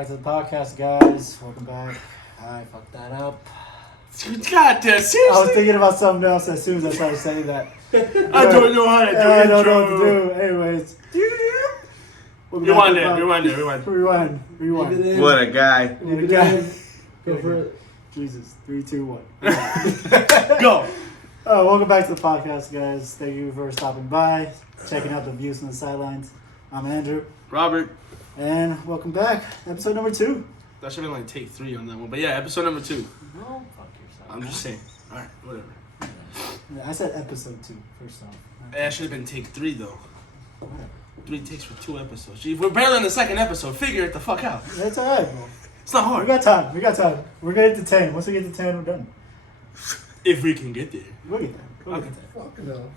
back to the podcast, guys. Welcome back. I fucked that up. God damn, seriously? I was thinking about something else as soon as I started saying that. I don't know how to do it. I don't know what to do. Anyways. Rewind. What a guy. Go for it. Jesus. 3, 2, 1. Go. Welcome back to the podcast, guys. Thank you for stopping by, checking out the views from the sidelines. I'm Andrew. Robert. And welcome back. Episode number 2. That should have been like take 3 on that one. But yeah, episode number 2. No, fuck yourself. I'm just saying. Alright, whatever. Yeah, I said episode 2, first off. That should have been take 3 though. Whatever. 3 takes for 2 episodes. Gee, we're barely in the second episode. Figure it the fuck out. That's alright, bro. It's not hard. We got time. We're gonna get to 10. Once we get to 10, we're done. If we can get there. We'll get there. Fuck no.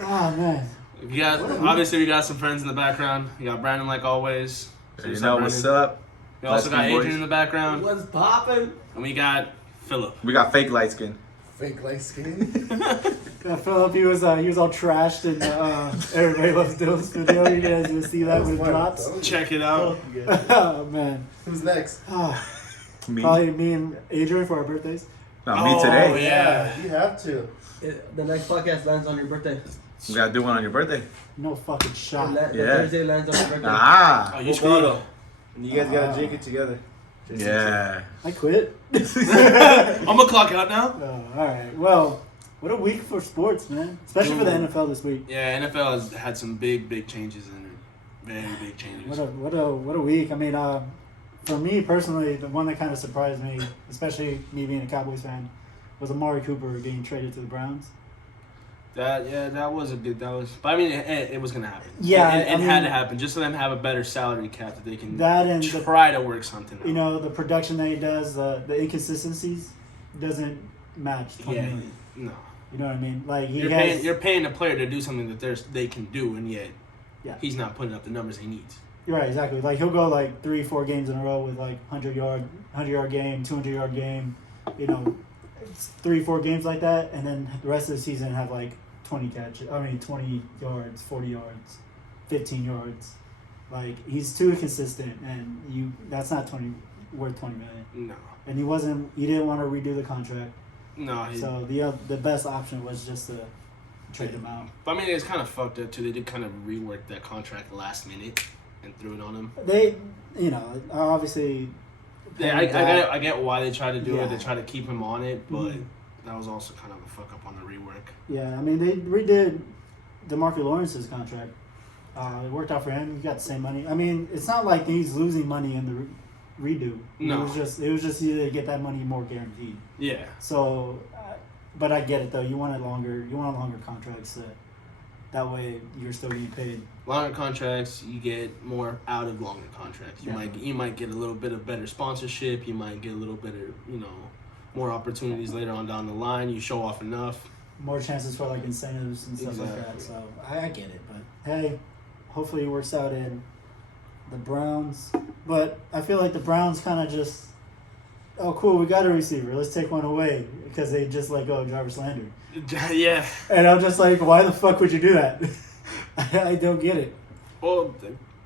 Oh, man. We got some friends in the background. We got Brandon like always. You know what's up? We also got Adrian in the background. What's poppin'? And we got Philip. We got fake light skin. Fake light skin. Yeah, Philip, he was all trashed in Everybody Loves Dylan's video. You guys will see that when it drops. Check it out. Oh, man. Who's next? Me? Probably me and Adrian for our birthdays. No, me today. Yeah. You have to. The next podcast lands on your birthday. We gotta do one on your birthday. No fucking shot. The Yeah. Thursday lands on your birthday. Ah. Oh, you screwed up. You guys gotta drink it together. Yeah. I quit. I'm gonna clock out now. Oh, all right. Well, what a week for sports, man. Especially for the NFL this week. Yeah, NFL has had some big changes in it. Very big changes. What a week. I mean, for me personally, the one that kind of surprised me, especially me being a Cowboys fan, was Amari Cooper getting traded to the Browns. But I mean, it was gonna happen. Yeah, it I mean, had to happen just so them have a better salary cap that they can and try to work something out. You know, the production that he does, the inconsistencies doesn't match 20 million. No. You know what I mean? Like You're paying a player to do something that they can do, and yet he's not putting up the numbers he needs. You're right, exactly. Like he'll go like 3-4 games in a row with like 100-yard game, 200-yard game. You know, it's 3-4 games like that, and then the rest of the season have like 20 yards, 40 yards, 15 yards. Like he's too inconsistent, and that's not worth 20 million. No. And he didn't want to redo the contract. No. So the best option was just to trade him out. But I mean, it's kind of fucked up too. They did kind of rework that contract last minute and threw it on him. They, obviously. Yeah, I get why they tried to do it. They tried to keep him on it, but that was also kind of a fuck up on the rework. Yeah, I mean, they redid DeMarco Lawrence's contract. It worked out for him. He got the same money. I mean, it's not like he's losing money in the redo. No. It was just either get that money more guaranteed. Yeah. So, but I get it though. You want longer contracts. That way you're still getting paid. Longer contracts, you get more out of longer contracts. You might get a little bit of better sponsorship. You might get a little bit of more opportunities later on down the line. You show off enough. More chances for like incentives and stuff like that. So I get it, but hey, hopefully it works out in the Browns. But I feel like the Browns kind of just, oh cool, we got a receiver. Let's take one away because they just let go of Jarvis Landry. Yeah. And I'm just like, why the fuck would you do that? I don't get it. Well,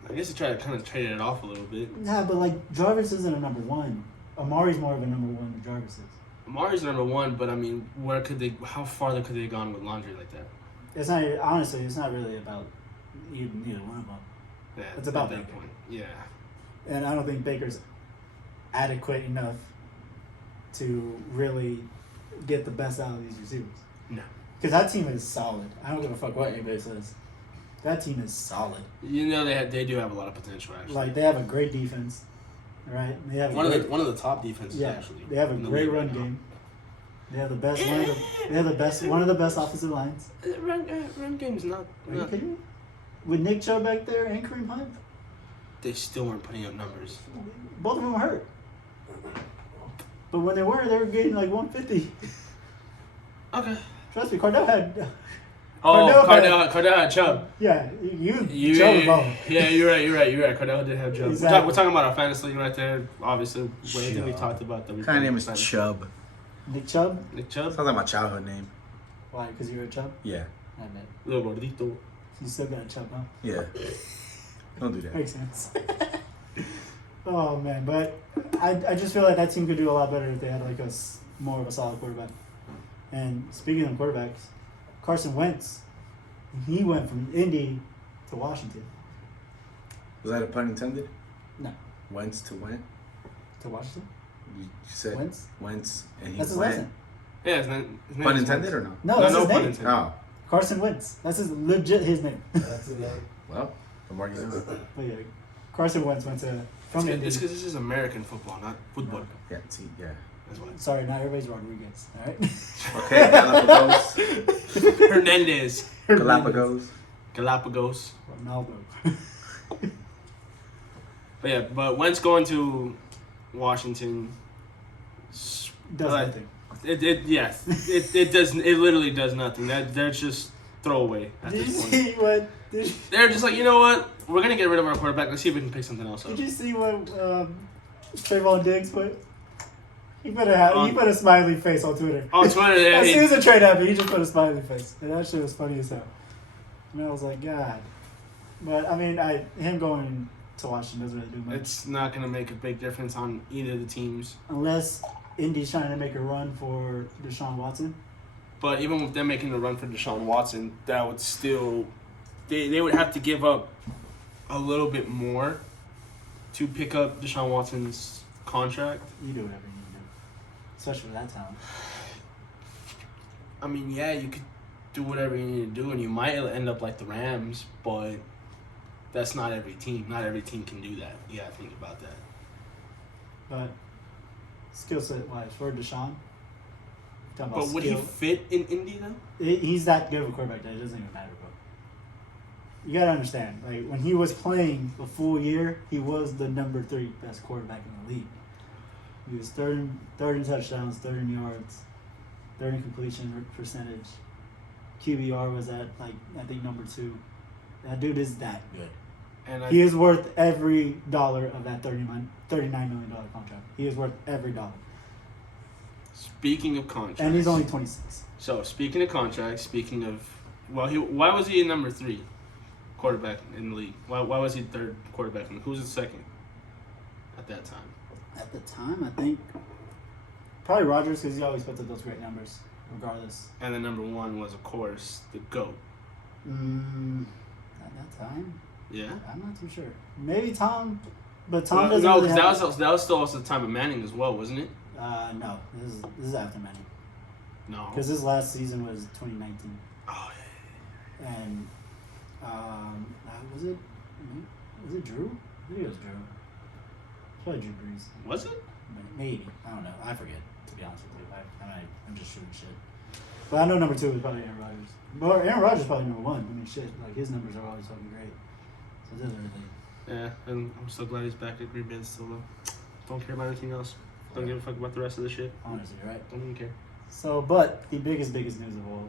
I guess they try to kind of trade it off a little bit. Yeah, but like Jarvis isn't a number one. Amari's more of a number one than Jarvis is. Amari's number one, but I mean, how farther could they have gone with Landry like that? It's not really about either one of them. Yeah, it's about that Baker. point. Yeah. And I don't think Baker's adequate enough to really get the best out of these receivers. No. Because that team is solid. I don't give a fuck what anybody says. That team is solid. They do have a lot of potential, actually. Like, they have a great defense, right? They have one of the top defenses, actually. They have a great run game. They have the best one of the best offensive lines. Run game is not. Are you kidding me? With Nick Chubb back there and Kareem Hunt, they still weren't putting up numbers. Both of them were hurt. But when they were getting like 150. Okay. Trust me, Cardell had. Cardell had Chubb. Yeah, you Chubb about. Yeah, you're right. Cardell did have Chubb. Exactly. We're talking about our fantasy league right there. Obviously, I think we talked about that. His name is Chubb. Nick Chubb? Nick Chubb? Sounds like my childhood name. Why? Because you were a Chubb? Yeah. I bet. Little gordito. You still got a Chubb, huh? Yeah. Don't do that. Makes sense. Oh man, but I just feel like that team could do a lot better if they had like more of a solid quarterback. And speaking of quarterbacks, Carson Wentz, he went from Indy to Washington. Was that a pun intended? No. Wentz to Wentz? To Washington? You said Wentz? and he That's his went. last name. Yeah, his name Pun is intended Wentz. or no? No, that's no his pun name. intended. Oh, Carson Wentz. That's his legit his name. That's it, like. well, the more you know. But yeah, Carson Wentz went to from Indy. It's because this is American football, not football. Yeah, see, yeah. That's why. Sorry, not everybody's Rodriguez. All right. Okay, Galapagos. Hernandez. Galapagos. Ronaldo. But yeah, but Wentz going to Washington. Does like, nothing. It does. It literally does nothing. They're just throwaway at Did you this point. see what? They're just like, you know what? We're gonna get rid of our quarterback. Let's see if we can pick something else up. Did you see what Trayvon Diggs put? He put a smiley face on Twitter. On Twitter, yeah. As soon as the trade happened, he just put a smiley face, and that shit was funny as hell. And I was like, God. But I mean, him going to Washington doesn't really do much. It's not gonna make a big difference on either of the teams. Unless Indy's trying to make a run for Deshaun Watson. But even with them making the run for Deshaun Watson, that would still they would have to give up a little bit more to pick up Deshaun Watson's contract. You do whatever you need to do, especially with that talent. I mean, yeah, you could do whatever you need to do, and you might end up like the Rams, but that's not every team. Not every team can do that. You gotta think about that. But skill set wise, for Deshaun. talking about But would he skill. fit in Indy though? He's that good of a quarterback that it doesn't even matter, bro. You gotta understand, like when he was playing a full year, he was the number 3 best quarterback in the league. He was third in touchdowns, third in yards, third in completion percentage. QBR was at I think number 2. That dude is that good. And He is worth every dollar of that $39 million contract. He is worth every dollar. speaking of contracts, And he's only 26. So speaking of contracts, why was he number 3 quarterback in the league? Why was he third quarterback? Who was the second at that time? At the time, I think probably Rodgers because he always puts up those great numbers, regardless. And then number 1 was, of course, the GOAT. At that time, Yeah. I'm not too sure. Maybe Tom, but Tom doesn't. No, really because have, that was still also the time of Manning as well, wasn't it? No, this is after Manning No. because his last season was 2019, Oh and was it Drew? I think it was Drew. Probably Drew Brees. yeah. Was it? Maybe. I don't know. I forget, to be honest with you. I'm just shooting shit. But I know number 2 is probably Aaron Rodgers. But Aaron Rodgers is probably number 1. I mean, shit. Like, his numbers are always fucking great. So it doesn't really... Yeah, and I'm so glad he's back at Green Bay still. Don't care about anything else. Don't give a fuck about the rest of the shit. Honestly, right? Don't even care. So, but the biggest news of all.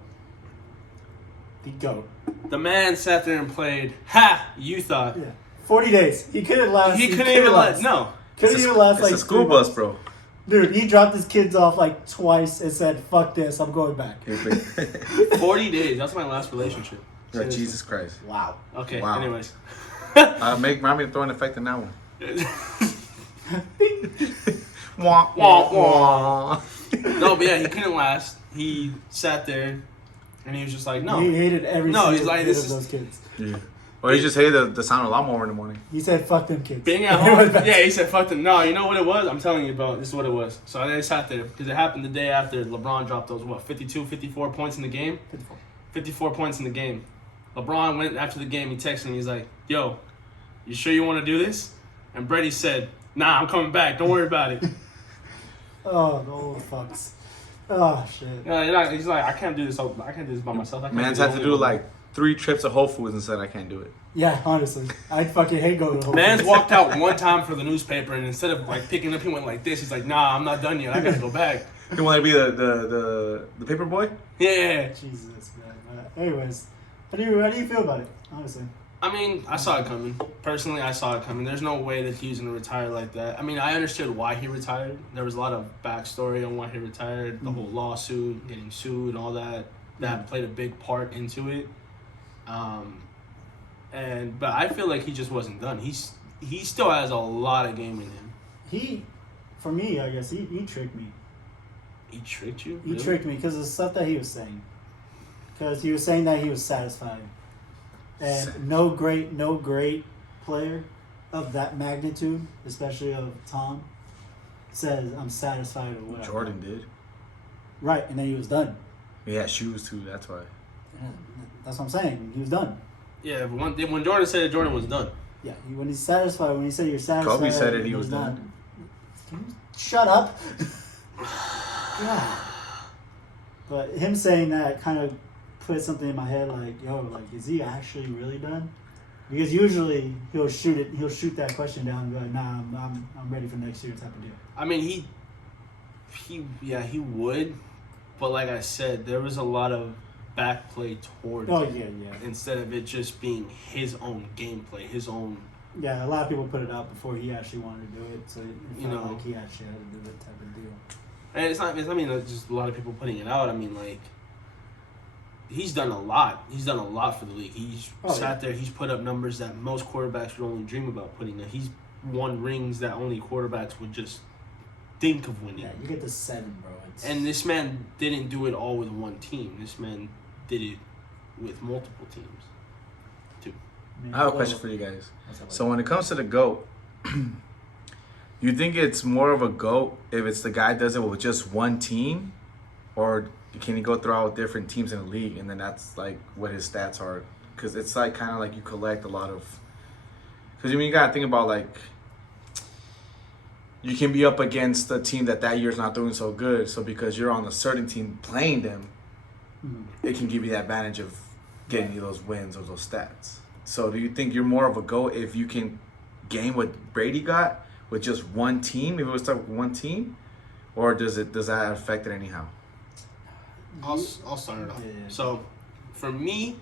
The GOAT. The man sat there and played. Ha! You thought. Yeah. 40 days. He couldn't last. He couldn't even last. No. Couldn't even last It's a school 3 bus, months. bro. Dude, he dropped his kids off twice and said, "Fuck this, I'm going back." 40 days. That's my last relationship. Yeah, Jesus Christ. Wow. Okay, Wow. anyways. Remind me to throw an effect in that one. Wah, Wah, wah. No, but yeah, he couldn't last. He sat there and he was just like, no. He hated every No, single he's like, bit this of is- those kids. Yeah. Well, he just hated the sound of lawnmower in the morning. He said, "Fuck them kids." Being at He went home, back. yeah, he said, fuck them. No, you know what it was? I'm telling you, bro. This is what it was. So I sat there because it happened the day after LeBron dropped those, 52, 54 points in the game? 54. 54 points in the game. LeBron went after the game. He texted me. He's like, yo, you sure you want to do this? And Brady said, nah, I'm coming back. Don't worry about it. Oh, the old fucks. Oh shit. He's like, I can't do this. I can't do this by myself. I can't Man's do had it to alone." do like 3 trips to Whole Foods and said, I can't do it. Yeah, honestly, I fucking hate going to Whole Man's Foods. walked out one time for the newspaper, and instead of picking up, he went like this. He's like, nah, I'm not done yet. I gotta go back. You want to be the paper boy? Yeah. Jesus, man. But anyways, how do you feel about it? Honestly. I mean, I saw it coming. Personally, I saw it coming. There's no way that he was going to retire like that. I mean, I understood why he retired. There was a lot of backstory on why he retired. The whole lawsuit, getting sued, all that. That played a big part into it. But I feel like he just wasn't done. he still has a lot of game in him. For me, I guess he tricked me. He tricked you? He Really? tricked me because of the stuff that he was saying. Because he was saying that he was satisfied, and no great player of that magnitude, especially of Tom, says I'm satisfied with what Jordan did. Right, and then he was done. Yeah, shoes too. That's why. Yeah, that's what I'm saying. He was done. Yeah, but when Jordan said it, Jordan was done. Yeah, when he's satisfied, when he said you're satisfied, Kobe said it, he he's was not. done. Can you shut up? God. But him saying that kind of put something in my head, like, yo, like, is he actually really done? Because usually he'll shoot that question down and go, nah, I'm ready for next year type of deal. I mean, he would, but like I said, there was a lot of back play towards Oh it yeah. instead of it just being his own gameplay, his own. Yeah, a lot of people put it out before he actually wanted to do it, so it felt You know. like he actually had to do that type of deal. And it's not. I mean, it's just a lot of people putting it out. I mean, like, he's done a lot. He's done a lot for the league. He's sat there. He's put up numbers that most quarterbacks would only dream about putting up. He's won rings that only quarterbacks would just think of winning. Yeah, you get the 7, bro. And this man didn't do it all with one team. This man did it with multiple teams, too. I have a question for you guys. So when it comes to the GOAT, you think it's more of a GOAT if it's the guy does it with just one team, or can he go throughout different teams in the league and then that's like what his stats are? Because it's like kind of like you collect a lot of. Because you gotta think about like you can be up against a team that year's not doing so good, so because you're on a certain team playing them, it can give you the advantage of getting you those wins or those stats. So do you think you're more of a GOAT if you can gain what Brady got with just one team, if it was stuck with one team, or does that affect it anyhow? I'll start it off. Yeah. So, for me,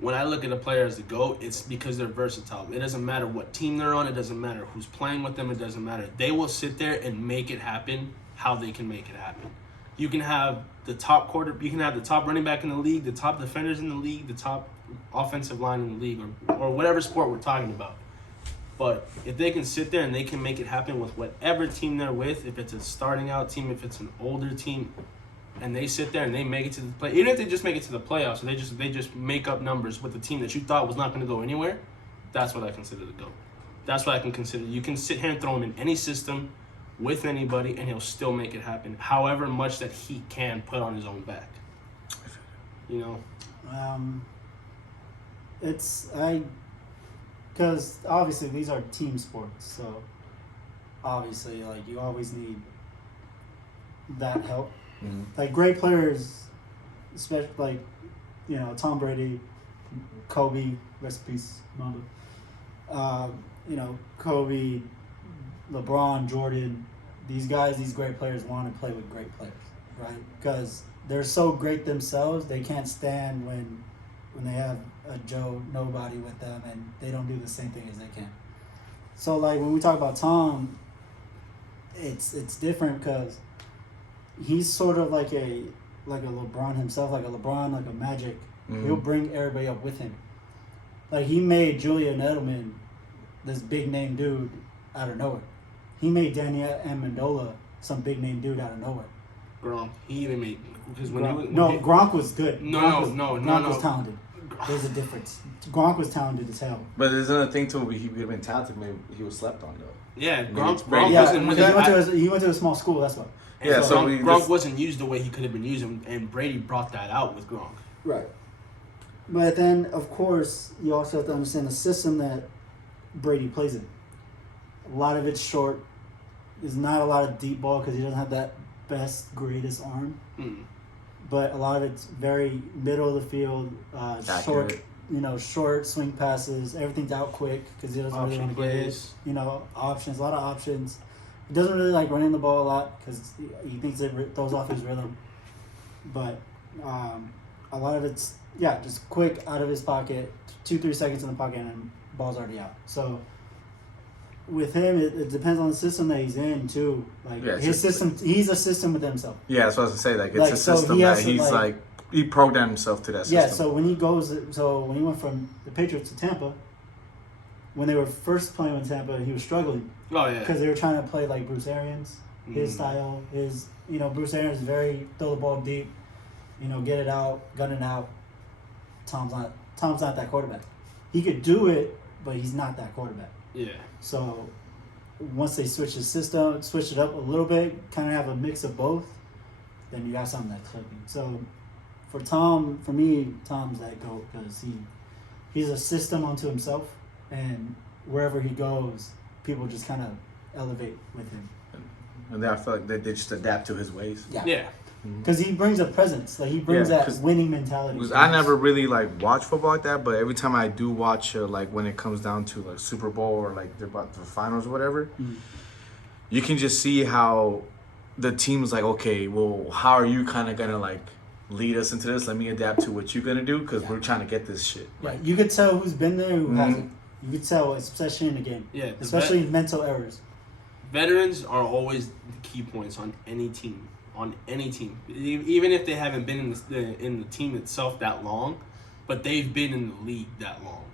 when I look at a player as the GOAT, it's because they're versatile. It doesn't matter what team they're on. It doesn't matter who's playing with them. It doesn't matter. They will sit there and make it happen how they can make it happen. You can have the top you can have the top running back in the league, the top defenders in the league, the top offensive line in the league, or whatever sport we're talking about. But if they can sit there and they can make it happen with whatever team they're with, if it's a starting out team, if it's an older team, and they sit there and they make it to the play, even if they just make it to the playoffs, or they just make up numbers with the team that you thought was not going to go anywhere, that's what I consider the GOAT. That's what I can consider. You can sit here and throw him in any system with anybody, and he'll still make it happen, however much that he can put on his own back. You know? Because obviously these are team sports, so obviously like you always need that help. Mm-hmm. Like great players, especially like Tom Brady, Kobe, rest in peace, Mamba. Kobe, LeBron, Jordan, these guys, these great players want to play with great players, right? Because they're so great themselves, they can't stand when they have a Joe nobody with them and they don't do the same thing as they can. So like when we talk about Tom, it's different because he's sort of like a LeBron himself, like a Magic. Mm-hmm. He'll bring everybody up with him. Like he made Julian Edelman this big name dude out of nowhere. He made Daniel Amendola some big name dude out of nowhere. Gronk. He even made because Gronk was good. Gronk was No. talented. There's a difference. Gronk was talented as hell. But there's another thing too. He would have been talented. Maybe he was slept on though. Yeah, Maybe Gronk it's Brady. Yeah, wasn't. because he went to a small school. That's why. Yeah, so Gronk wasn't used the way he could have been used, and Brady brought that out with Gronk. Right. But then, of course, you also have to understand the system that Brady plays in. A lot of it's short. There's not a lot of deep ball because he doesn't have that greatest arm. But a lot of it's very middle of the field, short, short swing passes. Everything's out quick because he doesn't really want to get hit. Options, a lot of options. He doesn't really like running the ball a lot because he thinks it throws off his rhythm. But a lot of it's just quick out of his pocket, 2-3 seconds in the pocket, and ball's already out. So with him, it depends on the system that he's in too. Like his system, he's a system with himself. Yeah, that's what I was gonna say. Like it's a system that he's he programmed himself to that system. Yeah, so when he went from the Patriots to Tampa, when they were first playing with Tampa, he was struggling Oh yeah. because they were trying to play like Bruce Arians, his style. Bruce Arians is very throw the ball deep, get it out, gun it out. Tom's not that quarterback. He could do it, but he's not that quarterback. Yeah. So once they switch the system, switch it up a little bit, kind of have a mix of both, then you got something that's cooking. So for me, Tom's that GOAT because he's a system unto himself, and wherever he goes, people just kind of elevate with him. And then I feel like they just adapt to his ways. Yeah. Because he brings a presence, like he brings that winning mentality. Because I never really watch football like that, but every time I do watch, when it comes down to like Super Bowl or like they're about the finals or whatever, you can just see how the team's like, okay, well, how are you kind of gonna like lead us into this? Let me adapt to what you're gonna do because we're trying to get this shit. Right, you could tell who's been there, who hasn't. You could tell, especially in the game. Yeah. Especially in mental errors. Veterans are always the key points on any team. On any team, even if they haven't been in the team itself that long, but they've been in the league that long.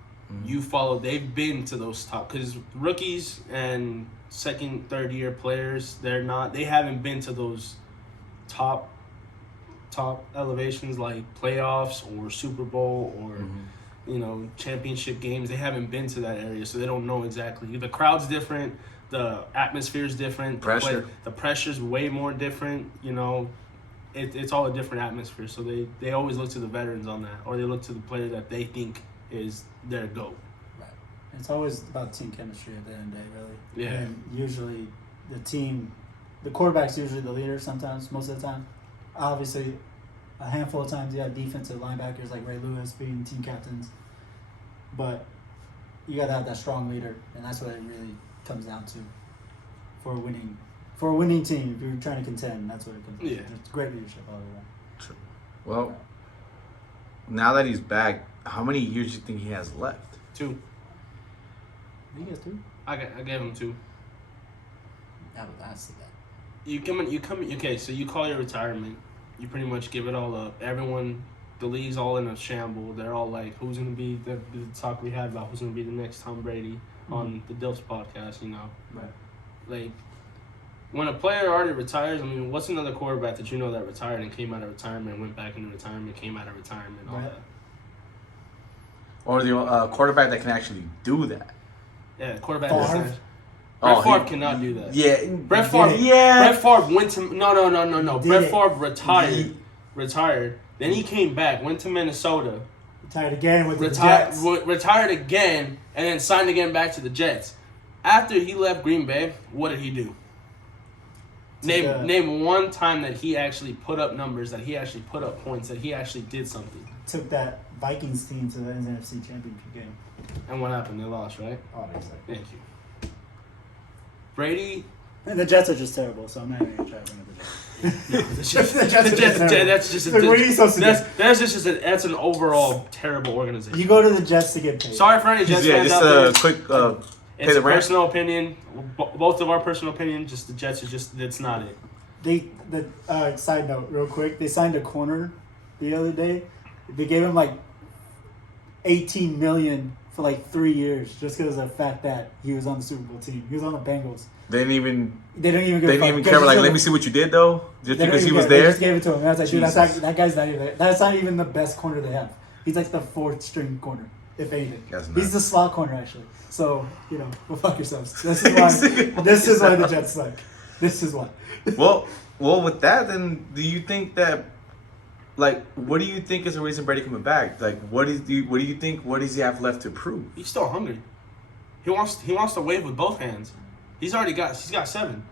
They've been to those top, because rookies and second, third year players, they haven't been to those top elevations like playoffs or Super Bowl or championship games. They haven't been to that area, so they don't know exactly. The crowd's different. The atmosphere is different. The pressure's way more different. It's all a different atmosphere. So they always look to the veterans on that, or they look to the player that they think is their GOAT. Right. It's always about team chemistry at the end of the day, really. Yeah. And usually the quarterback's usually the leader sometimes, most of the time. Obviously, a handful of times you have defensive linebackers like Ray Lewis being team captains. But you got to have that strong leader, and that's what it really comes down to for a winning team. If you're trying to contend, that's what it comes down to. It's great leadership all around. True. Well, now that he's back, how many years do you think he has left? 2. I think he has 2. I gave him 2. That was last of that. You come in. Okay, so you call your retirement. You pretty much give it all up. Everyone, the league's all in a shamble. They're all like, who's gonna be the talk we had about who's gonna be the next Tom Brady on the Dilfs podcast, Right. Like, when a player already retires, I mean, what's another quarterback that that retired and came out of retirement, went back into retirement, came out of retirement, all that? Or the quarterback that can actually do that. Yeah, quarterback. Favre? Brett Favre cannot do that. Yeah. Brett Favre. Yeah. Brett Favre went to no. Brett it. Favre retired. Then he came back, went to Minnesota. Retired again with the Jets. Retired again, and then signed again back to the Jets. After he left Green Bay, what did he do? Name one time that he actually put up numbers, that he actually put up points, that he actually did something. Took that Vikings team to the NFC Championship game. And what happened? They lost, right? Obviously. Thank you. Brady. And the Jets are just terrible, so I'm not even going to try to bring up the Jets. That's just what are you supposed to do? That's an overall terrible organization. You go to the Jets to get paid. Sorry for any Jets fans out just there. a quick It's a personal opinion. Both of our personal opinion. Just the Jets is that's not it. Side note, real quick. They signed a corner the other day. They gave him like $18 million for like 3 years just because of the fact that he was on the Super Bowl team. He was on the Bengals. They don't even give care. Like, let me see what you did though. Just because he was there. They just gave it to him. And I was like, dude, that guy's not even. That's not even the best corner they have. He's like the 4th string corner, if anything. He's the slot corner actually. So go fuck yourselves. This is why the Jets suck. This is why. Well, with that, then do you think that? Like, what do you think is the reason Brady coming back? Like, what do you think? What does he have left to prove? He's still hungry. He wants to wave with both hands. He's got 7.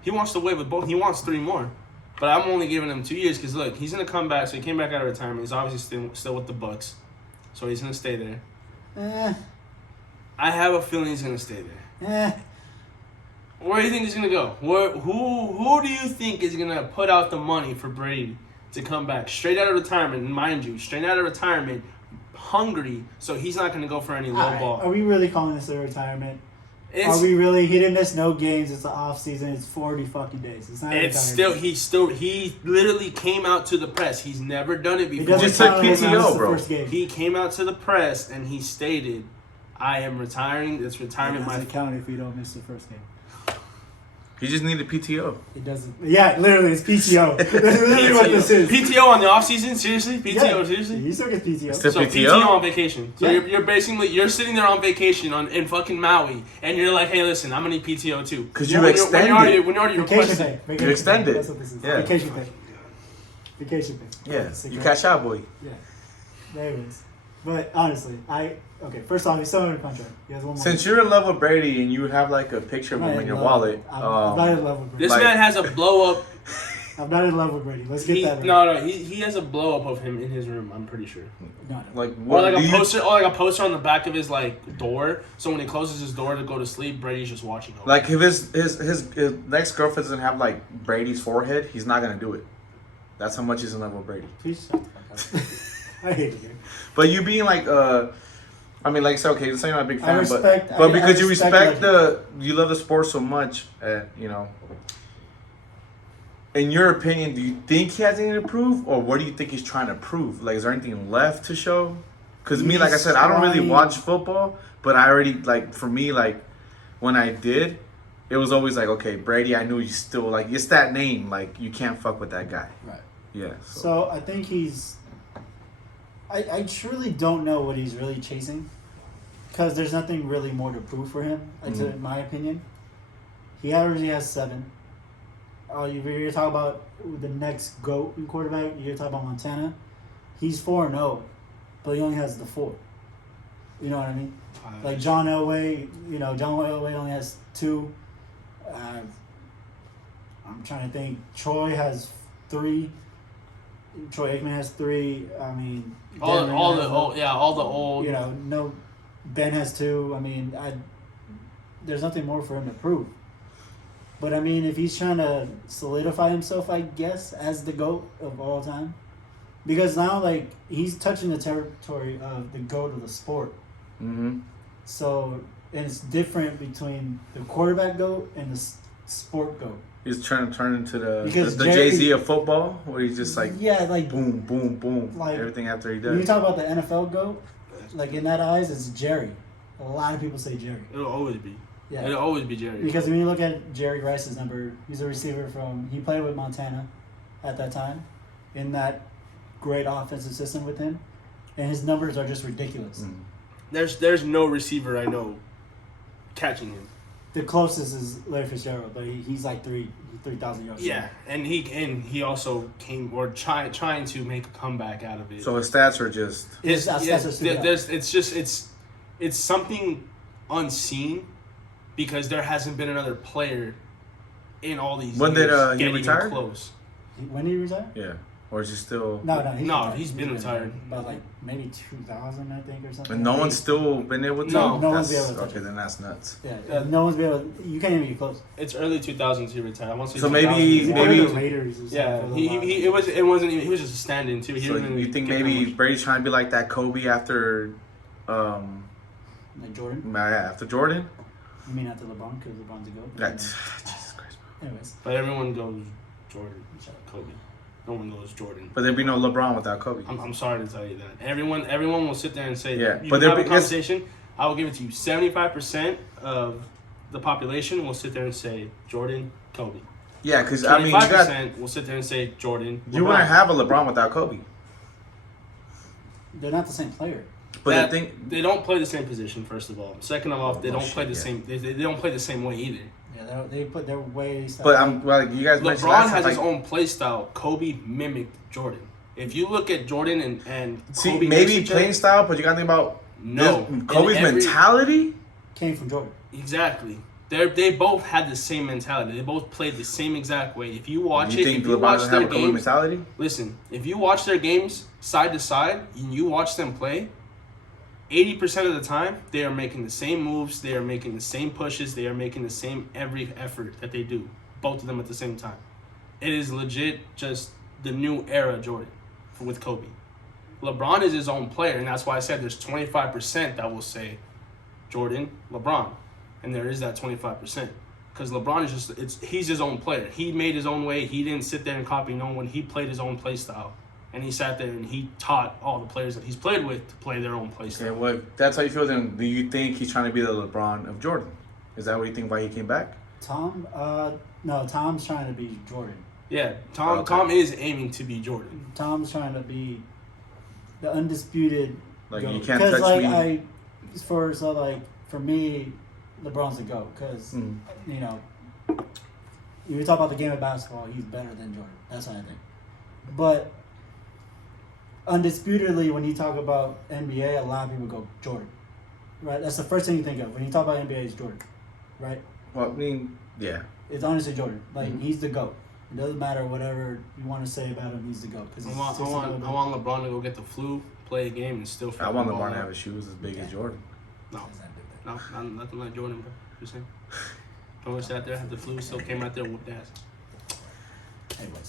He wants to wave with both. He wants 3 more. But I'm only giving him 2 years because look, he's gonna come back. So he came back out of retirement. He's obviously still with the Bucks, so he's gonna stay there. I have a feeling he's gonna stay there. Where do you think he's gonna go? Who do you think is gonna put out the money for Brady to come back straight out of retirement? And mind you, straight out of retirement, hungry. So he's not gonna go for any low ball. Are we really calling this a retirement? Are we really? He didn't miss no games. It's the off season. It's 40 fucking days. It's not. He literally came out to the press. He's never done it before. Just like PTO, bro. He came out to the press and he stated, I am retiring. It's It retirement. doesn't count if you don't miss the first game. He just needed PTO. It doesn't. Yeah, literally, it's PTO. That's literally what this is. PTO on the off season? Seriously? PTO? Seriously? You still get PTO. Still So PTO? PTO on vacation. So Yeah. you're basically sitting there on vacation in fucking Maui, and you're like, hey, listen, I'm gonna need PTO too. Because Yeah, you extended. when you already Vacation requested. pay. Vacation You extend pay. it. That's what this is. Yeah. Vacation pay. Vacation pay. Yeah, Sick you of- cash out, boy. Yeah. Anyways. But honestly, okay, first off, he's still under contract. He has one more. Since you're in love with Brady and you have like a picture of I'm not him in in your love. wallet, I'm not in love with Brady. This Like- man has a blow up. I'm not in love with Brady. Let's get that right. He has a blow up of him in his room. I'm pretty sure. No. like Or what like do a you? poster, on the back of his like door. So when he closes his door to go to sleep, Brady's just watching over. Like if his next girlfriend doesn't have like Brady's forehead, he's not gonna do it. That's how much he's in love with Brady. Please shut the fuck up. I hate it here. But you being like, I mean, like, it's okay. You're saying you're not a big fan, respect- but I because you respect respect you love the sport so much, you know. In your opinion, do you think he has anything to prove, or what do you think he's trying to prove? Like, is there anything left to show? Because me, like I He's said, I don't really trying- watch football, but I already like for me, like when I did, it was always like, okay, Brady. I knew you still like it's that name. Like you can't fuck with that guy. Right. Yeah. So I think he's. I truly don't know what he's really chasing, because there's nothing really more to prove for him. In my opinion, he already has 7. You're talking about the next GOAT in quarterback. You're talking about Montana. He's 4-0, but he only has the 4. You know what I mean? Like John Elway. John Elway only has 2. I'm trying to think. Troy has 3. Troy Aikman has 3. I mean, all Denver the has old. no. Ben has 2. I mean, there's nothing more for him to prove. But I mean, if he's trying to solidify himself, I guess, as the GOAT of all time, because now like he's touching the territory of the GOAT of the sport. Mm-hmm. So, and it's different between the quarterback GOAT and the sport GOAT. He's trying to turn into the Because the Jerry- Jay-Z of football, where he's just like Yeah, like boom, boom, boom, Like, everything after he when you does. talk about the NFL GOAT, like in that eyes, it's Jerry. A lot of people say Jerry. It'll always be. Yeah. It'll always be Jerry. Because when you look at Jerry Rice's number, he's a receiver he played with Montana at that time in that great offensive system with him, and his numbers are just ridiculous. There's no receiver I know catching him. The closest is Larry Fitzgerald, but he's like 3,000 yards. Yeah, and he also came or trying to make a comeback out of it. So his stats are just His stats are super high. It's something unseen because there hasn't been another player in all these When years did, he getting retire? close. When did he retire? yeah, or is he still? No, He's been retired. But like maybe 2000, I think, or something. And no one's still been able to. No, no one's That's- been able to. Okay, then that's nuts. Yeah, no one's been able. You can't even get close. It's early 2000s he retired. I want to say So maybe- 2000s. He maybe- played with the Raiders or something Yeah, for a little he while. it wasn't even, he was just a stand-in too. He So didn't really you think get that maybe much. Brady's trying to be like that Kobe after, Like Jordan? after Jordan? You mean after LeBron? Because LeBron's a GOAT. Jesus Christ. Anyways, But everyone goes Jordan, Kobe. No one goes Jordan. But there'd be no LeBron without Kobe. I'm sorry to tell you that. Everyone will sit there and say, Yeah, you but can have there a be- conversation. I will give it to you. 75% of the population will sit there and say Jordan, Kobe. Yeah, because I mean, you got 25% will sit there and say Jordan. you LeBron. wouldn't have a LeBron without Kobe. they're not the same player. But That- the thing, they don't play the same position. First of all, second of all, they Oh, don't shit, play the yeah. same. They don't play the same way either. Yeah, they put their ways. but I'm like you guys mentioned LeBron last has time, his like, own play style. Kobe mimicked Jordan. If you look at Jordan and see Kobe maybe next to each other, playing style, but you got to think about no Kobe's In every- mentality. came from Jordan. Exactly. They both had the same mentality. They both played the same exact way. If you watch You it, think if you LeBron watch doesn't their have a Kobe games, mentality? listen. If you watch their games side to side and you watch them play, 80% of the time they are making the same moves. They are making the same pushes. They are making the same every effort that they do. Both of them at the same time. It is legit just the new era Jordan with Kobe. LeBron is his own player, and that's why I said there's 25% that will say Jordan, LeBron. And there is that 25%. Because LeBron is he's his own player. He made his own way. He didn't sit there and copy no one. He played his own play style. And he sat there and he taught all the players that he's played with to play their own play style. Okay, well, if that's how you feel, then do you think he's trying to be the LeBron of Jordan? Is that what you think why he came back? Tom, no, Tom's trying to be Jordan. Yeah, Tom. Okay. Tom is aiming to be Jordan. Tom's trying to be the undisputed. Like, GOAT. you can't 'Cause, touch like, me. For me, LeBron's the GOAT because you know, you talk about the game of basketball, he's better than Jordan. That's what I think. But undisputedly, when you talk about NBA, a lot of people go Jordan, right? That's the first thing you think of when you talk about NBA is Jordan, right? Well, I mean, yeah. It's honestly Jordan. Like he's the GOAT. It doesn't matter whatever you want to say about him. He's the GOAT. Cause I want LeBron to go get the flu, play a game, and still. I want fucking ball LeBron to out. have his shoes as big as Jordan. No, nothing like Jordan, bro. Just saying. Jordan sat there, had the flu, still came out there and whooped ass. Anyways.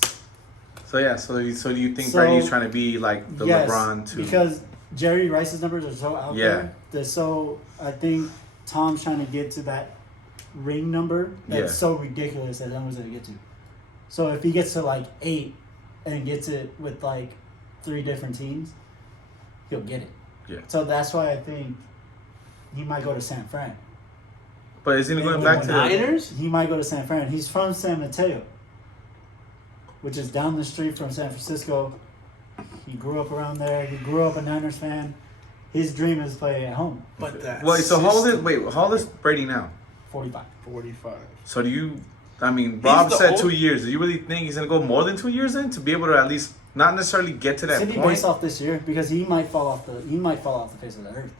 So yeah, so do you think Brady's trying to be like the Yes, LeBron too? because Jerry Rice's numbers are so out there. They're so. I think Tom's trying to get to that ring number that's so ridiculous that numbers that he get to. So if he gets to like 8 and gets it with like 3 different teams, he'll get it. Yeah. So that's why I think he might go to San Fran. But is he going back to the Niners? He might go to San Fran. He's from San Mateo, which is down the street from San Francisco. He grew up around there. He grew up a Niners fan. His dream is to play at home. But that. Wait, so how old is Brady now? 45. 45. So do you? I mean, Rob the said old- 2 years. Do you really think he's gonna go more than 2 years in to be able to at least not necessarily get to It's that gonna be point? based off this year because he might fall off the face of the earth.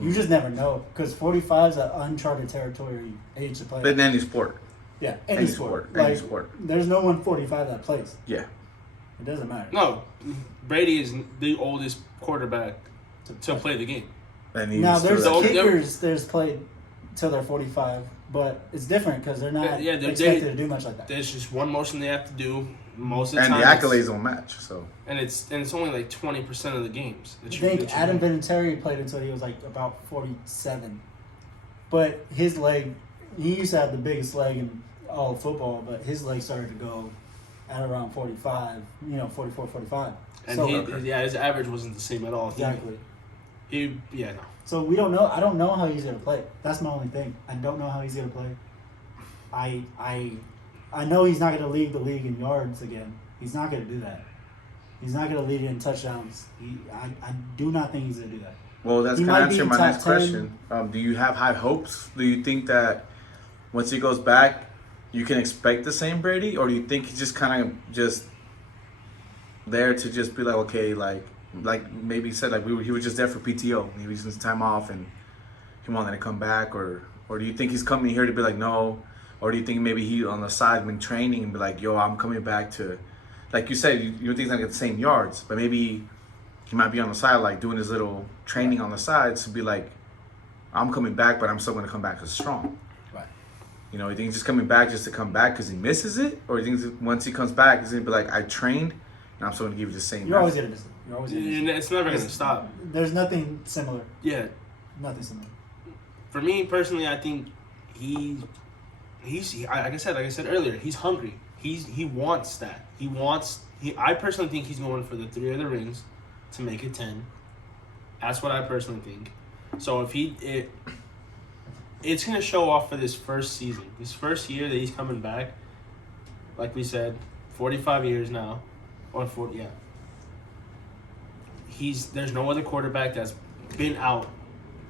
You just never know because 45 is an uncharted territory age to play. But in any sport, Yeah, any any sport, sport. any Like, sport. there's no one 45 that plays. Yeah. It doesn't matter. No, Brady is the oldest quarterback to play the game. And he's Now still there's that- kickers. There's played till they're 45, but it's different because they're not Yeah, they're- expected to do much like that. There's just one motion they have to do most of the and time. the it's- accolades don't match. So And it's only like 20% of the games. I think Adam Vinatieri played until he was like about 47, but his leg, he used to have the biggest leg in all of football, but his leg started to go at around 45, 44, 45. And So, his average wasn't the same at all. exactly. No. So we don't know. I don't know how he's gonna play. That's my only thing. I don't know how he's gonna play. I know he's not gonna lead the league in yards again. He's not gonna do that. He's not gonna lead it in touchdowns. I do not think he's gonna do that. well, that's He kind might of be answering my top next 10. question. Do you have high hopes? Do you think that once he goes back, you can expect the same Brady, or do you think he's just kind of just there to just be like, okay, like maybe he said like he was just there for PTO. He was just time off and he wanted to come back, or do you think he's coming here to be like no, or do you think maybe he on the side been training and be like, yo, I'm coming back to, like you said, you don't think he's gonna get the same yards, but maybe he might be on the side like doing his little training on the side to be like, I'm coming back, but I'm still gonna come back as strong. Right. You know, you think he's just coming back just to come back because he misses it, or you think once he comes back, he's gonna be like, I trained, and I'm still gonna give you the same. You're always effort. gonna miss it. You're always gonna miss it. It's never going to stop. There's nothing similar. Yeah. Nothing similar. For me personally, I think he's like I said earlier, he's hungry. He wants that. I personally think he's going for the 3 other rings to make it 10. That's what I personally think. So if it's going to show off for this first season. This first year that he's coming back, like we said, 45 years now, or 40, yeah. There's no other quarterback that's been out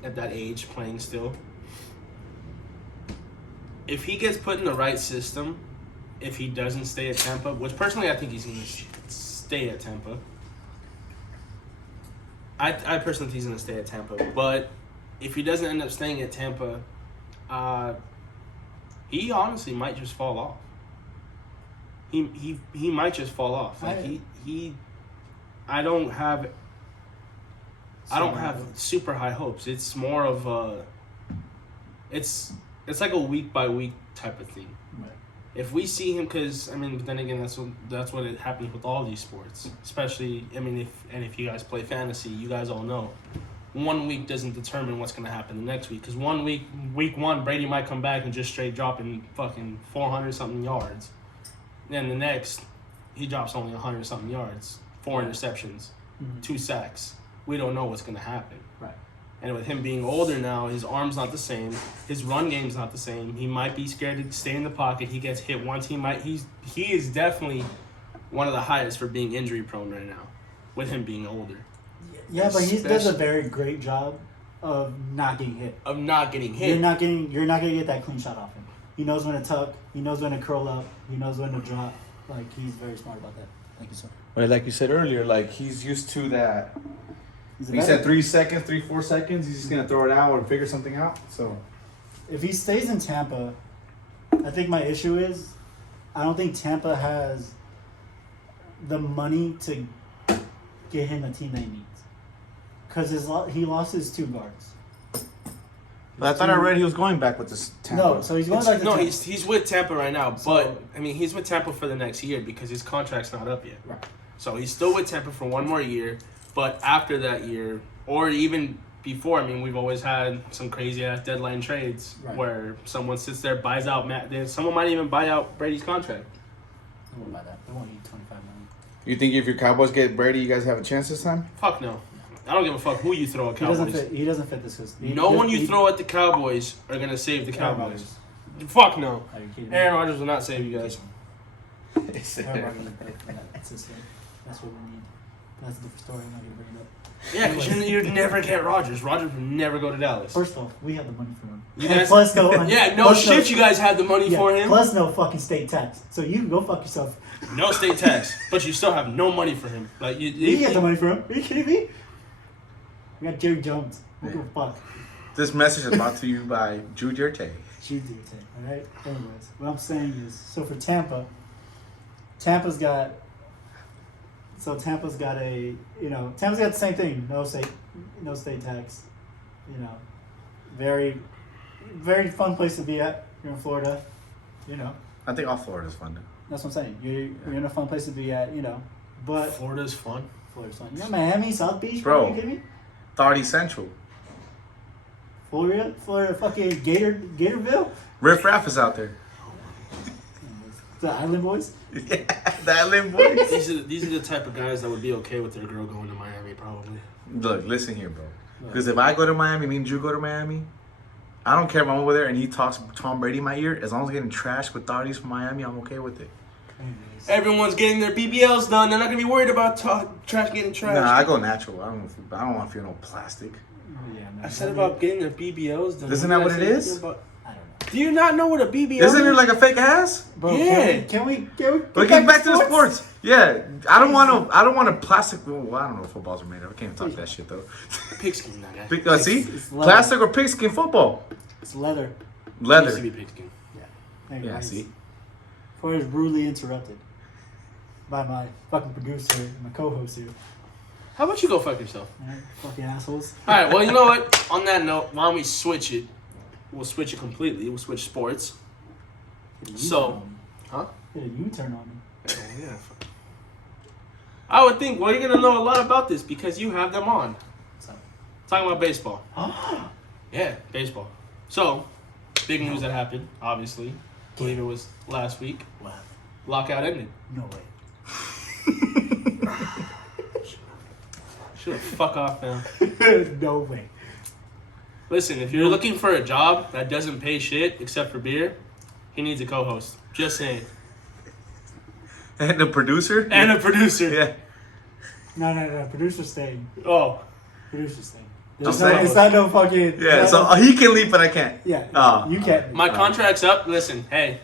at that age playing still. If he gets put in the right system, if he doesn't stay at Tampa, which personally I think he's going to stay at Tampa. I personally think he's going to stay at Tampa, but if he doesn't end up staying at Tampa, he honestly might just fall off. He might just fall off. Like I don't have super high hopes. It's more of it's like a week by week type of thing. Right. If we see him, because I mean, but then again, that's what it happens with all these sports. Especially, I mean, if you guys play fantasy, you guys all know, 1 week doesn't determine what's gonna happen the next week. Because week one, Brady might come back and just straight dropping fucking 400 something yards. Then the next, he drops only 100 something yards. 4 interceptions, 2 sacks. We don't know what's going to happen. Right. And with him being older now, his arm's not the same. His run game's not the same. He might be scared to stay in the pocket. He gets hit once. He is definitely one of the highest for being injury prone right now, with him being older. Yeah, but he does a very great job of not getting hit. Of not getting hit. You're not gonna get that clean shot off him. He knows when to tuck. He knows when to curl up. He knows when to drop. Like, he's very smart about that. Thank you, sir. But like you said earlier, like he's used to that. He's a He veteran. said 3 seconds, 4 seconds. He's just gonna throw it out or figure something out. So If he stays in Tampa, I think my issue is I don't think Tampa has the money to get him the team that he needs. Because he lost his 2 guards. but I thought I read he was going back with this Tampa. No, so he's going back to No, Tampa. he's with Tampa right now, So- but I mean he's with Tampa for the next year because his contract's not up yet. Right. So he's still with Tampa for 1 more year, but after that year, or even before, I mean we've always had some crazy ass deadline trades Right. where someone sits there, buys out someone might even buy out Brady's contract. I won't buy that. I won't need $25 million. You think if your Cowboys get Brady, you guys have a chance this time? Fuck no. I don't give a fuck who you throw at Cowboys. He doesn't fit this system. No one you throw at the Cowboys are gonna save the Aaron Cowboys. Rodgers. Fuck no. Are you kidding me? Aaron Rodgers will not save you guys. Aaron Rodgers is perfect in that system. That's what we need. That's a different story. I'm not gonna bring it up. Yeah, because you'd never get Rodgers. Rodgers would never go to Dallas. First off, we have the money for him. You And guys- plus no, Yeah, no plus shit. You guys had the money yeah, for him. Plus no fucking state tax. So you can go fuck yourself. No state tax, but you still have no money for him. Like You get the money for him. Are you kidding me? We got Jerry Jones. Who give a fuck? This message is brought to you by Jude Yurte. She did it, alright? Anyways, what I'm saying is, so for Tampa, Tampa's got the same thing. No state tax. You know, very, very fun place to be at. You're in Florida. You know, I think all Florida's fun. that's what I'm saying. You're in a fun place to be at. You know, but Florida's fun. Florida's fun. You know, Miami, South Beach, Bro. Are you kidding me? 30 Central. Florida, fucking Gatorville, Riff Raff is out there. the Island Boys. Yeah, that limb boys. These are the type of guys that would be okay with their girl going to Miami, probably. Look, listen here, bro. Because if I go to Miami, me and Drew go to Miami, I don't care if I'm over there and he talks Tom Brady in my ear. As long as I'm getting trashed with 30s from Miami, I'm okay with it. Anyways. Everyone's getting their BBLs done. They're not gonna be worried about trash getting trashed. Nah, I go natural. I don't want to feel no plastic. Oh, yeah, man. I said about getting their BBLs done. Isn't What that did what I it say is? about- I don't know. Do you not know what a BBL Isn't it is? like a fake ass? Bro, Yeah. can we But get back to the sports. Yeah, I don't want a plastic. Well, I don't know what footballs are made of. I can't even talk that shit though. Pigskin, that guy. See, it's leather. plastic or pigskin football, It's leather. Used to leather. be pigskin. Anyways, Yeah, see. Before I was rudely interrupted by my fucking producer and my co-host here. How about you go fuck yourself? Alright, fucking assholes. All right. Well, you know what? On that note, why don't we switch it? We'll switch it completely. We'll switch sports. Hit a So- U-turn on me. Huh? Hit a U-turn on me. Oh, yeah. I would think, well, you're going to know a lot about this because you have them on. So. Talking about baseball. Yeah, baseball. So, big news that happened, obviously. I believe it was last week. Wow. Lockout ended. No way. Shut the fuck off now. No way. Listen, if you're looking for a job that doesn't pay shit except for beer, he needs a co-host. Just saying. And the producer. And a producer. Yeah. No. Producer's staying. Oh. Producer's staying. Just No, saying. it's not no fucking. Yeah. it's So not he can leave, but I can't. no- yeah. Oh. You can't. My contract's up. Listen, hey.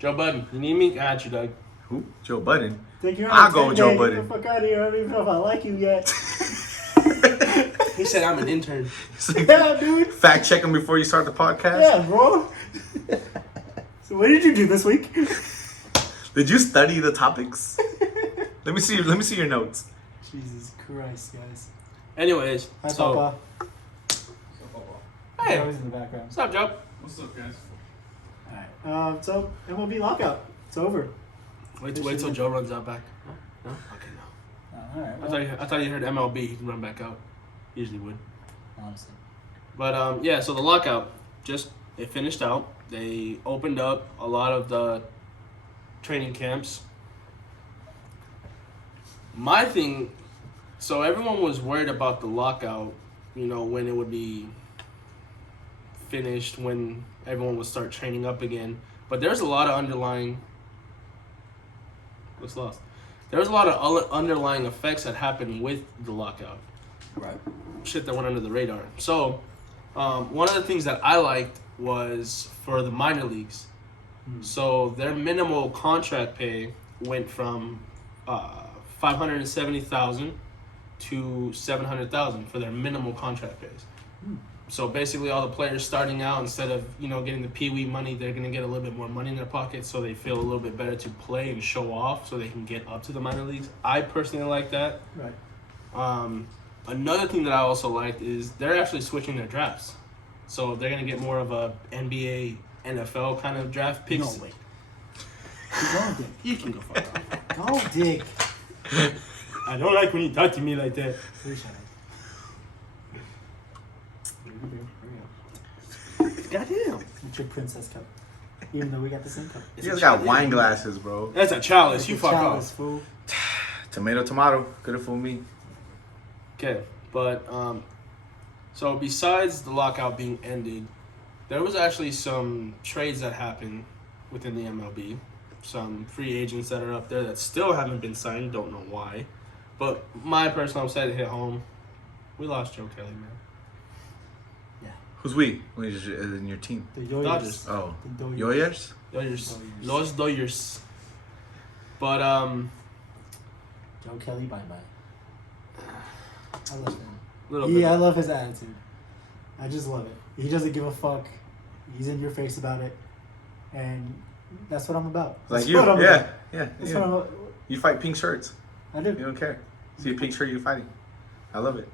Joe Budden, you need me? I got you, Doug. Who? Joe Budden. Think you're I'll on go 10 with Joe days. Budden. Get the fuck out of here. I don't even know if I like you yet. He said I'm an intern. It's like, Yeah, dude. fact check him before you start the podcast. Yeah, bro. So what did you do this week? Did you study the topics? Let me see your notes. Jesus Christ, guys. Anyways, Hi, so Papa. hey, Always in the background. what's up, Joe? What's up, guys? Alright. So MLB lockout. It's over. Wait till Joe runs out back. No? Okay, no. Alright. I thought you heard MLB. He'd run back out. Usually would. Honestly. But yeah. So the lockout it finished out. They opened up a lot of the training camps. My thing, so everyone was worried about the lockout, when it would be finished, when everyone would start training up again. But there's a lot of underlying. What's lost? There was a lot of underlying effects that happened with the lockout. Right. Shit that went under the radar. So, one of the things that I liked was for the minor leagues. So their minimal contract pay went from $570,000 to $700,000 for their minimal contract pays. So basically, all the players starting out, instead of getting the pee-wee money, they're gonna get a little bit more money in their pocket, so they feel a little bit better to play and show off, so they can get up to the minor leagues. I personally like that. Right. Another thing that I also liked is they're actually switching their drafts, so they're gonna get more of a NBA, NFL kind of draft picks. No way. Keep going, Dick. You can go fuck off. Go, Dick. I don't like when you talk to me like that. Appreciate Goddamn. It's your princess cup. Even though we got the same cup. You guys got wine glasses, bro. That's a chalice. It's You a fuck chalice, off. fool. Tomato. Could have fooled me. Okay, but so besides the lockout being ended, there was actually some trades that happened within the MLB. Some free agents that are up there that still haven't been signed. Don't know why, but my personal upset hit home. We lost Joe Kelly, man. Who's we? Who's in your team? The Dodgers. Dodgers. Oh, The Dodgers. Yoyers? Dodgers. Dodgers. Los Dodgers. But Joe Kelly, bye-bye. I love him. little Yeah, I bit. love his attitude. I just love it. He doesn't give a fuck. He's in your face about it. And that's what I'm about. Like That's you. what I'm Yeah. about. Yeah. That's yeah. what I'm about. You fight pink shirts. I do. You don't care. See a pink shirt, you're fighting. I love it.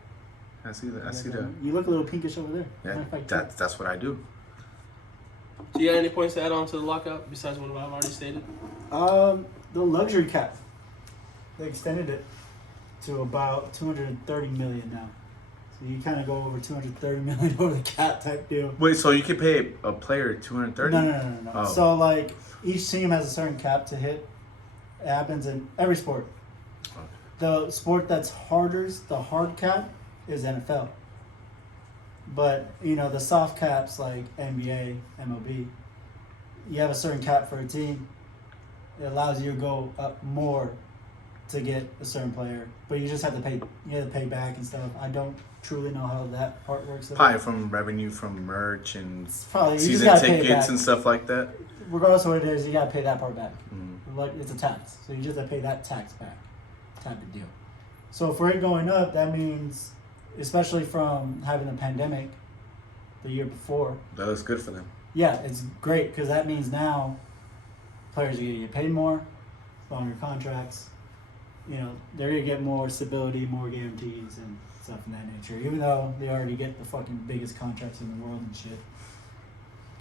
I see that. I see that. You look a little pinkish over there. Yeah, Might fight too. that's what I do. Do you got any points to add on to the lockout besides what I've already stated? The luxury cap. They extended it to about 230 million now. So you kind of go over 230 million over the cap type deal. Wait, so you can pay a player 230? No. Oh. So like each team has a certain cap to hit. It happens in every sport. Okay. The sport that's the hard cap is NFL. But the soft caps like NBA, MLB, you have a certain cap for a team. It allows you to go up more to get a certain player, but you just have to pay. You have to pay back and stuff. I don't truly know how that part works. Probably from revenue from merch and It's probably you just season gotta pay it tickets back. and stuff like that. Regardless of what it is, you gotta pay that part back. Mm. Like it's a tax, so you just have to pay that tax back, type of deal. So for it going up, that means, especially from having a pandemic, the year before. That looks good for them. Yeah, it's great because that means now players are gonna get paid more, longer contracts. They're gonna get more stability, more guarantees, and stuff in that nature. Even though they already get the fucking biggest contracts in the world and shit.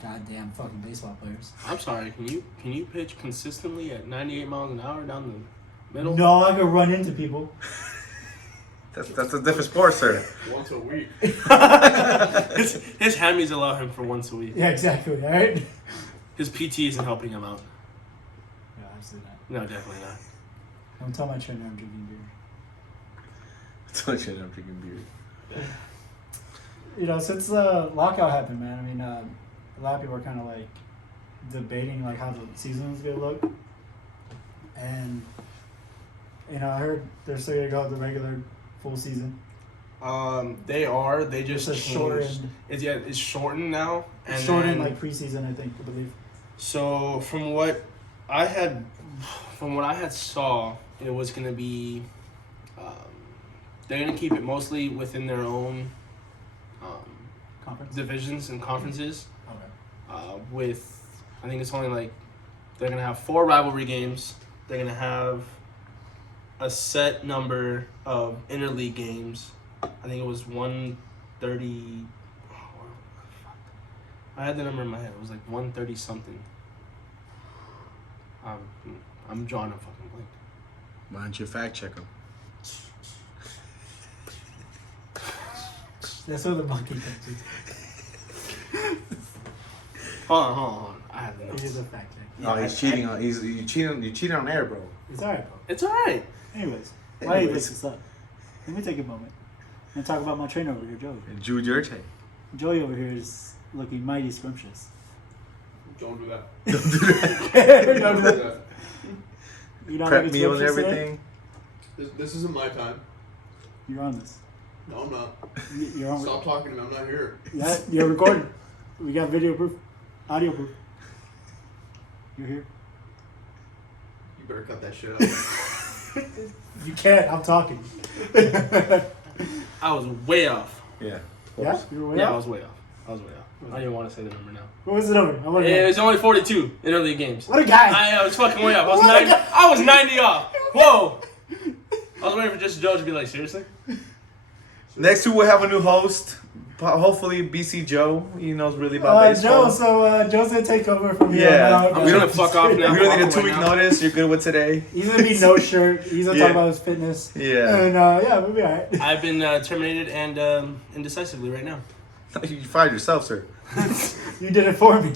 Goddamn fucking baseball players. I'm sorry. Can you pitch consistently at 98 miles an hour down the middle? No, I could run into people. That's a different sport, sir. Once a week. his hammies allow him for once a week. Yeah, exactly. All right. His PT isn't helping him out. Yeah, absolutely not. No, definitely not. Don't tell my trainer I'm drinking beer. Don't you know I'm drinking beer. Since the lockout happened, man, I mean, a lot of people are kind of like debating like how the season is gonna look, and I heard they're still gonna go with the regular full season. They just It's a changed. shortened. It's shortened now. And Shortened then- like preseason, I think, I believe. So from what I had saw, it was gonna be. They're gonna keep it mostly within their own Conference. divisions and conferences. Okay. With I think it's only like they're gonna have 4 rivalry games. They're gonna have a set number of interleague games. I think it was 130. I had the number in my head. It was like 130 something. I'm drawing a fucking blank. Why don't you fact check them? That's what the monkey comes to. Hold on. I have the He notes. is a fact check. Oh, he's cheating on. You cheating on air, bro. It's alright, bro. It's alright. Anyways, Why do you Anyways. this up? Let me take a moment and talk about my trainer over here, Joey. Jude Urche. Joey over here is looking mighty scrumptious. Don't do that. Don't do Don't do that. that. You don't Prep like meal and scrumptious today? everything. This isn't my time. You're on this. No, I'm not. You're on. Stop talking to me. I'm not here. Yeah, you're recording. We got video proof, audio proof. You're here. You better cut that shit out. You can't. I'm talking. I was way off. Yeah. Yeah, you were way Yeah, I off? was way off. I was way off. I don't even want to say the number now. What was the number? I want to It know. was only 42 in early games. What a guy! I was fucking way off. I was What a 90. guy. I was 90 off. Whoa. I was waiting for just Joe to be like, seriously? Next week we'll have a new host. Hopefully BC Joe. He knows really about baseball. Joe, so Joe's gonna take over from here. Yeah. on out. I'm gonna fuck off now. We really need a Walk away 2 week now. notice. You're good with today. He's gonna be no shirt. He's gonna Yeah. talk about his fitness. Yeah. And yeah, we'll be alright. I've been terminated and indecisively right now. You fired yourself, sir. You did it for me.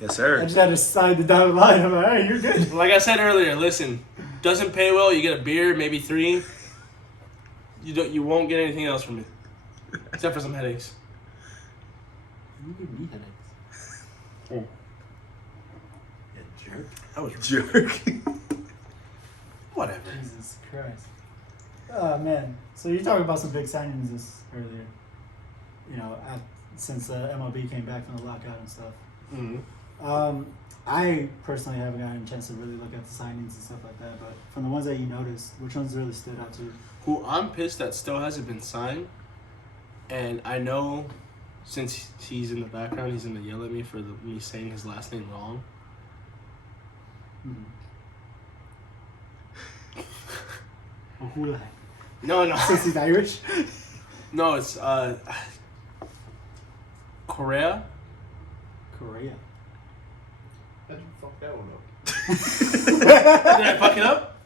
Yes, I sir. just had to sign the dotted line. I'm like, alright, you're good. Like I said earlier, listen, doesn't pay well. You get a beer, maybe 3. You won't get anything else from me, except for some headaches. You give me headaches. Oh. You jerk. I was Jerk. whatever. Jesus Christ. Oh man. So you're talking about some big signings this earlier. You know, since MLB came back from the lockout and stuff. Mm-hmm. I personally haven't gotten a chance to really look at the signings and stuff like that, but from the ones that you noticed, which ones really stood out to you? Who I'm pissed that still hasn't been signed, and I know since he's in the background, he's gonna yell at me for me saying his last name wrong. Oh, who the No, Since he's Irish? no, it's Korea. Korea. How'd you fuck that one up? Did I fuck it up?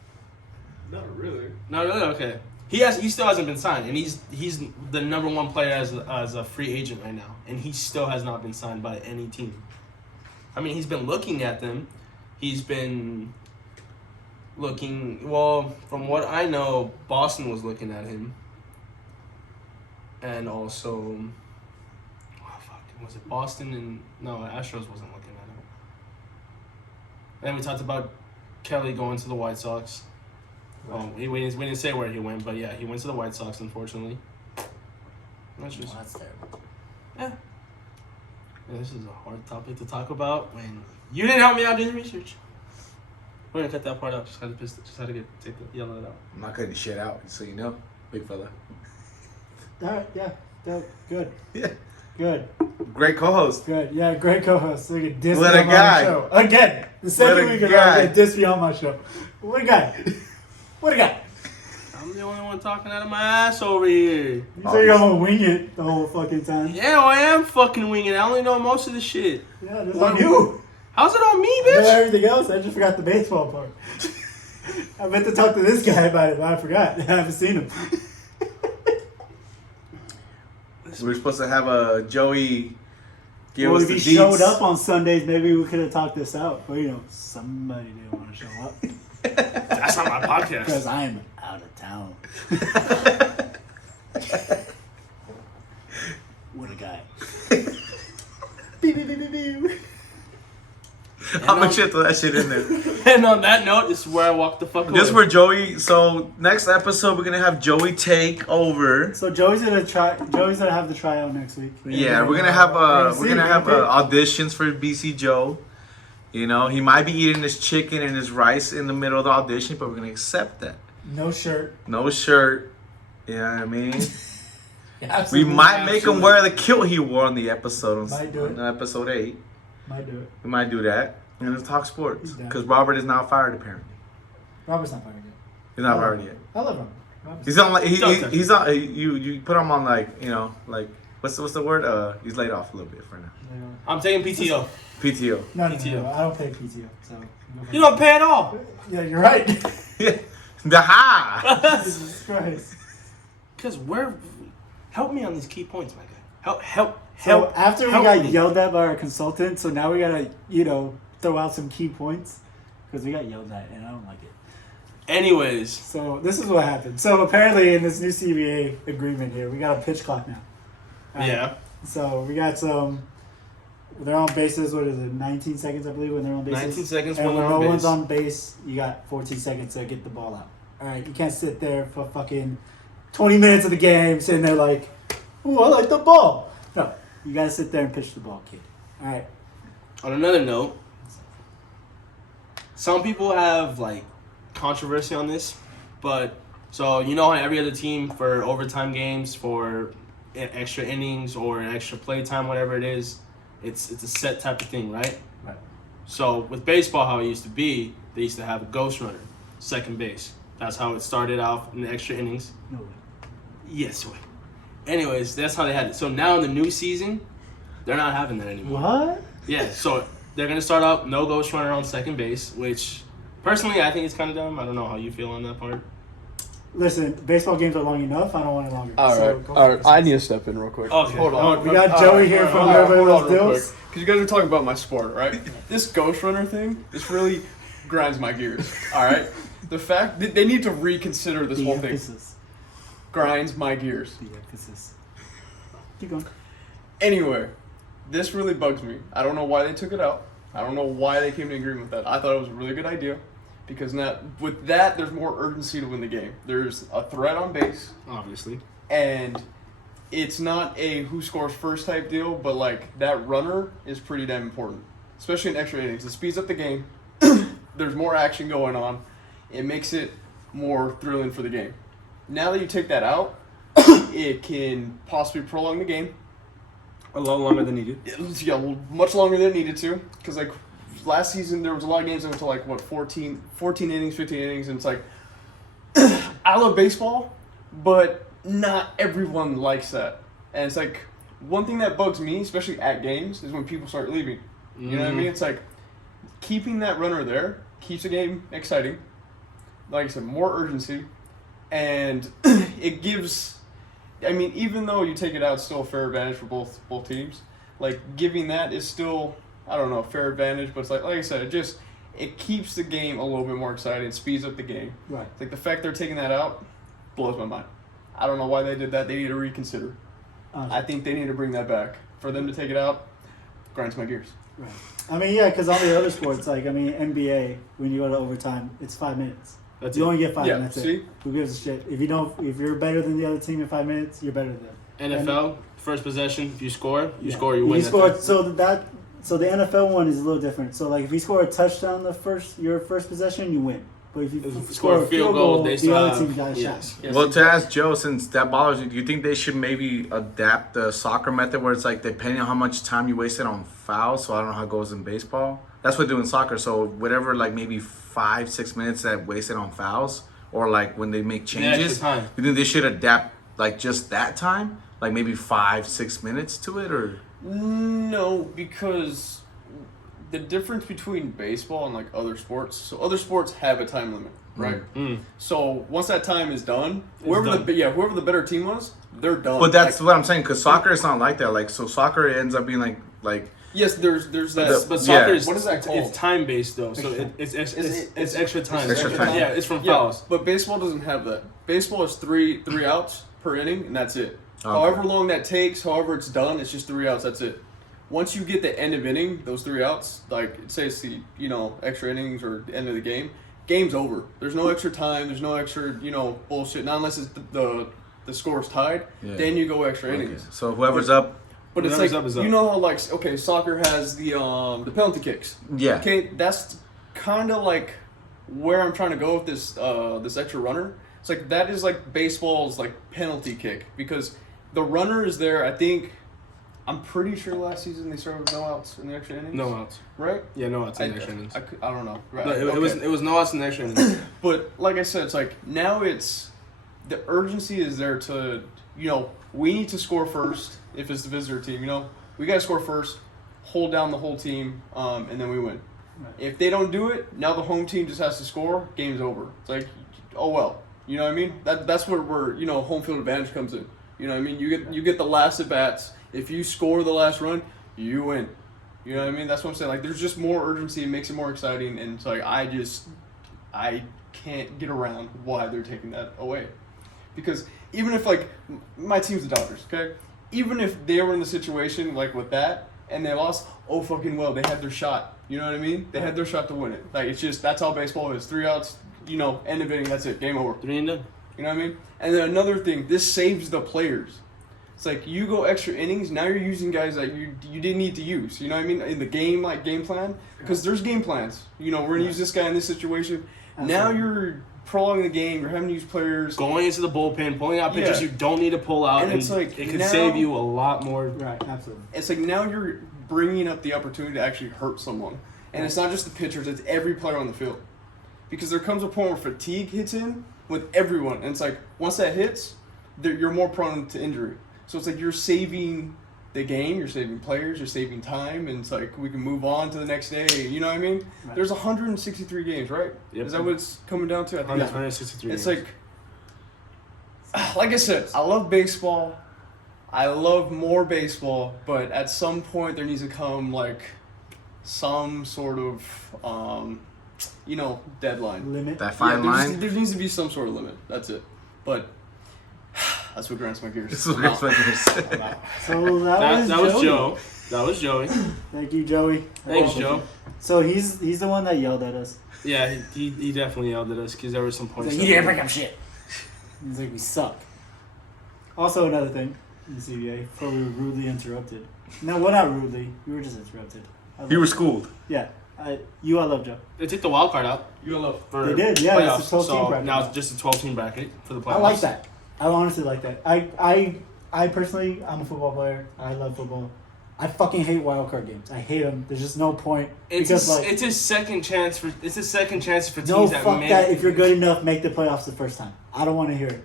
Not really. No, really? Okay. He still hasn't been signed, and he's the number 1 player as a free agent right now, and he still has not been signed by any team. I mean, he's been looking at them. He's been looking. Well, from what I know, Boston was looking at him, and also, was it Boston and no, Astros wasn't looking at him. And we talked about Kelly going to the White Sox. We didn't say where he went, but yeah, he went to the White Sox, unfortunately. That's just, That's terrible. yeah. This is a hard topic to talk about when you didn't help me out doing the research. We're gonna cut that part out. Just had to yell it out. I'm not cutting shit out, so you know, big fella. Alright, yeah. Good. Yeah. Good. Great co-host. Good. Yeah, great co-host. Look at diss What me a on guy. my show. Again. The second What a week in a guy. row, diss me on my show. What a guy. What a guy. I'm the only one talking out of my ass over here. You say you're gonna wing it the whole fucking time. Yeah, I am fucking winging it. I only know most of the shit. Yeah, this is on you. How's it on me, I know bitch? everything else. I just forgot the baseball part. I meant to talk to this guy about it, but I forgot. I haven't seen him. We were supposed to have a Joey give Well, us if the he showed deets. up on Sundays, maybe we could have talked this out. But you know, somebody didn't want to show up That's not my podcast. because I'm out of town. What a guy. Beep, beep, beep, beep, beep. I'm gonna shit throw that shit in there. And on that note, this is where I walk the fuck away. Just for Joey. So next episode we're gonna have Joey take over. So Joey's gonna have the tryout next week. Yeah, we're gonna have see. auditions for BC Joe. You know, he might be eating his chicken and his rice in the middle of the audition, but we're gonna accept that. No shirt. No shirt. You know what I mean? We Absolutely. might make him wear the kilt he wore on the episode Might do it. on episode 8. Might do it. We might do that. And let's talk sports. He's down. Because Robert is now fired apparently. Robert's not fired yet. He's not fired yet. I love Robert. Robert's He's on like Don't touch he's on you put him on like, you know, like what's the word? He's laid off a little bit for now. I'm taking PTO. PTO. No, PTO. I don't pay PTO. So You don't pay at all. Yeah, you're right. Yeah. The ha! Jesus Christ. Because help me on these key points, my guy. Help. So after we help got me. yelled at by our consultant, so now we gotta, throw out some key points because we got yelled at and I don't like it. Anyways, So this is what happened. So apparently in this new CBA agreement here, we got a pitch clock now. All right? yeah. So we got some. They're on bases. What is it? 19 seconds, I believe, when they're on bases. 19 seconds And when when they're on no one's base. on base, you got 14 seconds to get the ball out. All right, you can't sit there for fucking 20 minutes of the game sitting there like, "Ooh, I like the ball." No, you gotta sit there and pitch the ball, kid. All right. On another note, some people have like controversy on this, but so you know how every other team for overtime games, for extra innings or an extra play time, whatever it is, it's a set type of thing, right? Right. So with baseball, how it used to be, they used to have a ghost runner, second base. That's how it started off in the extra innings. No way. Yes, way. Anyways, that's how they had it. So now in the new season, they're not having that anymore. What? Yeah, so they're going to start out no ghost runner on second base, which personally I think it's kind of dumb. I don't know how you feel on that part. Listen, baseball games are long enough. I don't want it longer. All So right, go all for right. it. I need to step in real quick. Okay. Hold on. We got Joey here from wherever those deals. Because you guys are talking about my sport, right? This ghost runner thing, this really grinds my gears. All right, the fact that they need to reconsider this The whole thing emphasis. grinds my gears. The emphasis. Keep going. Anyway, this really bugs me. I don't know why they took it out. I don't know why they came to agreement with that. I thought it was a really good idea because now with that, there's more urgency to win the game. There's a threat on base, Obviously. and it's not a who scores first type deal, but like that runner is pretty damn important, especially in extra innings. It speeds up the game. There's more action going on. It makes it more thrilling for the game. Now that you take that out, it can possibly prolong the game. A lot longer than needed. Yeah, much longer than it needed to. Because, like, last season, there was a lot of games that went to, like, 14 innings, 15 innings. And it's like, I love baseball, but not everyone likes that. And it's like, one thing that bugs me, especially at games, is when people start leaving. You know what I mean? It's like, keeping that runner there keeps the game exciting. Like I said, more urgency. And it gives... I mean, even though you take it out, it's still a fair advantage for both teams. Like, giving that is still, I don't know, a fair advantage. But it's like I said, it keeps the game a little bit more exciting. It speeds up the game. Right. Like, the fact they're taking that out blows my mind. I don't know why they did that. They need to reconsider. I think they need to bring that back. For them to take it out, grinds my gears. Right. I mean, yeah, because all the other sports, like, I mean, NBA, when you go to overtime, it's 5 minutes. That's You it. only get 5 Yeah, and that's see? it. Who gives a shit? If you're better than the other team in 5 minutes, you're better than them. NFL, first possession, if you score, you Yeah. score, you If win. you score, so the NFL one is a little different. So like if you score a touchdown your first possession, you win. But if you If you score a field goal, they the still other have, team got a yes. shot. Yes. Well, to ask Joe, since that bothers you, do you think they should maybe adapt the soccer method where it's like depending on how much time you wasted on fouls? So I don't know how it goes in baseball. That's what they do in soccer. So whatever, like maybe 5-6 minutes that wasted on fouls, or like when they make The extra changes, time. you think they should adapt like just that time, like maybe 5-6 minutes to it, or? No, because the difference between baseball and like other sports, so other sports have a time limit, right? So once that time is done, whoever done. whoever the better team was, they're done. But that's Like, what I'm saying, because soccer is not like that. Like, so soccer ends up being like yes, there's that. The- But yeah. soccer is What is that it's called? time based though, so it's extra time. Extra time. Yeah, it's from Yeah, fouls. but baseball doesn't have that. Baseball is three outs per inning, and that's it. Okay. However long that takes, however it's done, it's just 3 outs. That's it. Once you get the end of inning, those 3 outs, like say it's the extra innings or the end of the game, game's over. There's no extra time. There's no extra bullshit. Not unless it's the score's tied. Yeah. Then you go extra okay. innings. So whoever's up, But it's Whoever's like up is up. you know how like okay, soccer has the penalty kicks. yeah. Okay, that's kind of like where I'm trying to go with this extra runner. It's like that is like baseball's like penalty kick because the runner is there. I'm pretty sure last season they started with no outs in the extra innings. No outs. Right? Yeah, no outs in the extra innings. I don't know. Right. But it okay. was no outs in the extra innings. But like I said, it's like now it's the urgency is there to we need to score first if it's the visitor team. We got to score first, hold down the whole team, and then we win. Right. If they don't do it, now the home team just has to score. Game's over. It's like, oh well. You know what I mean? That's where home field advantage comes in. You know what I mean? You get the last at bats. If you score the last run, you win. You know what I mean? That's what I'm saying. Like there's just more urgency. It makes it more exciting, and it's like I can't get around why they're taking that away. Because even if, like, my team's the Dodgers, okay? Even if they were in the situation, like, with that, and they lost, oh, fucking well, they had their shot. You know what I mean? They had their shot to win it. Like, it's just, that's how baseball is. 3 outs, you know, end of inning, that's it. Game over. 3 and done. You know what I mean? And then another thing, this saves the players. It's like, you go extra innings, now you're using guys that you didn't need to use. You know what I mean? In the game, like, game plan. Because there's game plans. You know, we're going to use this guy in this situation. Now you're prolonging the game. You're having to use players. Going into the bullpen, pulling out pitchers you don't need to pull out. And it's like, it could now, save you a lot more. Right, absolutely. It's like now you're bringing up the opportunity to actually hurt someone. And it's not just the pitchers, it's every player on the field. Because there comes a point where fatigue hits in with everyone. And it's like, once that hits, you're more prone to injury. So it's like you're saving the game, you're saving players, you're saving time, and it's like we can move on to the next day. You know what I mean? Right. There's 163 games, right? Yep. Is that what it's coming down to? I think 163 it's games. like I said, I love baseball. I love more baseball, but at some point there needs to come like some sort of, deadline. Limit. That fine Yeah, line. there needs to be some sort of limit. That's it. But that's what grinds my gears. This is what it's making So that was Joe. That was Joey. Thank you, Joey. Thanks, Joe. So he's the one that yelled at us. Yeah, he definitely yelled at us because there were some points. He's like, you didn't bring up shit. He's like, we suck. Also, another thing in the CBA, before we were rudely interrupted. No, well, not rudely. We were just interrupted. You were schooled. Yeah. I love Joe. They took the wild card out. They did, yeah. Playoffs. It's a 12 team bracket. Now it's just a 12-team bracket for the playoffs. I like that. I honestly like that. I personally, I'm a football player. I love football. I fucking hate wild card games. I hate them. There's just no point. It's a second chance for teams no, that fuck make that. If you're good enough, make the playoffs the first time. I don't want to hear it.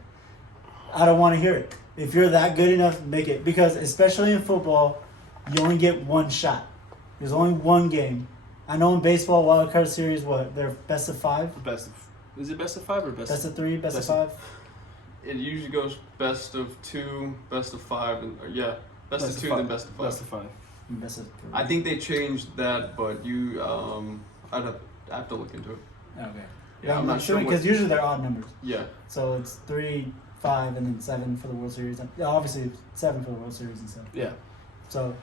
I don't want to hear it. If you're that good enough, make it. Because especially in football, you only get one shot. There's only one game. I know in baseball, wild card series, they're best of 5? Is it best of 5 or Best of 3, best of 5? It usually goes best of 2, best of 5, and best of 2, then best of 5. Best of 5. Best of 3. I think they changed that, but I have to look into it. Okay. Yeah, I'm not sure because usually they're odd numbers. Yeah. So it's 3, 5, and then 7 for the World Series. Yeah, obviously 7 for the World Series and stuff. Yeah. So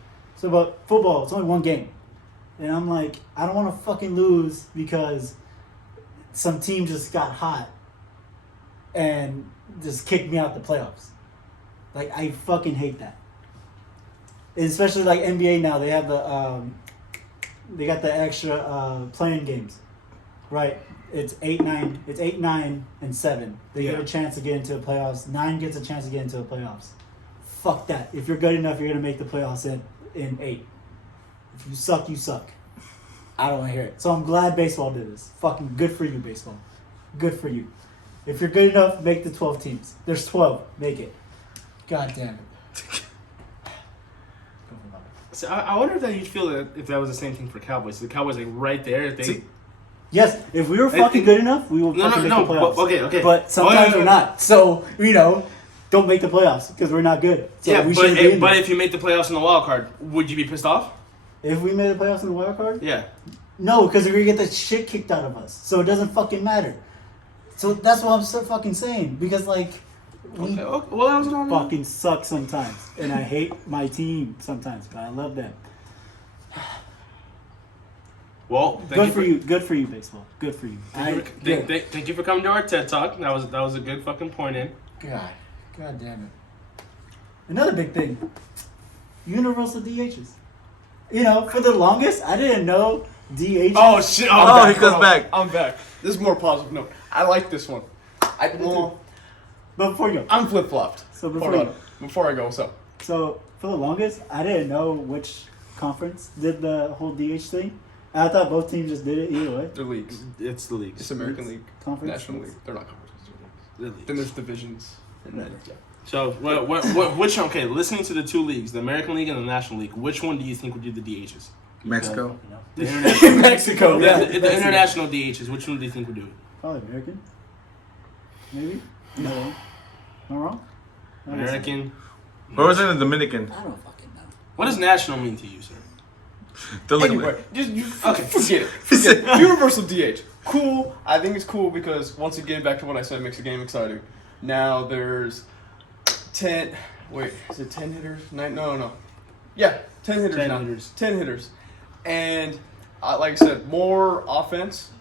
but football, it's only one game. And I'm like, I don't want to fucking lose because some team just got hot and just kicked me out the playoffs. Like, I fucking hate that. And especially like NBA now, they have they got the extra playing games, right? It's 8, 9. It's 8, 9, and 7. They get a chance to get into the playoffs. 9 gets a chance to get into the playoffs. Fuck that. If you're good enough, you're gonna make the playoffs in 8. If you suck, you suck. I don't want to hear it. So I'm glad baseball did this. Fucking good for you, baseball. Good for you. If you're good enough, make the 12 teams. There's 12. Make it. God damn it. So I wonder if that you'd feel that if that was the same thing for Cowboys. The Cowboys like right there. If they Yes, if we were fucking good enough, we will fucking make the playoffs. Okay. But sometimes we're not. So, don't make the playoffs because we're not good. So yeah, we shouldn't be in but there. if you make the playoffs in the wild card, would you be pissed off? If we made the playoffs in the wild card? Yeah. No, because we're going to get the shit kicked out of us. So it doesn't fucking matter. So that's what I'm so fucking saying. Because, we Okay. Well, that was an fucking suck sometimes. And I hate my team sometimes, but I love them. Well, Good for you, baseball. Good for you. Thank you for coming to our TED Talk. That was a good fucking point in. God damn it. Another big thing. Universal DHs. For the longest, I didn't know DHs. Oh shit! Oh, he goes back. I'm back. This is more positive note. I like this one. But before you go. I'm flip flopped. So Before I go, what's up? So for the longest, I didn't know which conference did the whole DH thing. I thought both teams just did it either way. They're leagues. It's the leagues. It's American League, Conference? National League. They're not conferences. The leagues. Then there's divisions. And then So, which? Okay, listening to the two leagues, the American League and the National League, which one do you think would do the DHs? Mexico. The international. Mexico. the, Yeah. the international DHs. Which one do you think would do it? Probably American. Maybe. No. Am I wrong? American. Or was it the Dominican? I don't fucking know. What does national mean to you, sir? The liquid. Anyway, just forget it. Universal DH. cool. I think it's cool because once again, back to what I said, makes the game exciting. Now there's 10. Wait, is it 10 hitters? No. Yeah, 10 hitters 10 now. hitters. 10 hitters, and like I said, more offense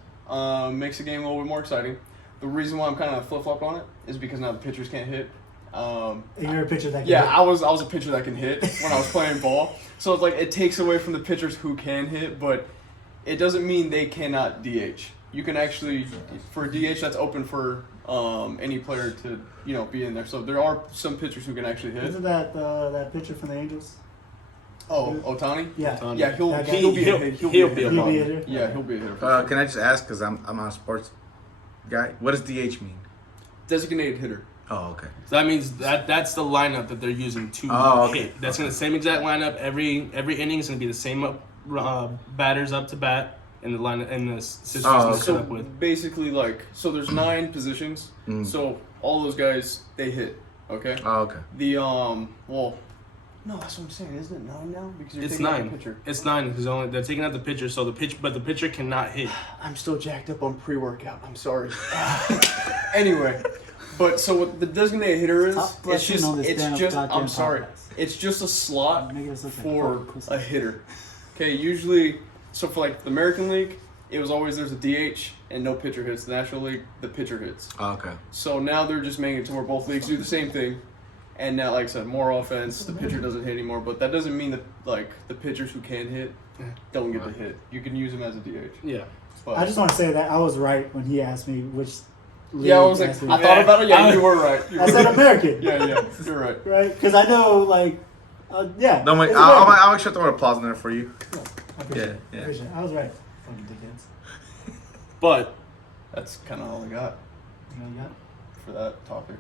makes the game a little bit more exciting. The reason why I'm kind of flip flop on it is because now the pitchers can't hit. And you're a pitcher that can Yeah, hit. I was a pitcher that can hit when I was playing ball. So it's like it takes away from the pitchers who can hit, but it doesn't mean they cannot DH. You can actually, for DH, that's open for any player to be in there. So there are some pitchers who can actually hit. Isn't that that pitcher from the Angels? Oh, Otani? Yeah. Yeah, he'll That guy. be a hitter. He'll be a He'll problem. be a hitter. Yeah, he'll be a hitter. For sure. Can I just ask, because I'm not a sports guy, what does DH mean? Designated hitter. Oh, okay. So that means that's the lineup that they're using to Okay. hit. That's gonna the same exact lineup. Every inning is gonna be the same batters up to bat in the line in the situation Oh, they're okay. set So up with. basically, there's 9 positions. Mm. So all those guys, they hit. Okay. Oh, okay. The no, that's what I'm saying. Isn't it 9 now? Because you're It's taking out the 9. pitcher. It's 9 because they're taking out the pitcher, so but the pitcher cannot hit. I'm still jacked up on pre-workout. I'm sorry. Anyway, but so what the designated hitter is, Stop it's flexing just on this damn goddamn I'm sorry. podcast. It's just a slot Making us look like for fucking pussies. a hitter. Okay, usually, so for like the American League, it was always there's a DH and no pitcher hits. The National League, the pitcher hits. Oh, okay. So now they're just making it to where both leagues do the same thing. And now, like I said, more offense. The pitcher doesn't hit anymore, but that doesn't mean that the pitchers who can hit don't get the hit. You can use them as a DH. Yeah. But I just want to say that I was right when he asked me which. yeah, I was league like, asked me. I thought about it. Yeah, you were right. You I were said right. American. Yeah, you're right. Right? Because I know, yeah. No, wait, it's I'll American. make sure to throw an applause in there for you. I appreciate Yeah, it. yeah. I appreciate it. I was right. Fucking dickheads. But That's kind of all I got You know, you got for that topic.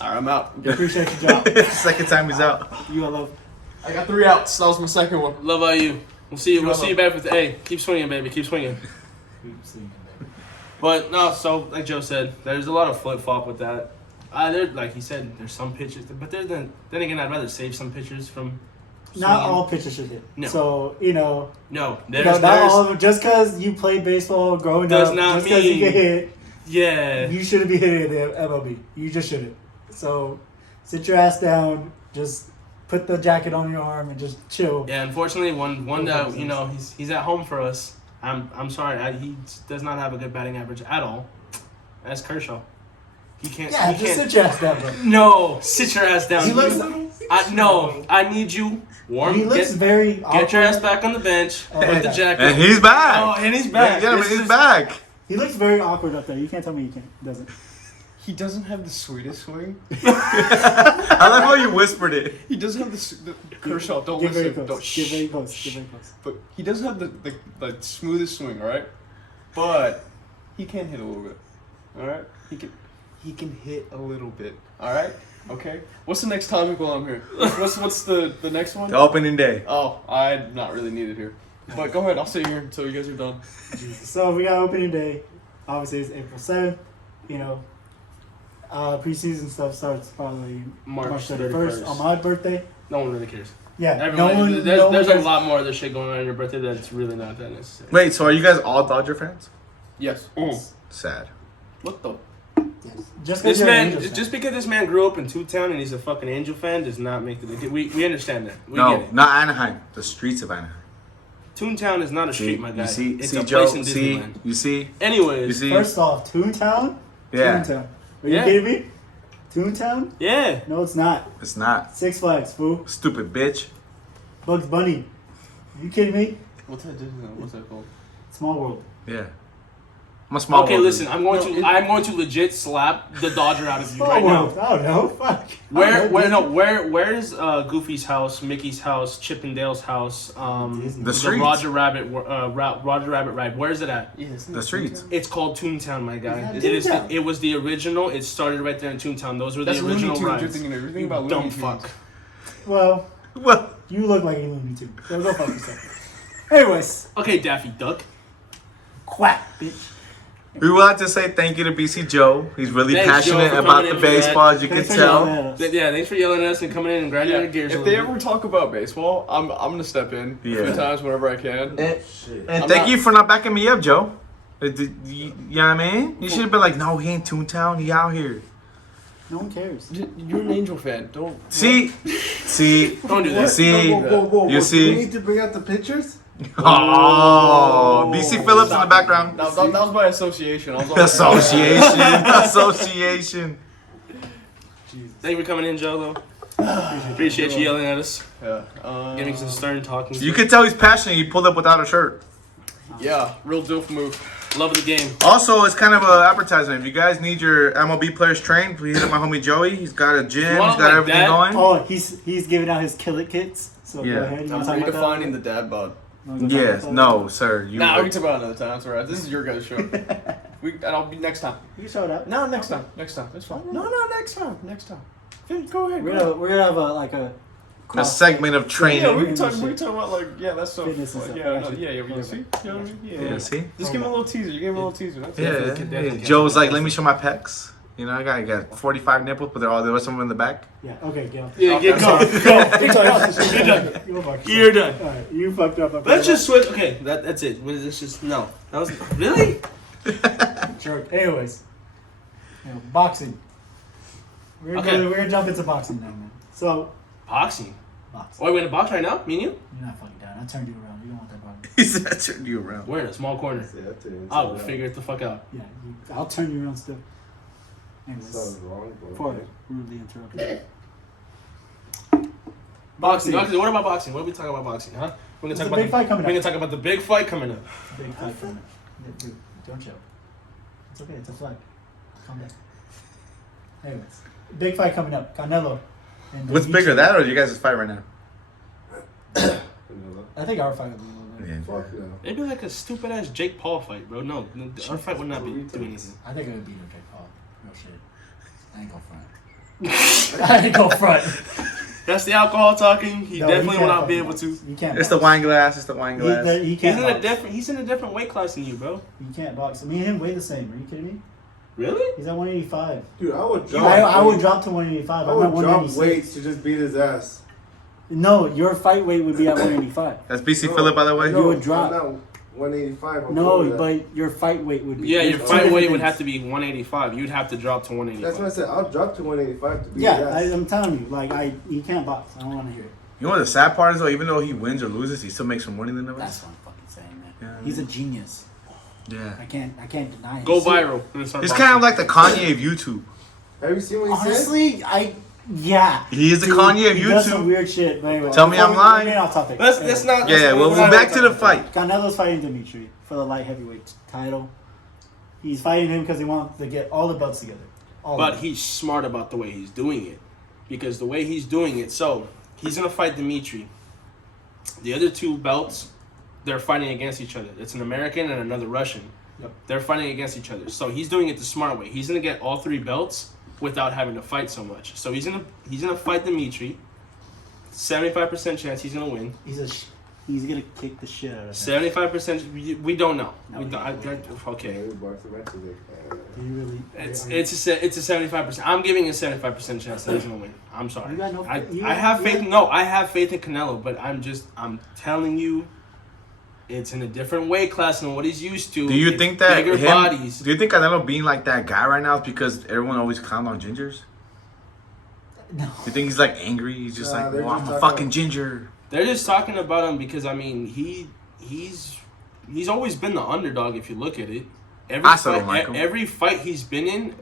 All right, I'm out. it. Appreciate your job. Second time he's out. You I love. I got 3 outs. That was my second one. love you. We'll see you. We'll see you back with keep swinging, baby. Keep swinging. But no, so like Joe said, there's a lot of flip flop with that. There, like he said, there's some pitchers, but then again, I'd rather save some pitchers from. Not swinging. all pitchers should hit. No. So, No, not there's all of them. Just because you played baseball growing Does up, not just because you mean- get hit, yeah. you shouldn't be hitting the MLB. You just shouldn't. So, sit your ass down. Just put the jacket on your arm and just chill. Yeah, unfortunately, one that he's at home for us. I'm sorry, he does not have a good batting average at all. That's Kershaw. He can't. Yeah, he just can't. sit your ass down, bro. No, sit your ass down. He looks. I need you warm. He looks very. Get your ass back on the bench. Oh, Put the yeah. jacket. And he's back. Oh, and he's back. Yeah, This he's is- back. He looks very awkward up there. You can't tell me he can't. Doesn't. He doesn't have the sweetest swing. I like how you whispered it. He doesn't have the Kershaw. Don't Get very listen. close. Don't, Get very shh. close. Get very close. But he doesn't have the smoothest swing, right? But he can hit a little bit. All right, he can hit a little bit. All right, okay. What's the next topic while I'm here? What's the next one? The opening day. Oh, I'm not really needed here. But go ahead. I'll sit here until you guys are done. So we got opening day. Obviously, it's April 7th. Preseason stuff starts probably March 31st on my birthday. No one really cares. Yeah, Everyone, there's no one a cares. lot more other shit going on your birthday that's really not that necessary. Wait, so are you guys all Dodger fans? Yes. Sad. What the? Just This because you're an man, Angels fan. just because this man grew up in Toontown and he's a fucking Angel fan, does not make the. We understand that. We get No, it. not Anaheim. The streets of Anaheim. Toontown is not a street, my guy. You see, it's see a Joe. place in See, Disneyland. you see, Anyways, you see. First off, Toontown? Yeah, Toontown. Are you Yeah. kidding me? Toontown? yeah. No, it's not. it's not. Six Flags, fool. Stupid bitch. Bugs Bunny. Are you kidding me? What's that called? Small World. Yeah. I'm a small Okay, world listen. dude. I'm going to legit slap the Dodger out of you Small right World. now. I don't know. Fuck. I don't know. Where's Goofy's house, Mickey's house, Chippendale's house, The streets. Roger Rabbit ride? Where is it at? Yes. The streets. It's called Toontown, my guy. It's It is. Toontown. It was the original. It started right there in Toontown. Those were That's the Looney original Tunes. You're rides. thinking everything about Dumb Looney Tunes. fuck. Well, Well, you look like a Looney Tune. So go fuck yourself. Anyways. Okay, Daffy Duck. Quack, bitch. we want to say thank you to BC Joe. He's really Thanks, Joe, passionate for about coming the in for that. baseball, as you can Thanks for yelling tell. at us. Yeah, thanks for yelling at us and coming in and grinding your gears. a If they little ever bit. talk about baseball, I'm gonna step in a Yeah. few times whenever I can. And I'm thank not- you for not backing me up, Joe. You know what I mean? You should have been like, no, he ain't Toontown. He out here. No one cares. You're an Angel fan. Don't. See? Don't do that. See? Whoa. You see? Do we need to bring out the pictures? Oh, BC Phillips in the background. That was by association. I was Association. Thank you for coming in, Joe. Appreciate you yelling at us, Yeah. getting some stern talking. You can tell he's passionate. He pulled up without a shirt. Yeah, real doof move. Love of the game. Also, it's kind of an advertisement. If you guys need your MLB players trained, please hit up my homie Joey. He's got a gym. You He's want got like everything that? going. Oh, he's giving out his kill it kits. So Yeah. go ahead. You I'm wanna talk about that? redefining the dad bod. Wanna go talk Yes. about that? No, sir. You. Nah, we can talk about it another time. That's alright. This is your guys' show. And I'll be next time. You showed up. No, next time. Next time. That's fine. No, next time. Next time. Go ahead. We're gonna have a segment of training. Yeah, we can talk about like that stuff. Fitness and Like, stuff. yeah, Actually, you see? You know what I mean? Yeah, see? Just give him a little teaser. You gave him a little teaser. That's it. Yeah. Definitely. Joe's like, let me show my pecs. You know, I got 45 nipples, but there was some in the back. Yeah. Okay. Go. Yeah, Okay, go. You're done. You're done. All right. You fucked up. Let's just switch. Okay, that's it. Let's just no. That was really. Jerk. Anyways, boxing. We're Okay. gonna jump into boxing now, man. So Boxing. boxing. Oh, we're in a box right now. Me and you. You're not fucking down. I turned you around. You don't want that boxing. He said, I turned you around. We're in a small corner. Yeah, that's it. I will figure it the fuck out. Yeah. I'll turn you around still. Anyways, Sounds wrong, but before okay. rudely interrupted. Boxing. Okay, what about boxing? What are we talking about boxing, huh? We're gonna There's talk a about big fight coming We're up. gonna talk about the big fight coming up. Big fight coming up. Yeah, dude, don't chill. It's okay. It's a flag. Calm down. Anyways, big fight coming up. Canelo. and What's Desean. bigger, that or you guys' fight right now? I think our fight would be a little bit. Yeah. Fuck no. It'd be like a stupid ass Jake Paul fight, bro. No, our fight would not be doing anything. I think it would be no Jake Paul. No shit. I ain't gonna front. I ain't gonna front. That's the alcohol talking. He No, definitely will can't not be fucking able to. box. You can't. It's the box. wine glass. It's the wine glass. He He's can't in a box. different. He's in a different weight class than you, bro. You can't box. Me and him weigh the same. Are you kidding me? Really? He's at 185. Dude, I would drop. I would weight. drop to 185. I I'm would at drop 196. weights to just beat his ass. No, your fight weight would be at 185. That's BC No, Phillip, by the way. You would drop. I'm not 185. I'm No, over that. but your fight weight would be. Yeah, your There's two fight different weight would things. have to be 185. You'd have to drop to 185. That's what I said. I'll drop to 185 to beat Yeah, his ass. I'm telling you, he can't box. I don't want to hear it. You know what the sad part is, though? Even though he wins or loses, he still makes more money than the That's rest. what I'm fucking saying, man. Yeah. He's a genius. Yeah. I can't deny it. Go viral. and start He's boxing. kind of like the Kanye of YouTube. Have you seen what he said? Honestly, yeah. He is the Dude, Kanye of he does some YouTube. weird shit. But anyway, Tell me before I'm we lying. get off topic. Let's not. Yeah, well, we're back to the fight. Canelo's fighting Dimitri for the light heavyweight title. He's fighting him because he wants to get all the belts together. All But of them. he's smart about the way he's doing it, because the way he's doing it. So he's gonna fight Dimitri. The other two belts, they're fighting against each other. It's an American and another Russian. Yep. They're fighting against each other. So he's doing it the smart way. He's gonna get all three belts without having to fight so much. So he's gonna fight Dimitri. 75% chance he's gonna win. He's gonna kick the shit out of him. 75%. We don't know. No, We he don't, won't. okay. Yeah, boxing matches, like, Do you really? It's a 75%. I'm giving a 75% chance that he's gonna win. I'm sorry. You got no- you- I have you faith. got- No, I have faith in Canelo, but I'm telling you, it's in a different weight class than what he's used to. Do you It's think that bigger him, bodies? Do you think Canelo being like that guy right now is because everyone always clowned on gingers? No. You think he's like angry? He's just Nah, like, they're well, just I'm a talking- fucking ginger. They're just talking about him because I mean he's always been the underdog if you look at it. I still don't like him. Every fight he's been in,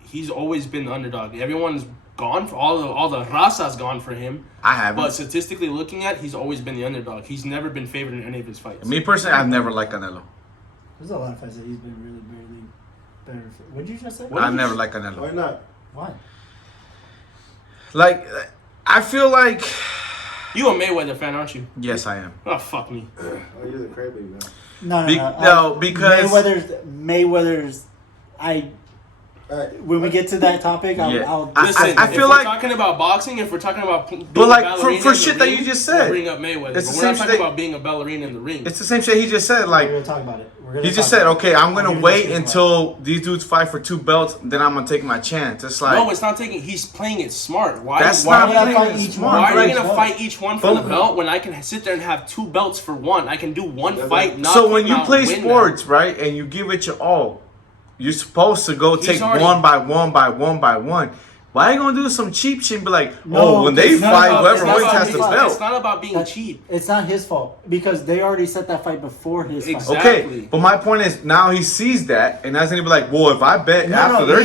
he's always been the underdog. Everyone's gone for all the raza's gone for him. I haven't. But statistically looking at, he's always been the underdog. He's never been favored in any of his fights. Me personally, I've never liked Canelo. There's a lot of fights that he's been really, really better. What did you just say? What? I've never liked why Canelo. not? Why? Like, I feel like, You a Mayweather fan, aren't you? yes, I am. Oh, fuck me. Oh, you're the crybaby, man. No, because Mayweather's. Alright. When we get to that topic, Yeah. I'll Listen, I if feel we're like- talking about boxing, if we're talking about being But, like, a for ballerina in the shit that ring, you just we'll said. bring up Mayweather. It's But the we're not same talking shit- about being a ballerina in the ring. it's the same shit he just said. Like, Like, we'll talk about it. He just said, okay, I'm going to wait until these dudes fight for 2 belts, then I'm going to take my chance. It's like... No, it's not taking... He's playing it smart. Why That's why not are you playing gonna it smart. Why are you going to fight each one for the belt when I can sit there and have 2 belts for one? I can do one fight, not So when you play sports, right, and you give it your all, you're supposed to go take one by one by one by one. Why are you going to do some cheap shit and be like, when they fight, whoever wins has the belt? It's not about being cheap. It's not his fault because they already set that fight before his fight. Okay, but my point is now he sees that and that's going to be like, well, if I bet after they're done.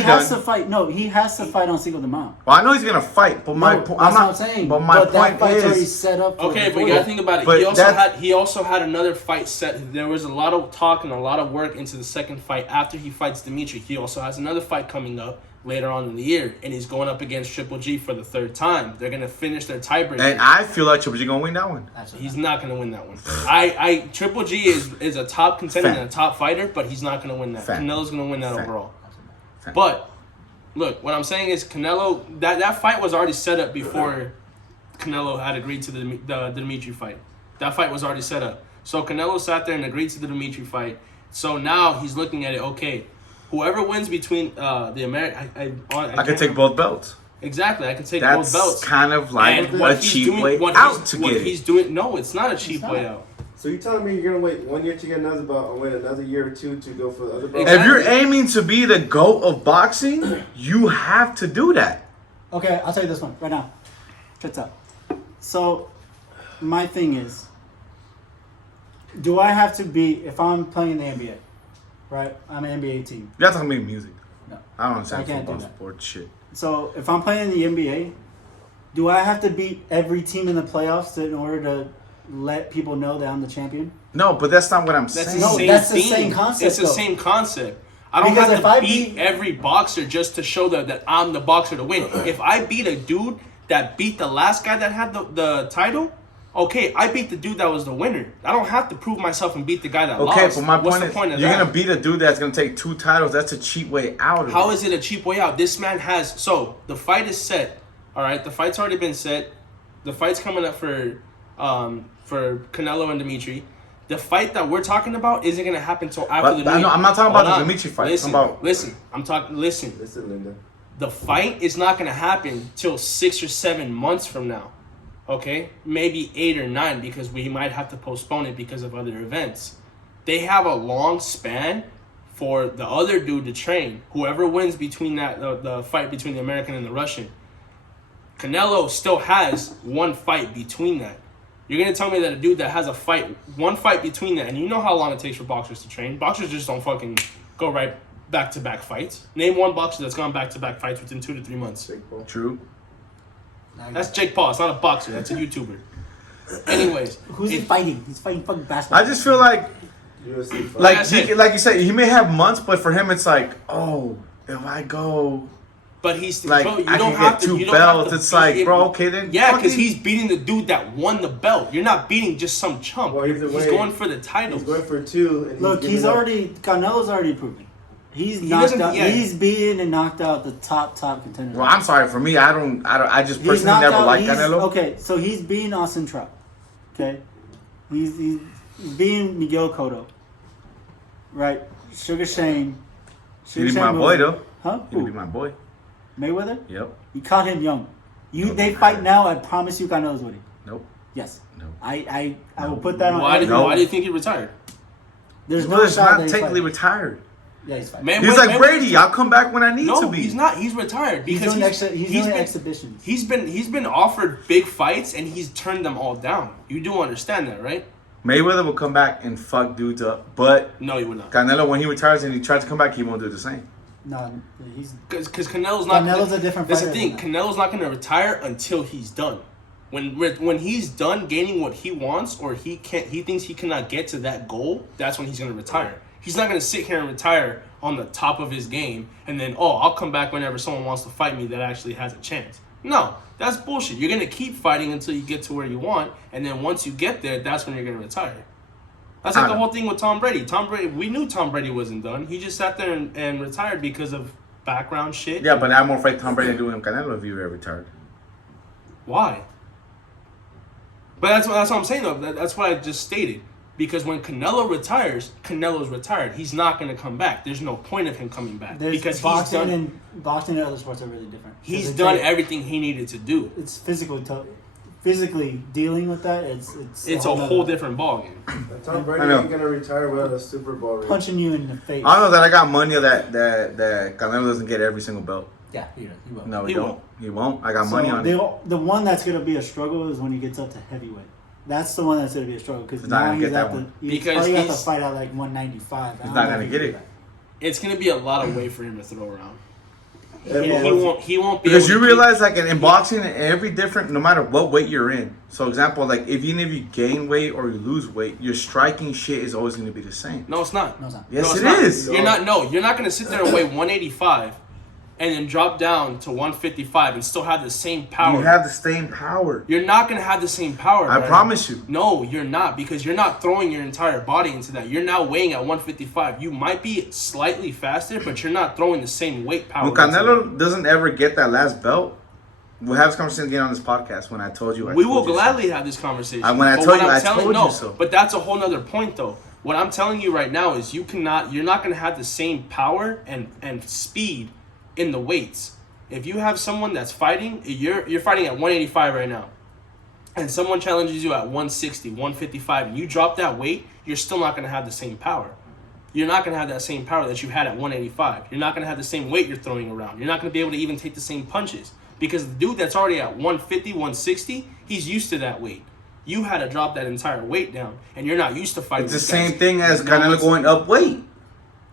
He has to fight on single amount. Well, I know he's going to fight, but my point... That's what I'm saying. But my point fight's is... already set up for okay, but you got to think about it. He also had another fight set. There was a lot of talk and a lot of work into the second fight after he fights Dimitri. He also has another fight coming up later on in the year, and he's going up against Triple G for the 3rd time. They're gonna finish their tiebreaker, and I feel like Triple G gonna win that one. He's not gonna win that one. Triple G is a top contender and a top fighter, but he's not gonna win that. Canelo's gonna win that overall. But look, what I'm saying is Canelo. That fight was already set up before Canelo had agreed to the Dimitri fight. That fight was already set up. So Canelo sat there and agreed to the Dimitri fight. So now he's looking at it. Okay. Whoever wins between the American, I can take both belts. Exactly, I can take both belts. That's kind of like a cheap way out to get it. No, it's not a cheap way out. So you're telling me you're gonna wait 1 year to get another belt, and wait another year or 2 to go for the other belt? Exactly. If you're aiming to be the GOAT of boxing, you have to do that. Okay, I'll tell you this one right now. Check out. So, my thing is, do I have to be if I'm playing the NBA? Right, I'm an NBA team. You have to make music. No, I don't understand I can't football do that. sports shit. So if I'm playing in the NBA, do I have to beat every team in the playoffs in order to let people know that I'm the champion? No, but that's not what I'm saying. That's the same concept. It's the same concept. I don't have to beat every boxer just to show that I'm the boxer to win. If I beat a dude that beat the last guy that had the title, okay, I beat the dude that was the winner. I don't have to prove myself and beat the guy that lost. Okay, but my point is, you're going to beat a dude that's going to take 2 titles. That's a cheap way out of it. How is it a cheap way out? This man has... So, the fight is set. All right? The fight's already been set. The fight's coming up for Canelo and Dimitri. The fight that we're talking about isn't going to happen until after the... I'm not talking about the Dimitri fight. Listen, Listen, Linda. The fight is not going to happen till 6 or 7 months from now. Okay, maybe 8 or 9 because we might have to postpone it because of other events. They have a long span for the other dude to train. Whoever wins between that the fight between the American and the Russian, Canelo still has one fight between that. You're gonna tell me that a dude that has one fight between that, and you know how long it takes for boxers to train. Boxers just don't fucking go right back-to-back fights. Name one boxer that's gone back-to-back fights within 2 to 3 months. True. That's Jake Paul. It's not a boxer. That's a YouTuber. Anyways. Who's he fighting? He's fighting fucking basketball. I just feel like like you said, he may have months, but for him it's like, oh, if I go... But he's... Like, bro, you I don't can have get to, 2 you don't belts. have to it's like, bro, okay then. Yeah, because he's beating the dude that won the belt. You're not beating just some chump. Well, he's going for the title. He's going for 2. And look, Canelo's already proven. He's knocked out. Yeah. He's beaten and knocked out the top contenders. Well, I'm sorry. For me, I just personally never liked Canelo. Okay, so he's beating Austin Trout. Okay, he's beating Miguel Cotto. Right, Sugar Shane. He be my boy though. Huh? He be my boy. Mayweather. Yep. You caught him young. They fight now. I promise you, Canelo's winning. Nope. Yes. No. I will put that on. Why do you think he retired? There's no shot not technically retired. Yeah, he's fine. He's like Brady. I'll come back when I need to be. No, he's not. He's retired because he's doing exhibitions. He's been offered big fights and he's turned them all down. You do understand that, right? Mayweather will come back and fuck dudes up, but no, he would not. Canelo, when he retires and he tries to come back, he won't do the same. No, he's because Canelo's not. Canelo's a different fighter. That's the thing. Canelo's not going to retire until he's done. When he's done gaining what he wants, or he thinks he cannot get to that goal, that's when he's going to retire. He's not going to sit here and retire on the top of his game and then, I'll come back whenever someone wants to fight me that actually has a chance. No, that's bullshit. You're going to keep fighting until you get to where you want, and then once you get there, that's when you're going to retire. That's like the whole thing with Tom Brady. We knew Tom Brady wasn't done. He just sat there and retired because of background shit. Yeah, but I'm more afraid Tom Brady doing Canelo if he were retired. Why? But that's what I'm saying, though. That's what I just stated. Because when Canelo retires, Canelo's retired. He's not going to come back. There's no point of him coming back. Because boxing and other sports are really different. He's done everything he needed to do. It's physically dealing with that. It's a whole different ballgame. Tom Brady ain't gonna retire without a Super Bowl ring. Punching you in the face. I don't know that I got money that Canelo doesn't get every single belt. Yeah, he will. No, he won't. He won't. I got money on it. The one that's gonna be a struggle is when he gets up to heavyweight. That's the one that's gonna be a struggle because now he's at the because he's got to fight at like 195. He's not gonna get it. It's gonna be a lot of weight for him to throw around. He won't be because able you to realize like in boxing, every different, no matter what weight you're in. So example, like even if you gain weight or you lose weight, your striking shit is always gonna be the same. No, it's not. Yes, it is. You're not gonna sit there and weigh 185. And then drop down to 155 and still have the same power. You have the same power. You're not going to have the same power. I promise you. No, you're not, because you're not throwing your entire body into that. You're now weighing at 155. You might be slightly faster, but you're not throwing the same weight power. When Canelo doesn't ever get that last belt, we'll have this conversation again on this podcast. When I told you, we will gladly have this conversation. When I told you, I told you so. But that's a whole nother point, though. What I'm telling you right now is you're not going to have the same power and speed in the weights. If you have someone that's fighting, you're fighting at 185 right now, and someone challenges you at 160, 155, and you drop that weight, you're still not going to have the same power. You're not going to have that same power that you had at 185. You're not going to have the same weight you're throwing around. You're not going to be able to even take the same punches because the dude that's already at 150, 160, he's used to that weight. You had to drop that entire weight down, and you're not used to fighting. It's the same thing as Canelo going up weight.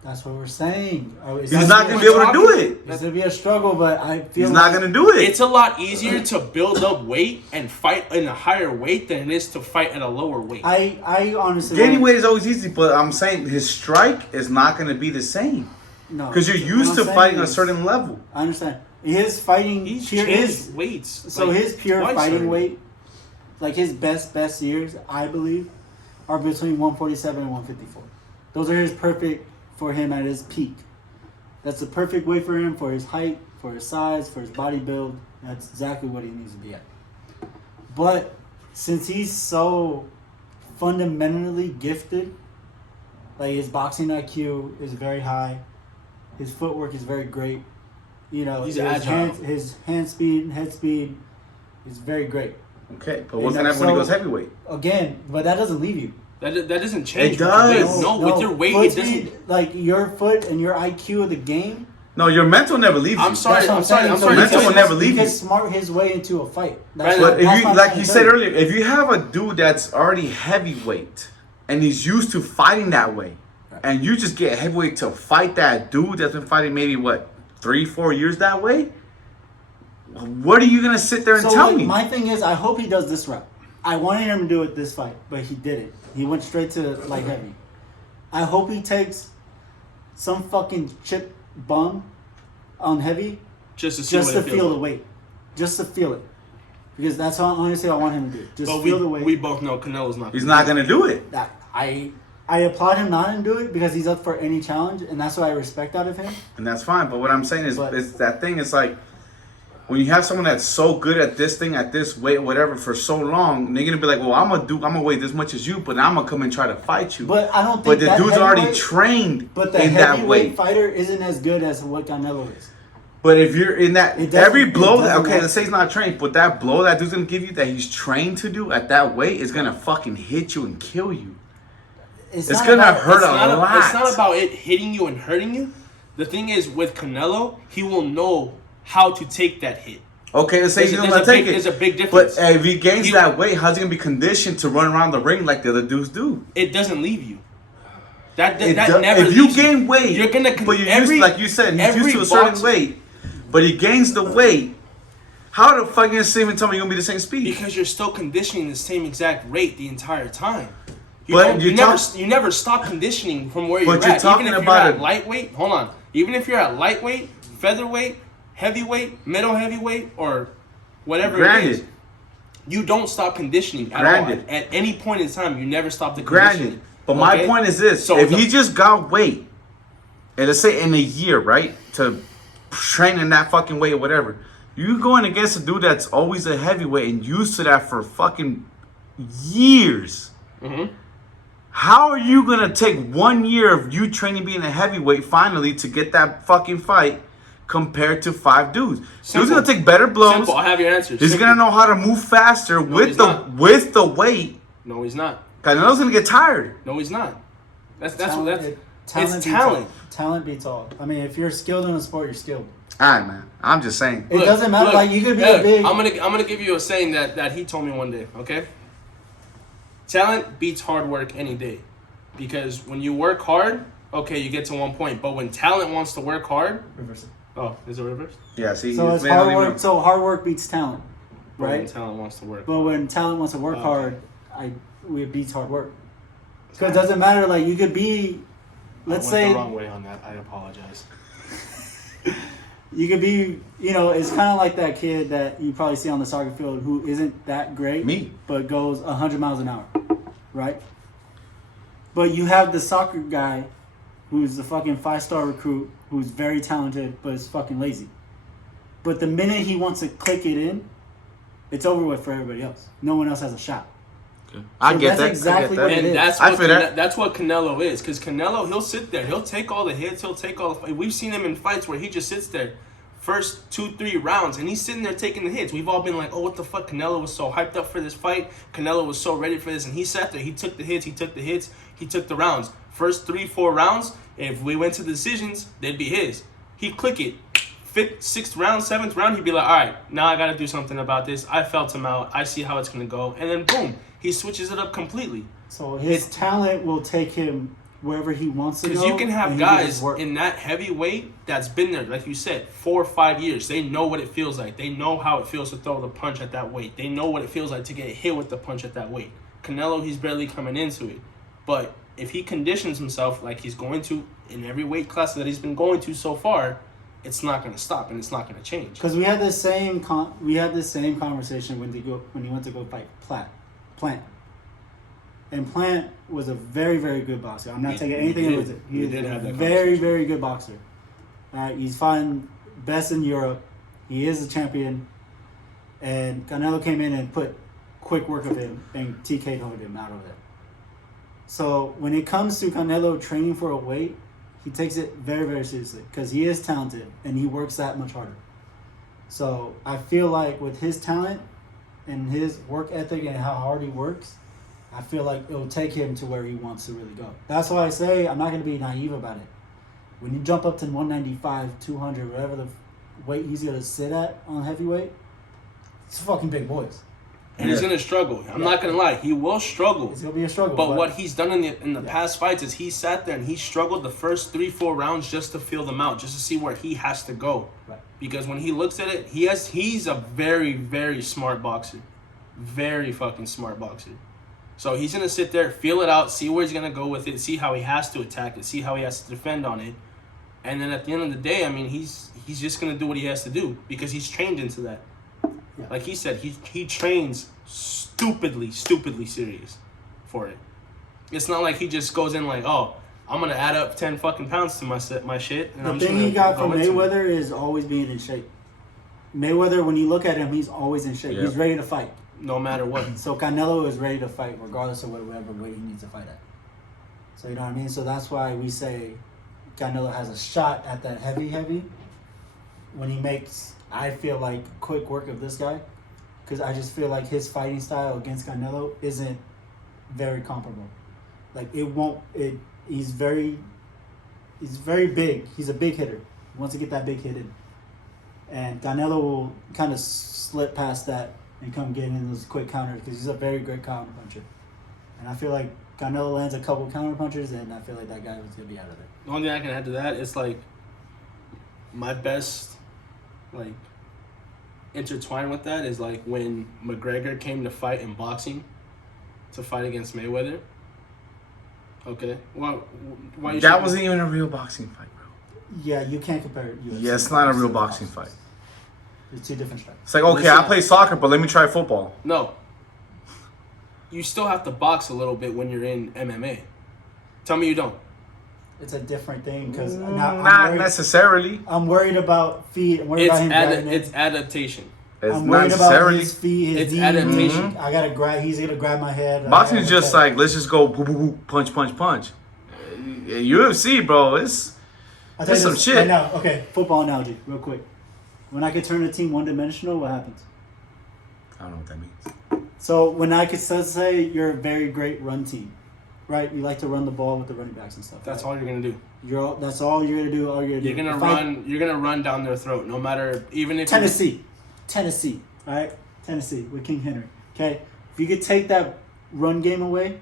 That's what we're saying. He's not going to be able to do it. It's going to be a struggle, but I feel he's not going to do it. It's a lot easier to build up weight and fight in a higher weight than it is to fight at a lower weight. I honestly... Gaining weight is always easy, but I'm saying his strike is not going to be the same. No. Because you're used to fighting a certain level. I understand. His fighting... His weights. So his pure fighting weight, like his best years, I believe, are between 147 and 154. Those are his perfect... for him at his peak. That's the perfect weight for him, for his height, for his size, for his body build. That's exactly what he needs to be at. But since he's so fundamentally gifted, like his boxing IQ is very high, his footwork is very great. You know, he's agile. His hand speed and head speed is very great. Okay, but what's going to happen when he goes heavyweight? Again, but that doesn't leave you. That doesn't change. It does. No, with your weight, it doesn't. Like your foot and your IQ of the game. No, your mental never leaves you. I'm sorry. Mental will never leave you. He can smart his way into a fight. But if you, like you said earlier, if you have a dude that's already heavyweight and he's used to fighting that way, and you just get heavyweight to fight that dude that's been fighting maybe 3-4 years that way, what are you gonna sit there and tell me? My thing is, I hope he does this route. I wanted him to do it this fight, but he didn't. He went straight to light heavy. I hope he takes some fucking chip bum on heavy just to feel the weight. Just to feel it. Because that's how honestly I want him to do. Just feel the weight. We both know Canelo's not. He's not gonna do it. I applaud him not to do it because he's up for any challenge, and that's what I respect out of him. And that's fine. But what I'm saying is that thing is like, when you have someone that's so good at this thing, at this weight, whatever, for so long, they're gonna be like, well, I'm gonna weigh this much as you, but I'm gonna come and try to fight you. But I don't think. But the dude's already trained but the in that weight. Heavyweight fighter isn't as good as what Canelo is. But if you're in that, every blow, let's say he's not trained, but that blow that dude's gonna give you that he's trained to do at that weight is gonna fucking hit you and kill you. It's gonna hurt a lot. It's not about it hitting you and hurting you. The thing is, with Canelo, he will know how to take that hit. Okay, let's say he's gonna take it. There's a big difference. But if he gains that weight, how's he gonna be conditioned to run around the ring like the other dudes do? It doesn't leave you. That never. If you gain weight, you're gonna. But you're used, like you said, he's used to a certain weight. But he gains the weight. How the fuck you gonna tell me you're gonna be the same speed? Because you're still conditioning the same exact rate the entire time. You never stop conditioning from where you're at. Even if you're at lightweight, hold on. Even if you're at lightweight, featherweight, heavyweight, middle heavyweight, or whatever it is, you don't stop conditioning at all. At any point in time, you never stop the conditioning. But my point is this: so if he just got weight, and let's say in a year, right, to train in that fucking weight or whatever, you going against a dude that's always a heavyweight and used to that for fucking years. Mm-hmm. How are you going to take 1 year of you training being a heavyweight finally to get that fucking fight compared to 5 dudes? Simple. Dude's going to take better blows. Simple. I have your answer. He's going to know how to move faster with the weight. No, he's not. Canelo's going to get tired. No, he's not. That's Talent it's talent. Talent beats all. I mean, if you're skilled in a sport, you're skilled. All right, man. I'm just saying. It doesn't matter. Like, you could be a big. I'm gonna give you a saying that he told me one day. Okay. Talent beats hard work any day, because when you work hard, okay, you get to one point. But when talent wants to work hard, Reverse it. oh, is it reverse? Yeah, see. So it's hard work. So hard work beats talent, But right? when talent wants to work. But when talent wants to work Okay. hard, it beats hard work. Because it doesn't matter. Like, you could be, let's I went say, the wrong way on that. I apologize. you could be, it's kind of like that kid that you probably see on the soccer field who isn't that great, Me. but goes 100 miles an hour, right? But you have the soccer guy who's the fucking 5-star recruit who's very talented but is fucking lazy. But the minute he wants to click it in, it's over with for everybody else. No one else has a shot. I So get that's that. exactly I what get it that. is. And I feel that. that's what Canelo is. Because Canelo, he'll sit there. He'll take all the hits. He'll take all the... We've seen him in fights where he just sits there first 2-3 rounds and he's sitting there taking the hits. We've all been like, oh, what the fuck? Canelo was so hyped up for this fight. Canelo was so ready for this. And he sat there. He took the hits. He took the rounds. First 3-4 rounds, if we went to decisions, they'd be his. He'd click it. 5th, 6th round, 7th round, he'd be like, all right, now I got to do something about this. I felt him out. I see how it's going to go. And then boom, he switches it up completely. So his talent will take him wherever he wants to go. Because you can have and he can guys just work. in that heavy weight that's been there, like you said, 4 or 5 years. They know what it feels like. They know how it feels to throw the punch at that weight. They know what it feels like to get hit with the punch at that weight. Canelo, he's barely coming into it. But if he conditions himself like he's going to in every weight class that he's been going to so far, it's not going to stop and it's not going to change. Because we had this same conversation when he went to go fight Plant. And Plant was a very, very good boxer. I'm not taking anything away with it. He is a very, very good boxer. He's fighting best in Europe. He is a champion. And Canelo came in and put quick work of him and TK'd him out of there. So when it comes to Canelo training for a weight, he takes it very, very seriously because he is talented and he works that much harder. So I feel like with his talent and his work ethic and how hard he works, I feel like it'll take him to where he wants to really go. That's why I say I'm not going to be naive about it. When you jump up to 195, 200, whatever the weight he's going to sit at on heavyweight, it's fucking big boys. And he's going to struggle. I'm not going to lie. He will struggle. It's going to be a struggle. But what he's done in the past fights is he sat there and he struggled the first 3-4 rounds just to feel them out, just to see where he has to go. Right. Because when he looks at it, he's a very, very smart boxer. Very fucking smart boxer. So he's going to sit there, feel it out, see where he's going to go with it, see how he has to attack it, see how he has to defend on it. And then at the end of the day, I mean, he's just going to do what he has to do because he's trained into that. Yeah. Like he said, he trains stupidly serious for it. It's not like he just goes in like, oh, I'm going to add up 10 fucking pounds to my shit. And The I'm just thing gonna he got go from into it. Mayweather is always being in shape. Mayweather, when you look at him, he's always in shape. Yep. He's ready to fight. No matter what. So Canelo is ready to fight regardless of whatever weight he needs to fight at. So you know what I mean? So that's why we say Canelo has a shot at that heavy when he makes, I feel like, quick work of this guy. Because I just feel like his fighting style against Canelo isn't very comparable. Like he's very big. He's a big hitter. He wants to get that big hit in. And Canelo will kind of slip past that and come get in those quick counters because he's a very great counter puncher. And I feel like Canelo lands a couple counter punches and I feel like that guy was going to be out of it. The only thing I can add to that is like my best like intertwined with that is like when McGregor came to fight in boxing to fight against Mayweather. Okay. Well, why you That saying- wasn't even a real boxing fight, bro. Yeah, you can't compare it. Yeah, it's not a real boxing fight. It's two different strikes. It's like, okay, I play soccer, but let me try football. No. You still have to box a little bit when you're in MMA. Tell me you don't. It's a different thing because Not necessarily. I'm worried about feet. I'm worried about him grabbing it. It's adaptation. It's I'm not worried about necessarily. his feet, his It's knee. adaptation. I gotta grab. He's gonna grab my head. Boxing is just like, let's just go boop, boop, boop, punch, punch, punch. UFC, bro, it's I'll tell you some this shit. right now. Okay, football analogy, real quick. When I could turn a team one-dimensional, what happens? I don't know what that means. So when I could say you're a very great run team, right? You like to run the ball with the running backs and stuff. That's right? all you're gonna do. That's all you're gonna do. All you're gonna You're do. gonna If run. You're gonna run down their throat, no matter even if Tennessee, right? Tennessee with King Henry. Okay, if you could take that run game away,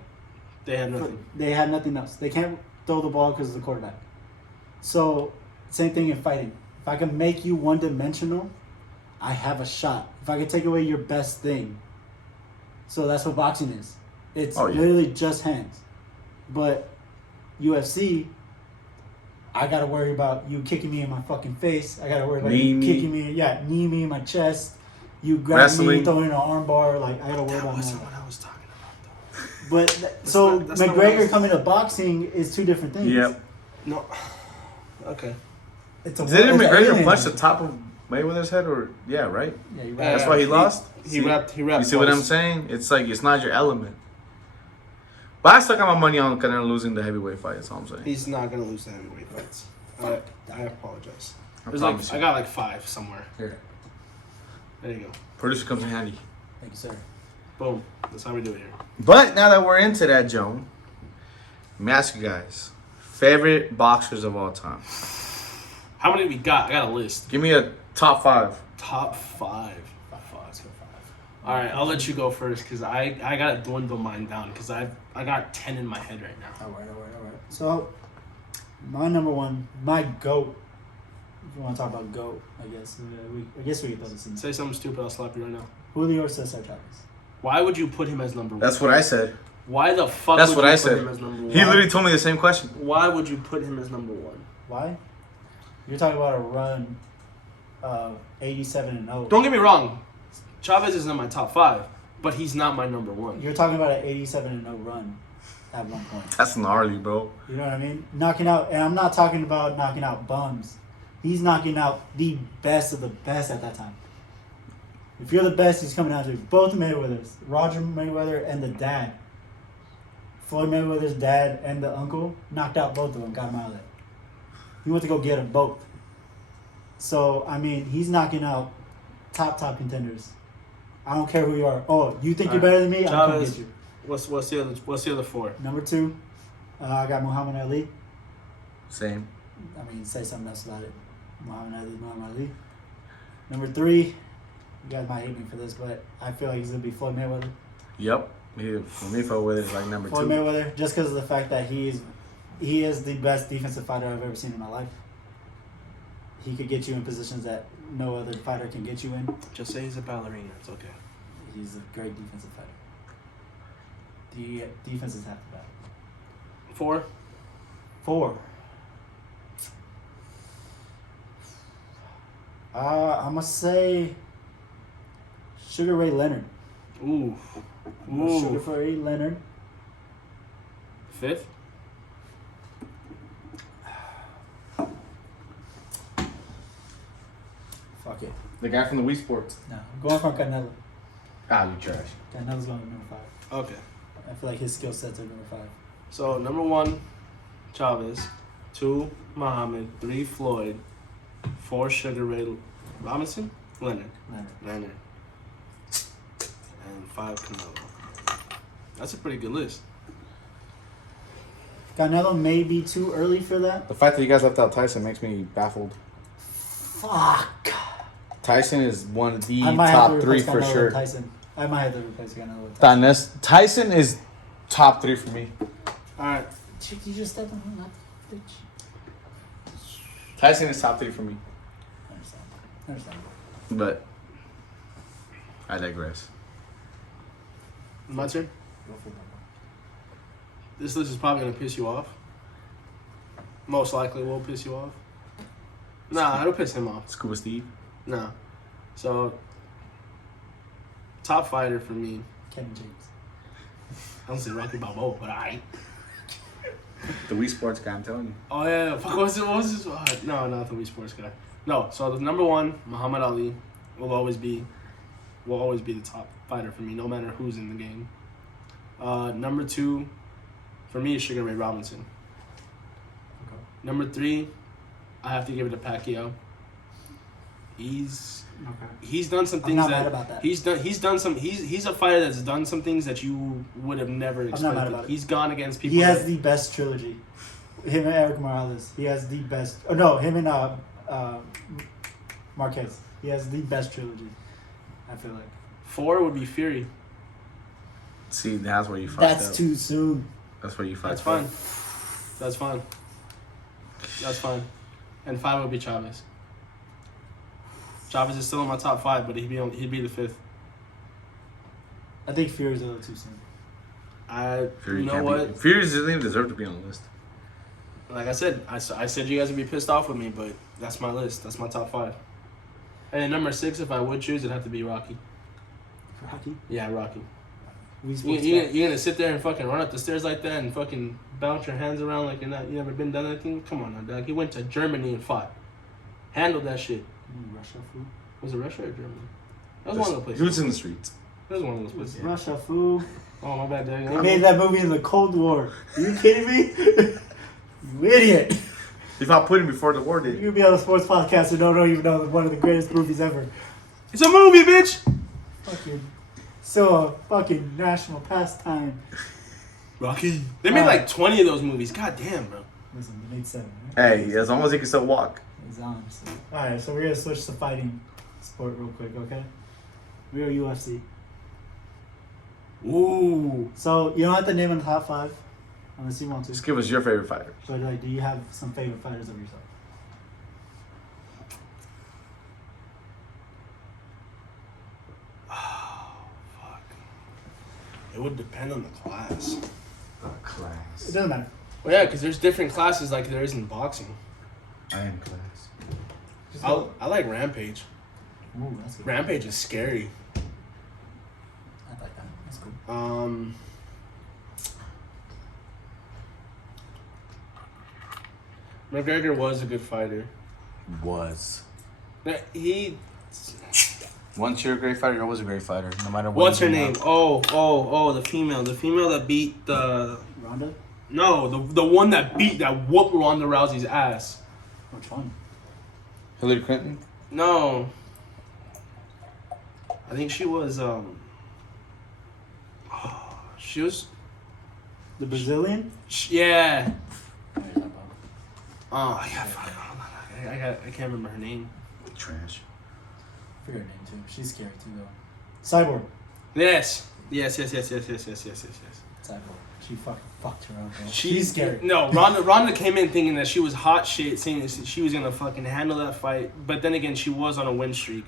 they have nothing. they had nothing else. They can't throw the ball because of the quarterback. So same thing in fighting. If I can make you one-dimensional, I have a shot. If I can take away your best thing. So that's what boxing is. It's literally just hands. But UFC, I gotta worry about you kicking me in my fucking face. I gotta worry about you kicking me, knee me in my chest. You grab me, throwing an arm bar. Like, I gotta worry about That's that. what I was talking about, But that's not what I McGregor was- coming to boxing is two different things. Yep. though. No. Okay. It's a Didn't it's an McGregor alien. punch the top of Mayweather's head, or right? Yeah, you're right. That's why he lost. He wrapped. He wrapped. You see what I'm twice. saying? It's like it's not your element. But I still got my money on Canelo losing the heavyweight fight. That's all I'm saying. He's not gonna lose the heavyweight fights. I apologize. I There's promise I you. got like 5 somewhere. Here, There you go. producer comes in handy. Thank you, sir. Boom. That's how we do it here. But now that we're into that, Joan, let me ask you guys: favorite boxers of all time. How many we got? I got a list. Give me a top 5. Top 5. All right, I'll let you go first because I gotta dwindle mine down because I got 10 in my head right now. All right. So, my number one, my GOAT, if you want to talk about GOAT, I guess. I guess we can throw this in. Say something stupid, I'll slap you right now. Julio Cesar Chavez. Why would you put him as number 1? That's what I said. Why the fuck That's would what you I put said. him as number 1? He literally told me the same question. Why would you put him as number 1? Why? You're talking about a run of 87-0. Don't get me wrong. Chavez is in my top 5, but he's not my number 1. You're talking about an 87-0 run at one point. That's gnarly, bro. You know what I mean? Knocking out, and I'm not talking about knocking out bums. He's knocking out the best of the best at that time. If you're the best, he's coming out to both Mayweathers, Roger Mayweather and the dad. Floyd Mayweather's dad and the uncle knocked out both of them, got him out of there. He went to go get them both. So, I mean, he's knocking out top contenders. I don't care who you are. Oh, you think you're better than me? I'll come Chavez. get you. What's the other 4? Number 2, I got Muhammad Ali. Same. I mean, say something else about it. Muhammad Ali. Number 3, you guys might hate me for this, but I feel like he's going to be Floyd Mayweather. Yep. For me, Mayweather is like number 2. Floyd Mayweather, just because of the fact that he is the best defensive fighter I've ever seen in my life. He could get you in positions that no other fighter can get you in. Just say he's a ballerina. It's okay. He's a great defensive fighter. The defense is half the battle. 4? 4. I'm going to say Sugar Ray Leonard. Ooh. Sugar Ray Leonard. 5th? Fuck it. The guy from the Wii Sports. No, I'm going from Canelo. Ah, you trash. Canelo's going to number 5. Okay. I feel like his skill sets are number 5. So, number 1, Chavez. 2, Muhammad. 3, Floyd. 4, Sugar Ray Robinson? Leonard. And 5, Canelo. That's a pretty good list. Canelo may be too early for that. The fact that you guys left out Tyson makes me baffled. Fuck. Tyson is one of the I might have to top 3 replace for Canelo sure. with Tyson. I might have to replace Canelo with Tyson. Tyson is top 3 for me. Alright. Chick, you just stepped on that bitch. Tyson is top 3 for me. I understand. But I digress. My turn? This list is probably going to piss you off. Most likely will piss you off. Nah, it'll piss him off. Scuba Steve. Nah. So, top fighter for me. Kevin James. I don't say Rocky Balboa, but I. The Wii Sports guy, I'm telling you. Oh yeah, fuck. What was this? No, not the Wii Sports guy. No. So the number 1, Muhammad Ali, will always be. will always be the top fighter for me, no matter who's in the game. Number 2, for me, is Sugar Ray Robinson. Okay. Number 3, I have to give it to Pacquiao. He's done some things not that, mad about that. he's a fighter that's done some things that you would have never expected. I'm not mad about it. He's gone against people. He has the best trilogy. Him and Eric Morales. He has the best. Oh no, him and Marquez. He has the best trilogy. I feel like 4 would be Fury. See, that's where you fucked that's up. too soon. That's where you fucked That's up. fine. That's fine. That's fine. And 5 would be Chavez. Chavez is still in my top 5, but he'd be the 5th. I think Fury's a little too soon. Fury You know can't what? Be, Fury doesn't even deserve to be on the list. Like I said, I said you guys would be pissed off with me, but that's my list. That's my top 5. And then number 6, if I would choose, it'd have to be Rocky. Rocky. Yeah, Rocky. We You're gonna sit there and fucking run up the stairs like that and fucking bounce your hands around like you never been done anything? Come on now, dog. He went to Germany and fought. Handled that shit. Russia food. Was it Russia or Germany? That was one of the places. He was in the streets. That was one of those places. Russia food. Oh, my bad, dog. They made that movie in the Cold War. Are you kidding me? You idiot. He fought Putin before the war You did. could be on a sports podcast and don't even know one of the greatest movies ever. It's a movie, bitch! Fucking so fucking national pastime. Rocky. They made like 20 of those movies. God damn, bro. Listen, we made 7. Right? Hey, as long as he can still walk. It's on. So. All right, so we're gonna switch to fighting sport real quick, okay? We are UFC. Ooh. So you don't have to name the top 5 unless you want to. Just give us your favorite fighter. But like, do you have some favorite fighters of yourself? It would depend on the class. It Class. doesn't matter. Well, yeah, because there's different classes like there is in boxing. I am class. Just I like Rampage. Ooh, that's good. Rampage is scary. I like that. That's cool. McGregor was a good fighter. Was. He. Once you're a great fighter, you're always a great fighter. No matter what. What's you her do name? now. Oh, the female that beat the. Ronda? No, the one that whooped Ronda Rousey's ass. Which one? Hillary Clinton? No. I think she was she was The Brazilian? yeah. Oh, you're not about- Oh, I can't remember her name. Trash. I forget her name too. She's scary too though. Cyborg. Yes. Yes. Cyborg. She fucking fucked her up, bro. She's She's scary. No, Ronda came in thinking that she was hot shit, saying that she was gonna fucking handle that fight. But then again, she was on a win streak.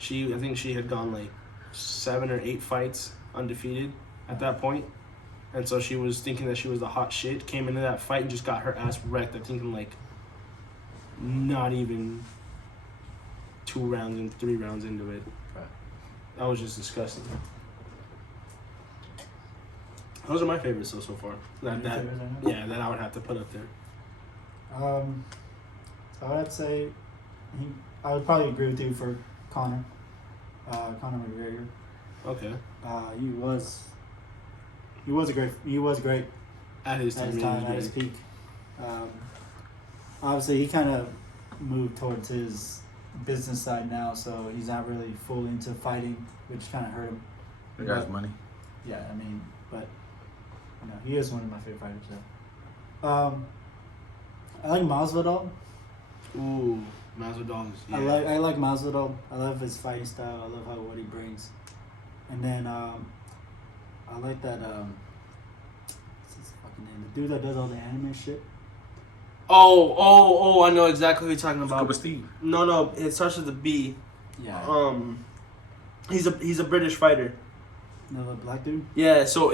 I think she had gone like 7 or 8 fights undefeated at that point, and so she was thinking that she was the hot shit. Came into that fight and just got her ass wrecked. I think in like not even 2 rounds and 3 rounds into it. Right. That was just disgusting. Those are my favorites so far. Your favorites right now? Yeah, that I would have to put up there. So I would say I would probably agree with you for Conor. Conor McGregor. Okay. He was great At his at time. his time, at his peak. Obviously, he kind of moved towards his business side now, so he's not really fully into fighting, which kind of hurt him. The guy's money. Yeah, I mean, but you know, he is one of my favorite fighters. So. I like Masvidal. Ooh, Masvidal is. Yeah. I like Masvidal. I love his fighting style. I love what he brings. And then I like that what's his fucking name? The dude that does all the anime shit. Oh! I know exactly who you're talking about. Scuba Steve. No, it starts with a B. Yeah. He's a British fighter. No, the black dude. Yeah, so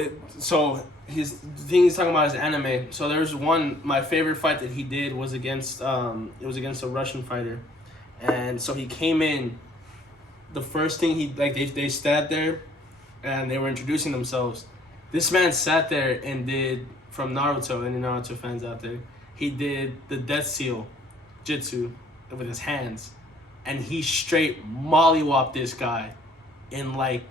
his thing he's talking about is anime. So there's my favorite fight that he did was against a Russian fighter, and so he came in. The first thing they sat there, and they were introducing themselves. This man sat there and did from Naruto. Any Naruto fans out there? He did the Death Seal, Jitsu, with his hands, and he straight mollywopped this guy. in like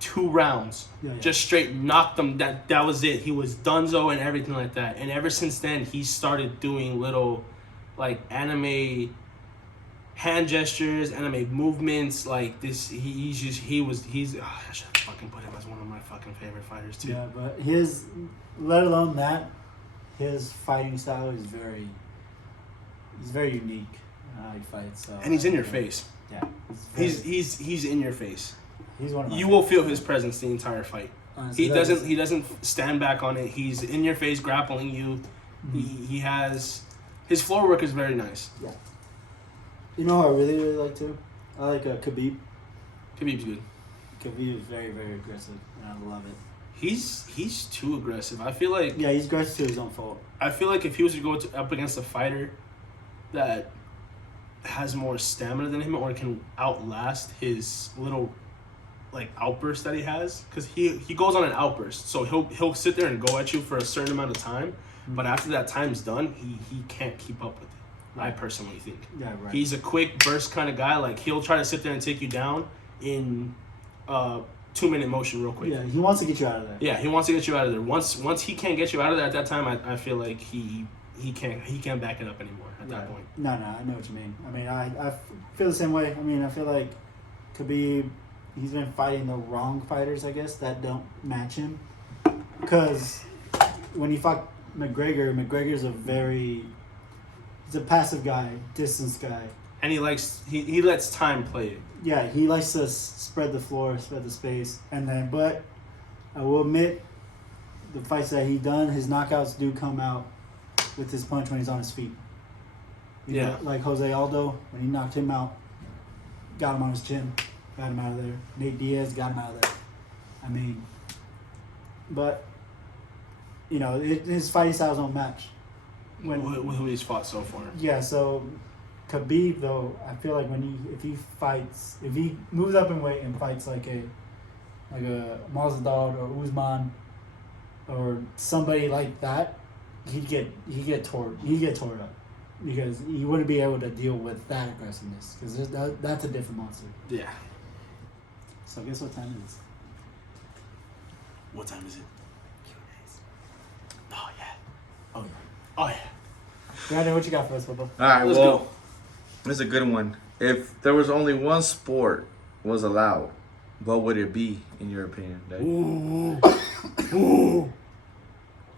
2 rounds. Yeah. Just straight knocked him. That was it. He was donezo and everything like that. And ever since then, he started doing little, like, anime hand gestures, anime movements. Like this, I should fucking put him as one of my fucking favorite fighters too. Yeah, but let alone that, his fighting style is very unique. How he fights. So And he's in your face. Yeah. He's in your face. He's one of my You will feel his presence the entire fight. Honestly, He doesn't stand back on it. He's in your face, grappling you. Mm-hmm. He has his floor work is very nice. Yeah. You know who I really like too? I like Khabib. Khabib's good. Khabib is very, very aggressive, and I love it. He's too aggressive. I feel like Yeah, he's aggressive to his own fault. I feel like if he was to go up against a fighter that has more stamina than him or can outlast his little like outburst that he has, because he goes on an outburst, so he'll sit there and go at you for a certain amount of time, but after that time's done, he can't keep up with it. I personally think. Yeah, right. He's a quick burst kind of guy. Like he'll try to sit there and take you down in 2-minute motion real quick. Yeah, he wants to get you out of there. Yeah, he wants to get you out of there. Once he can't get you out of there at that time, I feel like he can't back it up anymore at that point. No, I know what you mean. I mean, I feel the same way. I mean, I feel like Khabib, he's been fighting the wrong fighters, I guess, that don't match him. Because when he fought McGregor's he's a passive guy, distance guy. And he lets time play it. Yeah, he likes to spread the floor, spread the space. But I will admit, the fights that he done, his knockouts do come out with his punch when he's on his feet. You know, like Jose Aldo, when he knocked him out, got him on his chin, got him out of there. Nate Diaz got him out of there. I mean, but, you know, his fighting styles don't match. With who he's fought so far. Yeah, so Khabib, though, I feel like if he moves up in weight and fights like a Masvidal or Usman or somebody like that, he'd get torn up because he wouldn't be able to deal with that aggressiveness because that's a different monster. Yeah. So guess what time it is? What time is it? Oh yeah. Oh Oh yeah. Brandon, what you got for us, football? All right, Let's well, go. this is a good one. If there was only one sport was allowed, what would it be, in your opinion, Dave? Ooh.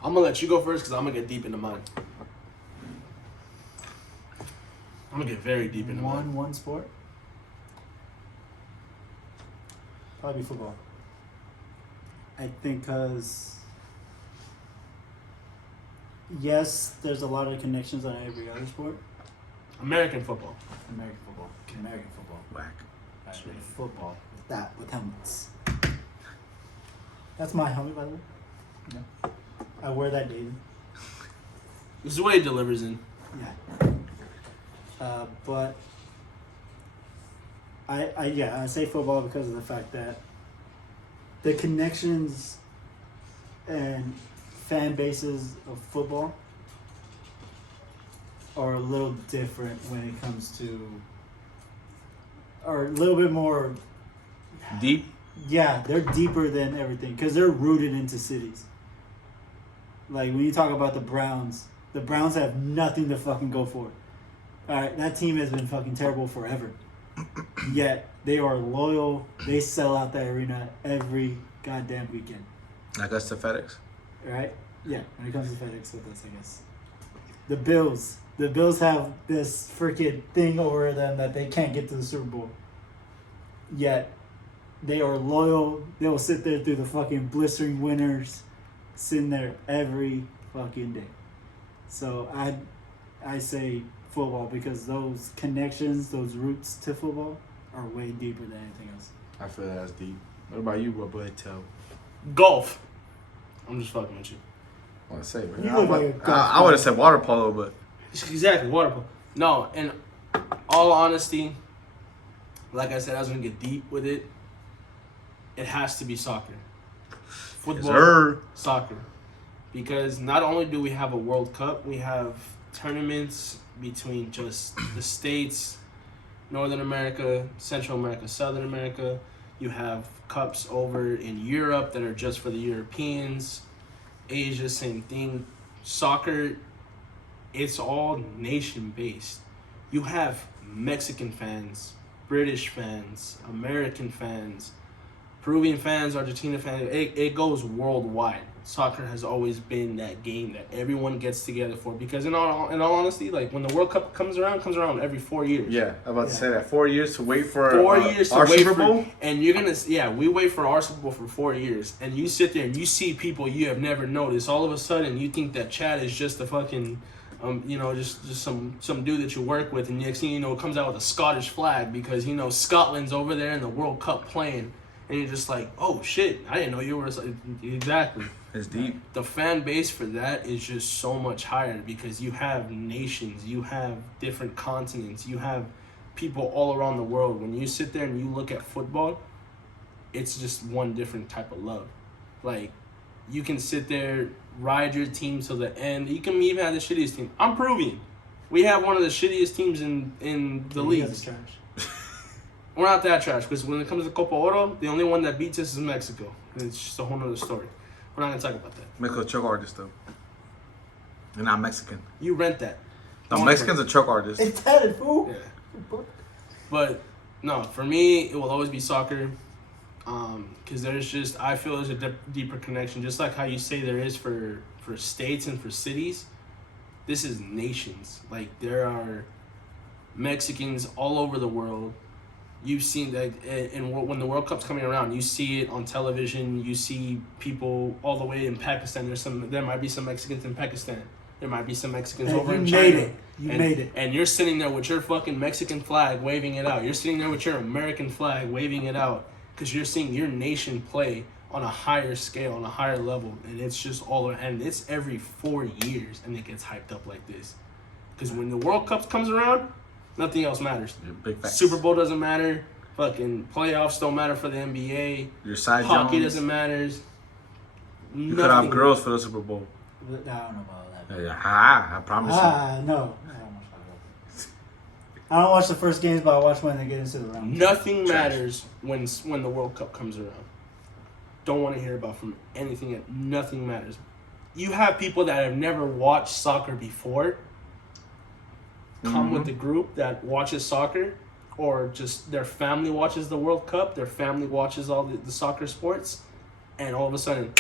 I'm gonna let you go first because I'm gonna get deep into mine. I'm gonna get very deep into mine. One sport? Probably football. I think because yes, there's a lot of connections on every other sport. American football. American football. American football. Whack. Actually, football with helmets. That's my helmet, by the way. Yeah. I wear that daily. This is the way he delivers in. Yeah. But I say football because of the fact that the connections and fan bases of football are a little different when it comes to, or a little bit more Deep? Yeah, they're deeper than everything because they're rooted into cities. Like when you talk about the Browns have nothing to fucking go for. All right, that team has been fucking terrible forever. Yet they are loyal. They sell out that arena every goddamn weekend. Like us to FedEx? Right? Yeah, when it comes to FedEx with us, I guess. The Bills have this freaking thing over them that they can't get to the Super Bowl. Yet they are loyal. They will sit there through the fucking blistering winters, sitting there every fucking day. So I say football because those connections, those roots to football are way deeper than anything else. I feel that's deep. What about you, Roberto? Golf. I'm just fucking with you. I want to say, You look like a golf I would have said water polo, but Exactly, water polo. No, in all honesty, like I said, I was gonna get deep with it. It has to be soccer. Football, sir. soccer. Because not only do we have a World Cup, we have tournaments between just the states, Northern America, Central America, Southern America. You have cups over in Europe that are just for the Europeans. Asia, same thing. Soccer, it's all nation-based. You have Mexican fans, British fans, American fans, Peruvian fans, Argentina fans. It goes worldwide. Soccer has always been that game that everyone gets together for. Because in all honesty, like when the World Cup comes around every 4 years. Yeah, I'm about to say that. 4 years to wait for 4 years to our wait Super Bowl. and you're gonna we wait for our Super Bowl for 4 years, and you sit there and you see people you have never noticed. All of a sudden, you think that Chad is just a fucking, just some dude that you work with, and next thing you know, it comes out with a Scottish flag because Scotland's over there in the World Cup playing, and you're just like, oh shit, I didn't know you were exactly. It's deep. The fan base for that is just so much higher because you have nations, you have different continents, you have people all around the world. When you sit there and you look at football, it's just one different type of love. Like, you can sit there, ride your team to the end. You can even have the shittiest team. I'm Peruvian. We have one of the shittiest teams in the leagues. We're not that trash because when it comes to Copa Oro, the only one that beats us is Mexico. And it's just a whole nother story. We're not going to talk about that. Mexico choke artist, though. They're not Mexican. You rent that. No, Mexican's a choke artist. It's tatted, fool. Yeah. But, no, for me, it will always be soccer. Because I feel there's a deeper connection. Just like how you say there is for states and for cities, this is nations. Like, there are Mexicans all over the world. You've seen that, and when the World Cup's coming around, you see it on television. You see people all the way in Pakistan. There might be some Mexicans in Pakistan. There might be some Mexicans over in China. You made it. And you're sitting there with your fucking Mexican flag waving it out. You're sitting there with your American flag waving it out because you're seeing your nation play on a higher scale, on a higher level, and it's just and it's every 4 years, and it gets hyped up like this. Because when the World Cup comes around, nothing else matters. Big facts. Super Bowl doesn't matter. Fucking playoffs don't matter for the NBA. Your side Hockey Jones. doesn't matter. You could have girls for the Super Bowl. I don't know about that. I promise you. No. I don't watch that. I don't watch the first games, but I watch when they get into the round. Nothing matters when the World Cup comes around. Don't want to hear about from anything. Nothing matters. You have people that have never watched soccer before come with the group that watches soccer, or just their family watches the World Cup, their family watches all the soccer sports, and all of a sudden,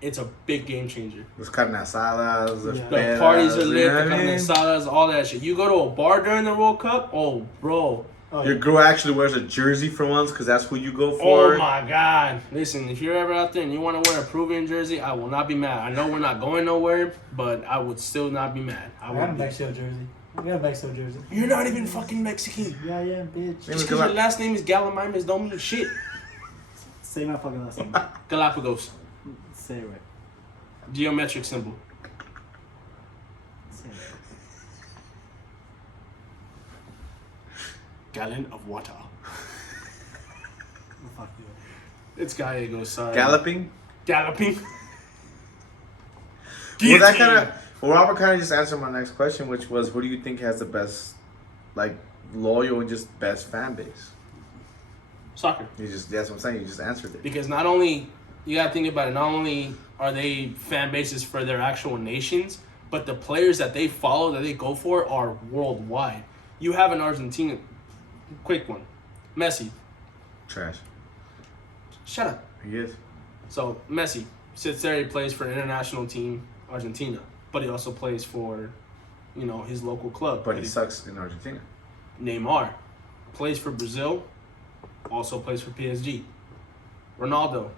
it's a big game changer. There's carne asadas, there's The parties are lit, the carne asadas, all that shit. You go to a bar during the World Cup, oh, bro. Your girl actually wears a jersey for once because that's who you go for. Oh my God. Listen, if you're ever out there and you want to wear a Peruvian jersey, I will not be mad. I know we're not going nowhere, but I would still not be mad. I got a Mexico jersey. I got a Mexico jersey. You're not even fucking Mexican. Yeah, I am, bitch. Just because your last name is Galamimes don't mean shit. Say my fucking last name. Galapagos. Say it right. Geometric symbol. Say it right. Gallon of water. Oh, fuck you. It's Gallegos, sorry. Galloping? Galloping. Well, that kind of... Well, Robert kind of just answered my next question, which was, who do you think has the best, like, loyal and just best fan base? Soccer. That's what I'm saying. You just answered it. Because not only, you gotta think about it, not only are they fan bases for their actual nations, but the players that they follow, that they go for, are worldwide. You have an Argentina, quick one, Messi. Trash. Shut up. He is. So Messi sits there, he plays for an international team, Argentina, but he also plays for, his local club. But he sucks in Argentina. Neymar plays for Brazil, also plays for PSG. Ronaldo,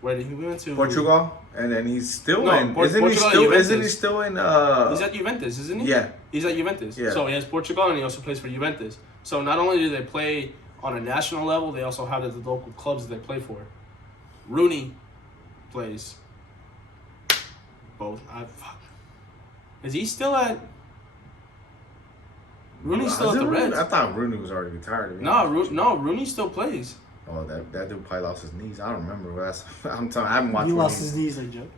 where did he went to? Portugal, and then he's still in. Portugal, Isn't he still in? He's at Juventus, isn't he? Yeah. He's at Juventus. Yeah. So he has Portugal, and he also plays for Juventus. So not only do they play on a national level, they also have the local clubs that they play for. Rooney plays both. Is he still at? Rooney's still at the Reds. I thought Rooney was already retired. No, Rooney still plays. Oh, that dude probably lost his knees. I don't remember. I haven't watched. He lost Rooney. his knees, like Joe.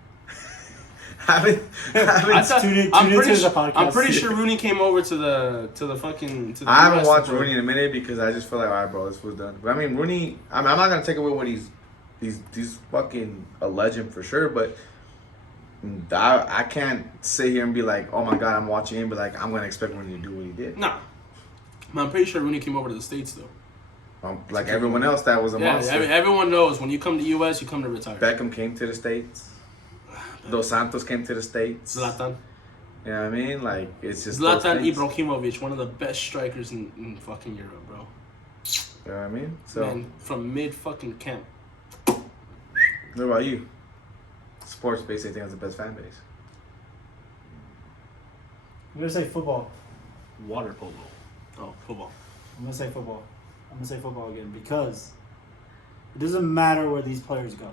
haven't I thought, Tune in I'm to pretty the sure. podcast. I'm pretty sure Rooney came over to the fucking. To the I haven't US watched to play. Rooney in a minute because I just feel like, all right, bro, this was done. But I mean, Rooney, I'm not gonna take away what he's fucking a legend for sure. But I can't sit here and be like, oh my god, I'm watching him, but like I'm gonna expect Rooney to do what he did. Nah, I'm pretty sure Rooney came over to the States though. Like everyone else that was a Yeah, monster. I mean, everyone knows when you come to US, you come to retire. Beckham came to the States. Dos Santos came to the States. Zlatan. You know what I mean? Like, it's just those Zlatan things. Ibrahimovic, one of the best strikers in fucking Europe, bro. You know what I mean? So, Man, from mid fucking camp. what about you? Sports base, I think, has the best fan base. I'm gonna say football. Water polo. Oh, football. I'm gonna say football. I'm gonna say football again because it doesn't matter where these players go.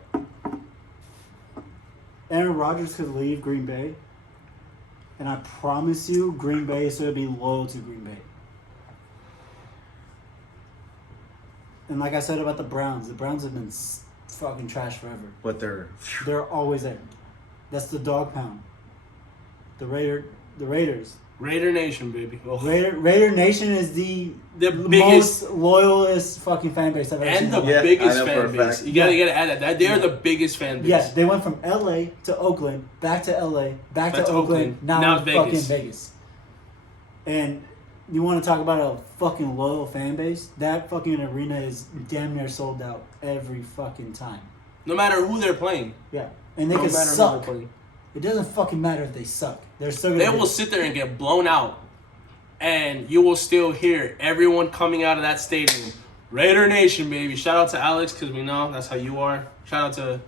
Aaron Rodgers could leave Green Bay, and I promise you, Green Bay is going to be loyal to Green Bay. And like I said about the Browns have been fucking trash forever. But they're They're always there. That's the dog pound. The Raiders. Raider Nation, baby. Oh. Raider Nation is the biggest most loyalist fucking fan base I've ever seen. and the in my life. I biggest know for fan a base. fact. You gotta add that. They are the biggest fan base. Yeah, they went from LA to Oakland, back to LA, back to Oakland, now Vegas. fucking Vegas. And you want to talk about a fucking loyal fan base? That fucking arena is damn near sold out every fucking time. No matter who they're playing. Yeah, and they No can matter who suck. they're playing. It doesn't fucking matter if they suck. They're still They gonna. will sit there and get blown out, and you will still hear everyone coming out of that stadium. Raider Nation, baby. Shout out to Alex, because we know that's how you are. Shout out to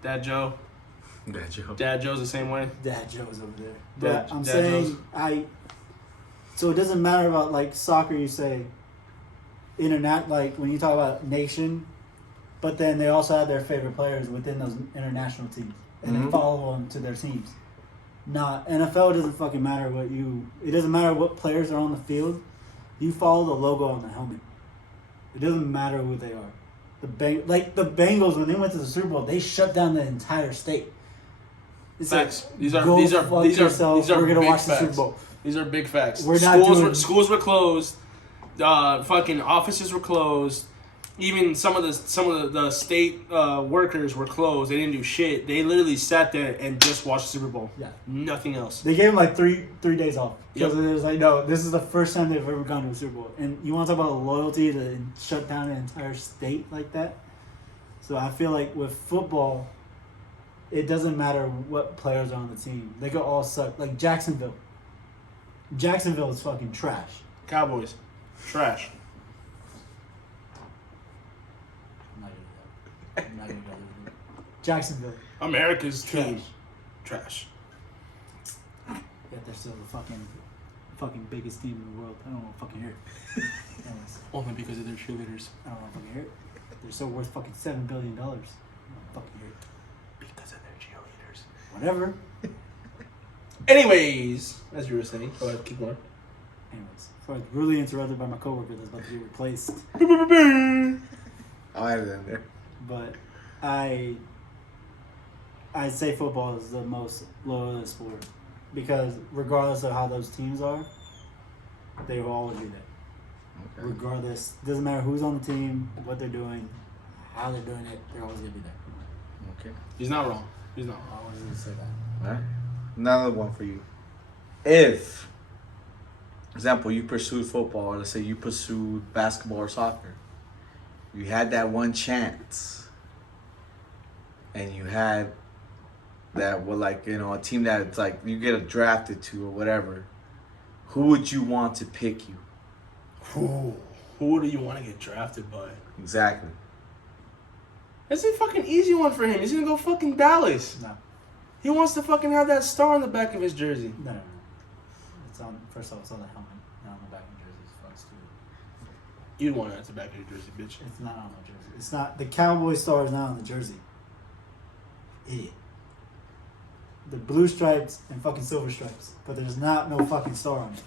Dad Joe. that joke. Dad Joe's the same way. Dad Joe's over there. Dad- But I'm Dad saying Joe's. So it doesn't matter about like soccer. You say, internet like when you talk about nation, but then they also have their favorite players within those international teams, and they follow them to their teams. Nah, NFL doesn't fucking matter what you. It doesn't matter what players are on the field. You follow the logo on the helmet. It doesn't matter who they are. The Bengals when they went to the Super Bowl, they shut down the entire state. It's Facts. like, These are go these are fuck these are yourself. these are We're gonna big watch facts. the Super Bowl. These are big facts. We're not doing- Schools were closed. Fucking offices were closed. Even some of the state workers were closed. They didn't do shit. They literally sat there and just watched the Super Bowl. Yeah. Nothing else. They gave him like three days off because Yep. it was like, no, this is the first time they've ever gone to a Super Bowl. And you want to talk about loyalty to shut down an entire state like that? So I feel like with football, it doesn't matter what players are on the team. They could all suck. Like Jacksonville. Jacksonville is fucking trash. Cowboys, trash. I'm not gonna go there. Jacksonville, America's trash. team, trash. Yet they're still the fucking biggest team in the world. I don't want to fucking hear it. Anyways, Only because of their cheerleaders. I don't want to fucking hear it. They're so worth fucking $7 billion. I don't want to fucking hear it. Because of their cheerleaders. Whatever. Anyways, as you were saying, go ahead, keep going. Anyways, so I was really interrupted by my coworker that's about to get replaced. I'll add it in there. But I'd say football is the most loyalist sport because regardless of how those teams are, they will always be there. Okay. Regardless, doesn't matter who's on the team, what they're doing, how they're doing it, they're always gonna be there. Okay. He's not wrong. He's not I wrong. always gonna say that. All right. Another one for you. If, for example, you pursued football, or let's say you pursued basketball or soccer, you had that one chance, and you had that, well, like, you know, a team that it's like you get drafted to or whatever, who would you want to pick you? Who do you want to get drafted by? Exactly. That's a fucking easy one for him. He's gonna go fucking Dallas. No, He wants to fucking have that star on the back of his jersey. no. It's on. First of all, it's on the helmet, not on the back of the jersey. It's fucking stupid. You'd want it at the back of your jersey, bitch. It's not on the jersey. It's not. The Cowboy star is not on the jersey. Idiot. The blue stripes and fucking silver stripes, but there's not no fucking star on it.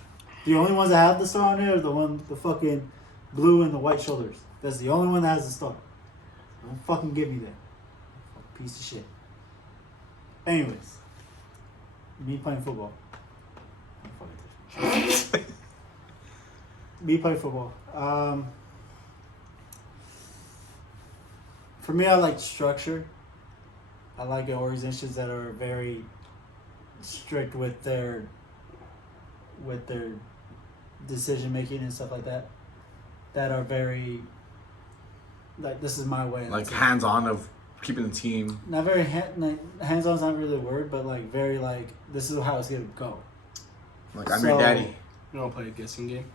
The only ones that have the star on there are the fucking blue and the white shoulders. That's the only one that has the star. Don't fucking give me that. Fucking piece of shit. Anyways, Me playing football. Me playing football. For me, I like structure. I like organizations that are very strict with their decision making and stuff like that. That are very like, this is my way. Like hands on of keeping the team. Not very hands on is not really a word, but like very like, this is how it's gonna go. Like I'm your daddy. You want to play a guessing game?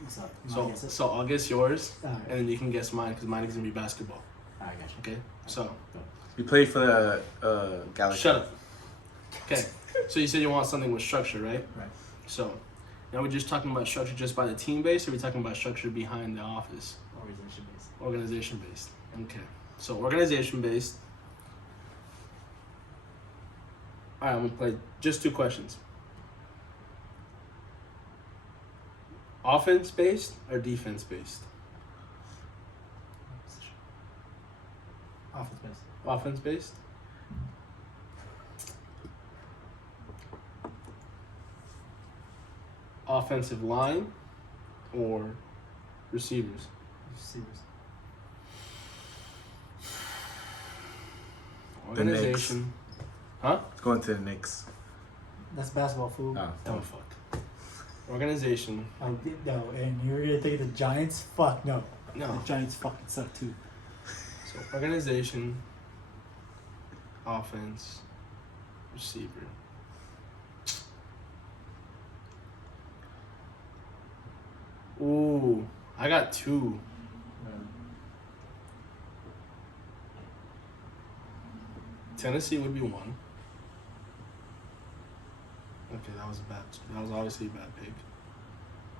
What's up? So I'll guess yours, Alright. and then you can guess mine because mine is gonna be basketball. Alright, gotcha. Okay. So You played for the Galaxy. shut up. Okay. So you said you want something with structure, right? Right. So now we're just talking about structure just by the team base, or are we talking about structure behind the office? Organization based. Organization based. Okay. So organization based. Alright, I'm gonna play just 2 questions. Offense based or defense based? Offense based. Offense based. Offensive line or receivers? Receivers. The Knicks. Organization. Huh? It's going to the Knicks. That's basketball, fool. Oh. Don't fuck. Organization. Like, no, and you're gonna think the Giants? Fuck no. No. The Giants fucking suck too. So organization, offense, receiver. Ooh, I got 2. Tennessee would be 1. Okay, that was obviously a bad pick.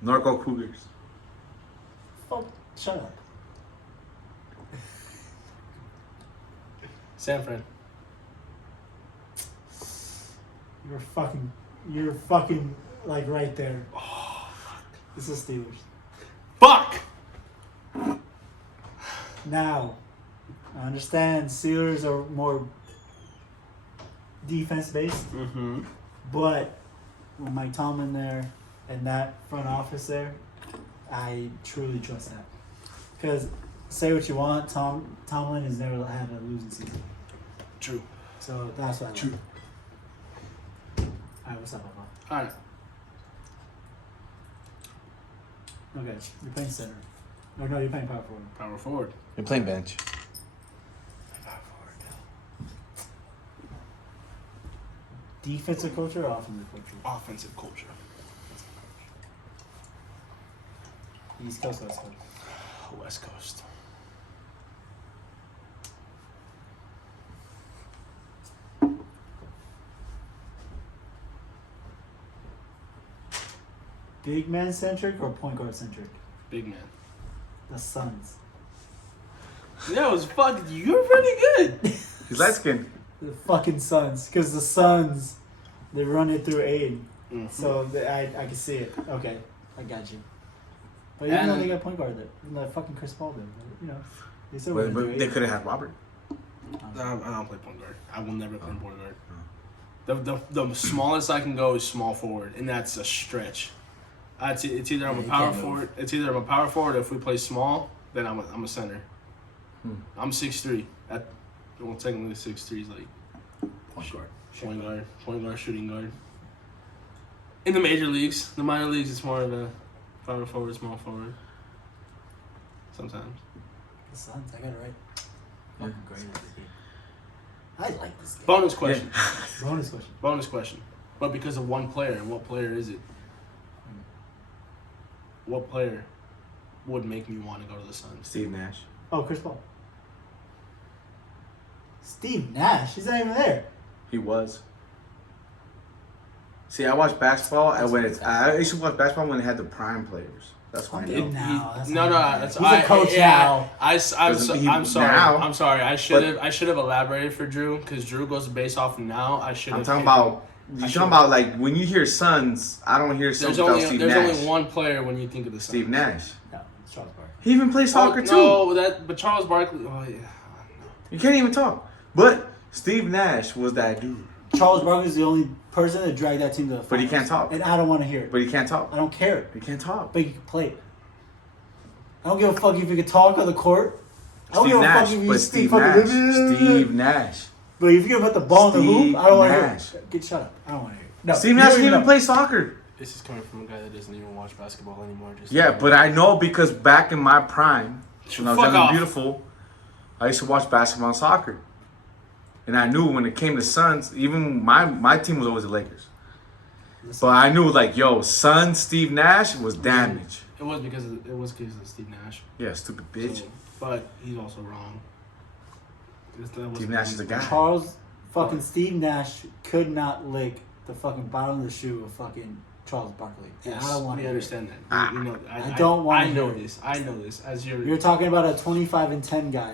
Norco Cougars. Fuck, shut up. San Fran. You're fucking like right there. Oh, fuck. This is Steelers. Fuck! Now, I understand Steelers are more defense based, Mm-hmm. but with Mike Tomlin there and that front office there, I truly trust that. Because say what you want, Tomlin has never had a losing season. True. So that's what I True. like. Alright, what's up, Papa? Alright. Okay, you're playing center. Or no, you're playing power forward. Power forward. You're playing bench. Power forward. Defensive culture or offensive culture? Offensive culture. East Coast, West Coast. West Coast. Big man centric or point guard centric? Big man. The Suns. Yeah, it was fuck. You're pretty good. He's light skinned. The fucking Suns. Because the Suns, they run it through Aiden. Mm-hmm. So I can see it. Okay, I got you. But even though they got point guard there, even though fucking Chris Paul did, you know, they still run it through But they Aiden. could have had Robert. I don't play point guard. I will never play point guard. The smallest I can go is small forward, and that's a stretch. It's either I'm a you power can't move. forward. It's either I'm a power forward, or if we play small, then I'm a center. I'm 6'3". Well, technically 6'3" is like Point guard. point guard, shooting guard. In the major leagues, the minor leagues, it's more of a power forward, small forward. Sometimes. The Suns, I got it right. Fucking great at this game. I like this game. Bonus question. Bonus question. Bonus question. But because of one player, and what player is it? What player would make me want to go to the Suns? Steve Nash. Oh, Chris Paul. Steve Nash. He's not even there. He was. See, I watch basketball, and I used to watch basketball when they had the prime players. That's why I know. Now, that's No, not that's He's a coach now. I'm Doesn't sorry. he now? I'm sorry. I should have elaborated for Drew because Drew goes based off of now. I should. I'm talking about. You're talking about like when you hear Suns, I don't hear Suns without Steve there's Nash. only one player when you think of the Suns. Steve Nash. No, it's Charles Barkley. He even plays soccer too. No, but Charles Barkley. Oh yeah. You can't even talk. But Steve Nash was that dude. Charles Barkley is the only person that dragged that team to the finals. But he can't talk. And I don't want to hear it. But he can't talk. I don't care. He can't talk. But you can play it. I don't give a fuck if you can talk on the court. I don't Steve give a Nash. fuck if you But speak Steve Nash. fucking. Steve Nash. But if you're gonna put the ball in the Steve hoop, I don't want to hear Nash. it. Get shut up. I don't want to hear it. No, Steve you Nash don't didn't even know. play soccer. This is coming from a guy that doesn't even watch basketball anymore. Just Yeah, but I know because back in my prime, when I was Fuck young off. and beautiful, I used to watch basketball and soccer. And I knew when it came to Suns, even my team was always the Lakers. But I knew like, yo, Suns, Steve Nash was damage. It was because of Steve Nash. Yeah, stupid bitch. So, but he's also wrong. Steve Nash is a guy. Charles fucking Steve Nash could not lick the fucking bottom of the shoe of fucking Charles Barkley. And Yes, I don't want we to understand that. Ah. You know, I don't wanna I know hear it. this. I know this. As your You're talking about a 25-10 guy.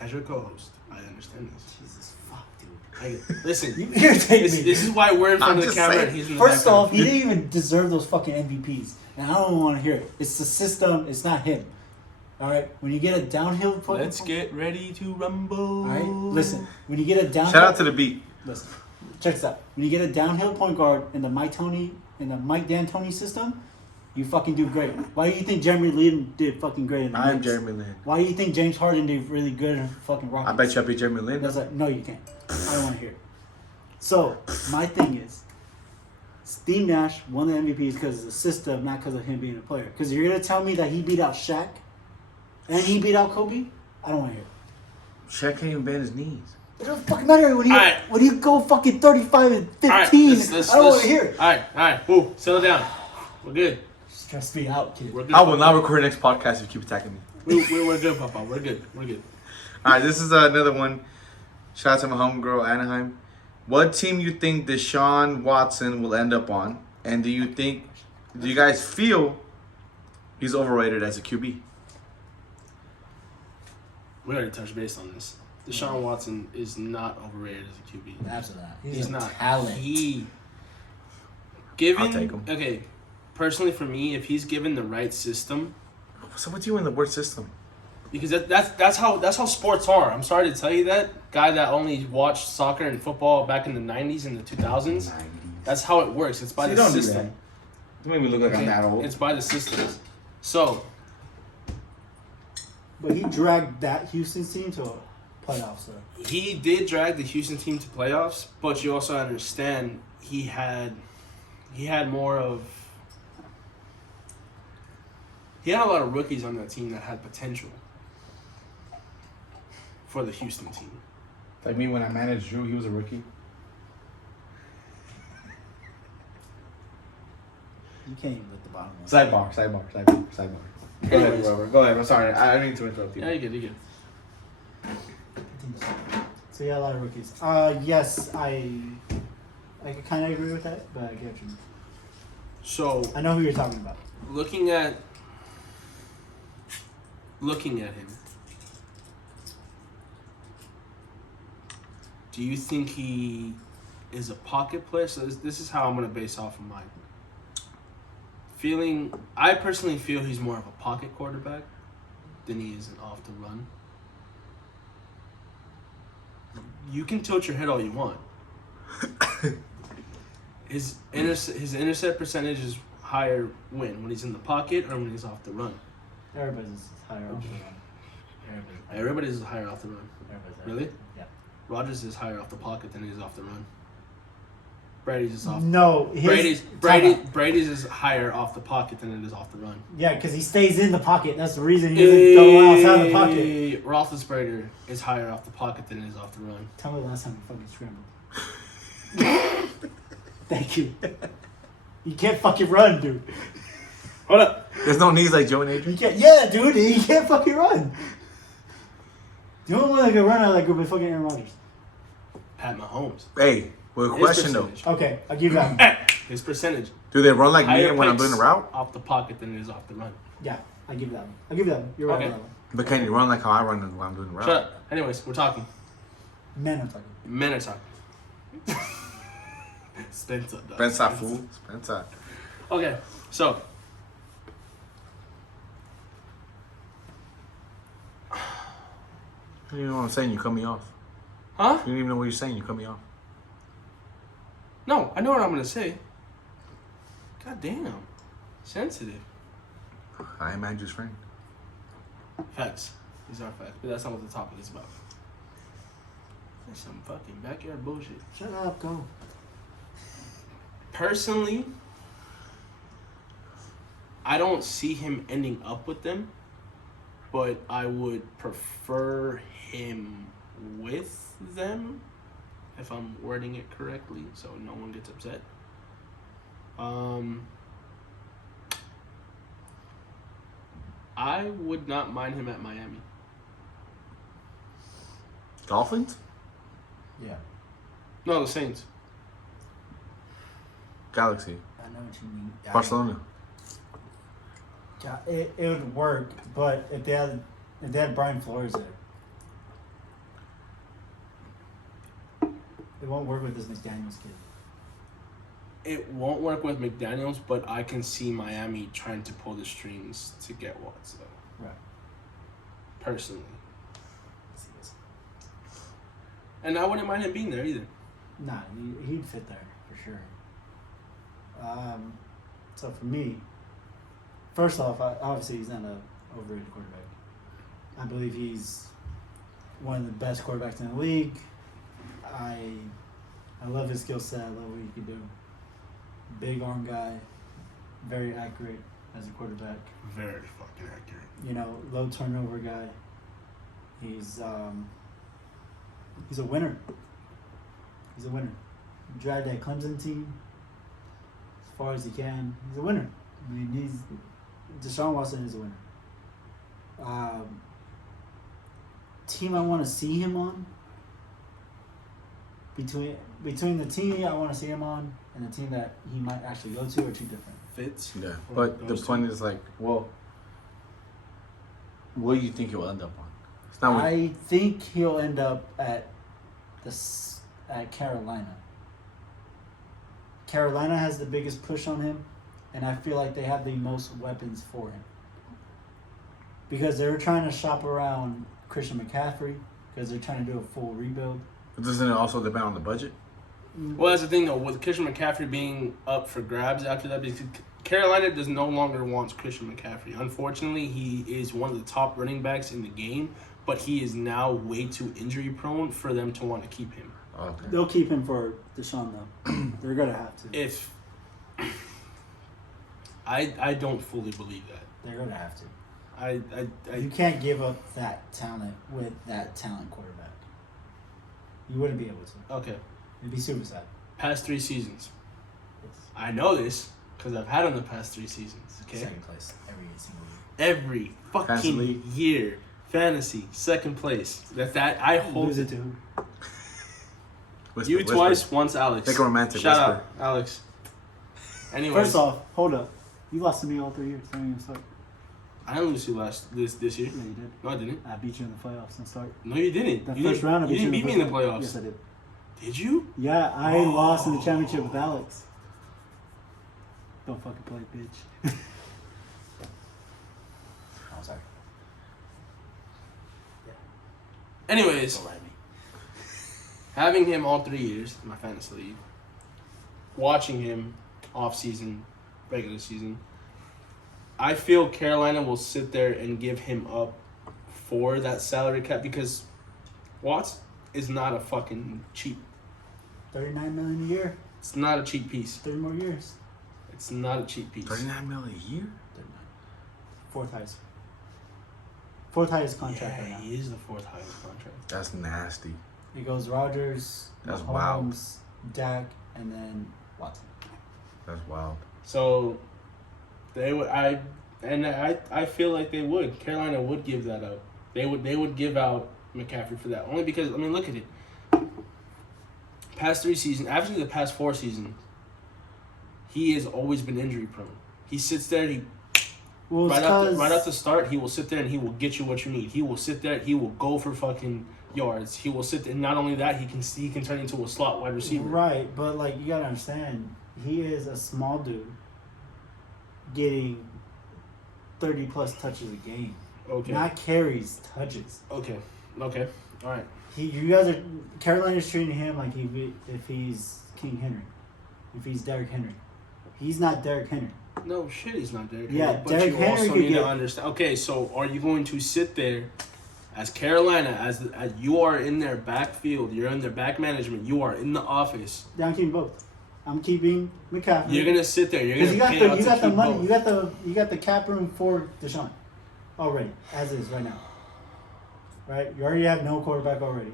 as your co-host, I understand this. Jesus fuck, dude. Listen, You irritate me. this is why we're in front I'm of the just camera. saying. And he's in the First background. off, he didn't even deserve those fucking MVPs. And I don't want to hear it. It's the system. It's not him. All right? When you get a downhill point. Let's get ready to rumble. All right? Listen. When you get a downhill. Shout out to the beat. Listen. Check this out. When you get a downhill point guard in the Mike D'Antoni system, you fucking do great. Why do you think Jeremy Lin did fucking great in the I'm Knicks? Jeremy Lin. Why do you think James Harden did really good in fucking Rockets? I bet you I beat Jeremy Lin. I was like, no, you can't. I don't want to hear it. So, my thing is, Steve Nash won the MVPs because of the system, not because of him being a player. Because you're going to tell me that he beat out Shaq and he beat out Kobe? I don't want to hear it. Shaq can't even bend his knees. It doesn't fucking matter when you, Alright. when you go fucking 35 and 15. All right, let's, I don't want to hear it. All right. Ooh, settle down. We're good. Stress me out, kid. We're good. I will not record next podcast if you keep attacking me. We're good, Papa. We're good. All right, this is another one. Shout out to my homegirl, Anaheim. What team you think Deshaun Watson will end up on? And do you guys feel he's overrated as a QB? We already touched base on this. Deshaun Watson is not overrated as a QB. Absolutely not. He's a not. talent. Given, I'll take him. Okay, personally for me, if he's given the right system, What's up with you in the word system? because that's how sports are. I'm sorry to tell you that. Guy that only watched soccer and football back in the 90s and the 2000s. That's how it works. It's by See, the don't do system. that. Don't make me look like I'm that old. It's by the systems. So But he dragged that Houston team to a playoffs, though. he did drag the Houston team to playoffs, but you also understand he had more of. He had a lot of rookies on that team that had potential for the Houston team. Like me when I managed Drew, he was a rookie. You can't even lick the bottom one. Sidebar. Go ahead, Robert. Go ahead. I'm sorry. I didn't mean to interrupt you. Yeah, you good. So yeah, a lot of rookies. Yes, I could kind of agree with that, but I get what you mean. So I know who you're talking about. looking at him, do you think he is a pocket player? So this is how I'm going to base off of my feeling. I personally feel he's more of a pocket quarterback than he is an off the run. You can tilt your head all you want. His intercept percentage is higher when he's in the pocket or when he's off the run. Everybody's higher off the run. Everybody's higher off the run. Everybody's Really? Yeah. Rodgers is higher off the pocket than he is off the run. Brady's is off. No, Brady's is higher off the pocket than it is off the run. Yeah, because he stays in the pocket. That's the reason he doesn't go outside the pocket. Roethlisberger is higher off the pocket than it is off the run. Tell me the last time you fucking scrambled. Thank you. You can't fucking run, dude. Hold up. There's no knees like Joe and Adrian. You can't. Yeah, dude. You can't fucking run. The only one that can run out of that group is fucking Aaron Rodgers. Pat Mahomes. Hey, well, His question though. percentage. Okay, I'll give you that one. His percentage. Do they run like me Higher when I'm picks doing a route? off the pocket than it is off the run. Yeah, I'll give you that one. I'll give you that one. You're right Okay. on that one. But can you run like how I run when I'm doing a route? Shut up. Anyways, we're talking. Men are talking. Men are talking. Spencer. does. Spencer, fool. Spencer. Okay, so You know what I'm saying? You cut me off. huh? You don't even know what you're saying. You cut me off. No, I know what I'm gonna say. God damn, sensitive. I am Andrew's friend. Facts. These are facts, but that's not what the topic is about. That's some fucking backyard bullshit. Shut up, go. Personally, I don't see him ending up with them, but I would prefer him with them, if I'm wording it correctly, so no one gets upset. I would not mind him at Miami. Dolphins? Yeah, No, the Saints. Galaxy. I know what you mean. Barcelona. Yeah, it would work, but if they had Brian Flores there, it won't work with this McDaniels kid. It won't work with McDaniels, but I can see Miami trying to pull the strings to get Watts, though. Right. Personally. And I wouldn't mind him being there either. Nah, he'd fit there for sure. So for me, first off, obviously he's not an overrated quarterback. I believe he's one of the best quarterbacks in the league. I love his skill set. I love what he can do. Big arm guy, very accurate as a quarterback. Very fucking accurate. You know, low turnover guy. He's a winner. He's a winner. Drive that Clemson team as far as he can. He's a winner. I mean, Deshaun Watson is a winner. Team I want to see him on. Between the team I want to see him on and the team that he might actually go to are two different. Fits. Yeah. Or But the goes point to. is like, well, what do you think he'll end up on? It's not what, I think he'll end up at Carolina. Carolina has the biggest push on him, and I feel like they have the most weapons for him. Because they were trying to shop around Christian McCaffrey, because they're trying to do a full rebuild. doesn't it also depend on the budget? Well, that's the thing, though. With Christian McCaffrey being up for grabs after that, because Carolina does no longer want Christian McCaffrey. Unfortunately, he is one of the top running backs in the game, but he is now way too injury prone for them to want to keep him. Okay. They'll keep him for Deshaun, though. They're going to have to. If I don't fully believe that. They're going to have to. I You can't give up that talent with that talent quarterback. You wouldn't be able to. okay. It'd be suicide. Past 3 seasons. Yes. I know this because I've had him the past 3 seasons. Okay. Second place every single year. Every Fantasy fucking league. year, fantasy second place. That I hold Lose it to who? Whisper, you whisper. twice, once Alex. Take a romantic Shout whisper. out, Alex. Anyways, First off, hold up. You lost to me all 3 years. Don't even start. I didn't lose you this year. Yeah, you did. No, I didn't. I beat you in the playoffs and start. No, you didn't. The You first didn't, round, I you beat didn't beat me in the playoffs. Yes, I did. Did you? Yeah, I lost in the championship with Alex. Don't fucking play, bitch. I'm sorry. Anyways, Don't lie to me. having him all 3 years in my fantasy league, watching him off season, regular season, I feel Carolina will sit there and give him up for that salary cap because Watts is not a fucking cheap. $39 million a year. It's not a cheap piece. 30 more years. It's not a cheap piece. $39 million a year? 39. Fourth highest contract Yeah, right now. he is the 4th highest contract. That's nasty. It goes Rodgers, That's Mahomes, wild. Dak, and then Watson. That's wild. So they would I feel like they would. Carolina would give that up. They would give out McCaffrey for that. Only because I mean look at it. Past 3 seasons, actually the past 4 seasons, he has always been injury prone. He sits there, Well, right off the start, he will sit there and he will get you what you need. He will sit there, he will go for fucking yards. He will sit there, and not only that, he can turn into a slot wide receiver. Right, but like you gotta understand, he is a small dude getting 30 plus touches a game. Okay. Not carries, touches. Okay. All right. You guys are Carolina's treating him like if he's King Henry. if he's Derrick Henry. He's not Derrick Henry. No shit, he's not Derrick Yeah, Henry. But Derrick you Henry also could need get- to understand. Okay, so are you going to sit there as Carolina, as you are in their backfield, you're in their back management, you are in the office. Yeah, I'm keeping both. I'm keeping McCaffrey. You're gonna sit there. You're gonna Because pay out you to got the keep money. both. You got the cap room for Desean already, as is right now. Right? You already have no quarterback already.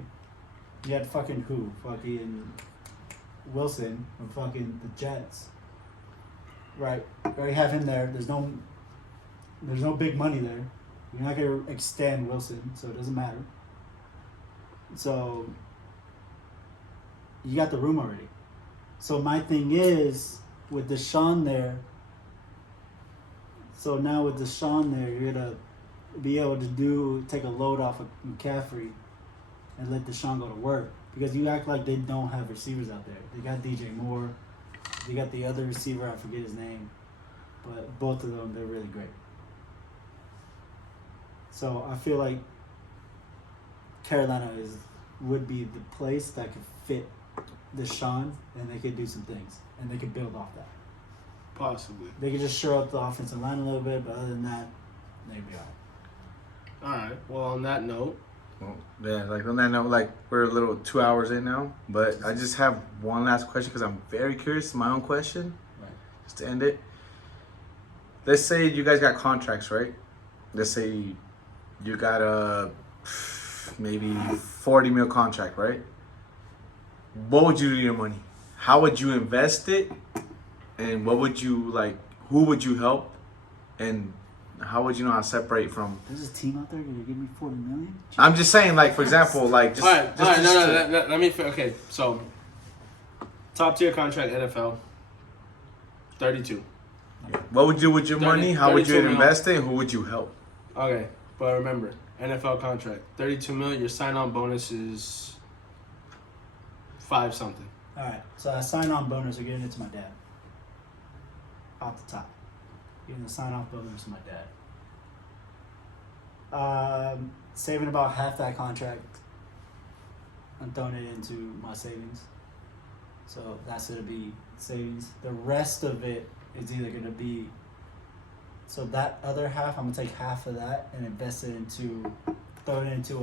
You had fucking who? Fucking Wilson from fucking the Jets. Right. You already have him there. There's no big money there. You're not gonna extend Wilson, so it doesn't matter. So you got the room already. So my thing is with Desean there. So now with Desean there, you're gonna be able to take a load off of McCaffrey and let Desean go to work, because you act like they don't have receivers out there. They got DJ Moore. They got the other receiver, I forget his name, but both of them, they're really great. So I feel like Carolina would be the place that could fit Desean, and they could do some things, and they could build off that. Possibly. They could just shore up the offensive line a little bit, but other than that, they'd be all right. All right. Well, on that note, Well, yeah, like on that note, like we're a little 2 hours in now, but I just have one last question because I'm very curious. My own question, Right. just to end it. Let's say you guys got contracts, right? Let's say you got a maybe 40 mil contract, right? What would you do with your money? How would you invest it? And what would you like? Who would you help? And how would you know how to separate from? There's a team out there gonna give me $40 million. I'm just saying, like for example, like just. all right. just, All right. just No. Let me. Okay. So, top tier contract NFL. 32. What would you do with your 30 money? How would you 32 mil. invest it? And who would you help? Okay, but remember, NFL contract, 32 million. Your sign-on bonus is 5 something. All right, so I sign-on bonus. We're getting it to my dad. Off the top, getting the sign-off bonus to my dad. Saving about half that contract. I'm throwing it into my savings. So that's gonna be savings. The rest of it is either gonna be. So that other half, I'm gonna take half of that and invest it throw it into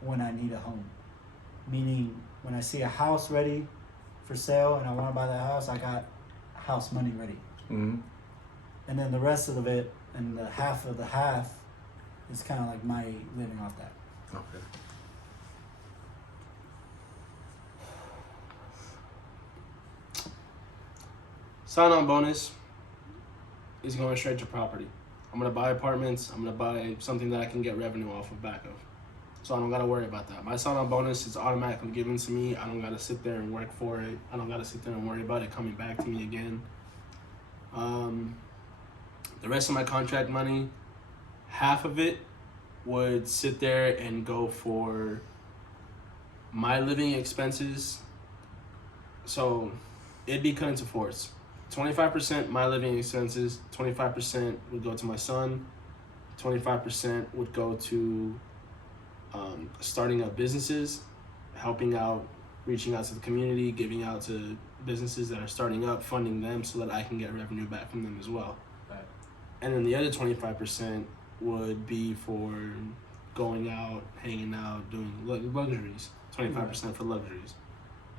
when I need a home. Meaning, when I see a house ready for sale and I want to buy that house, I got house money ready. Mm-hmm. And then the rest of it, and the half of the half, is kind of like my living off that. Okay. Sign-on bonus is going straight to property. I'm gonna buy apartments. I'm gonna buy something that I can get revenue off of back of. So I don't gotta worry about that. My sign-on bonus is automatically given to me. I don't gotta sit there and work for it. I don't gotta sit there and worry about it coming back to me again. The rest of my contract money, half of it would sit there and go for my living expenses. So it'd be cut into fours. 25% my living expenses, 25% would go to my son, 25% would go to starting up businesses, helping out, reaching out to the community, giving out to businesses that are starting up, funding them so that I can get revenue back from them as well. Right. And then the other 25% would be for going out, hanging out, doing luxuries. 25% for luxuries.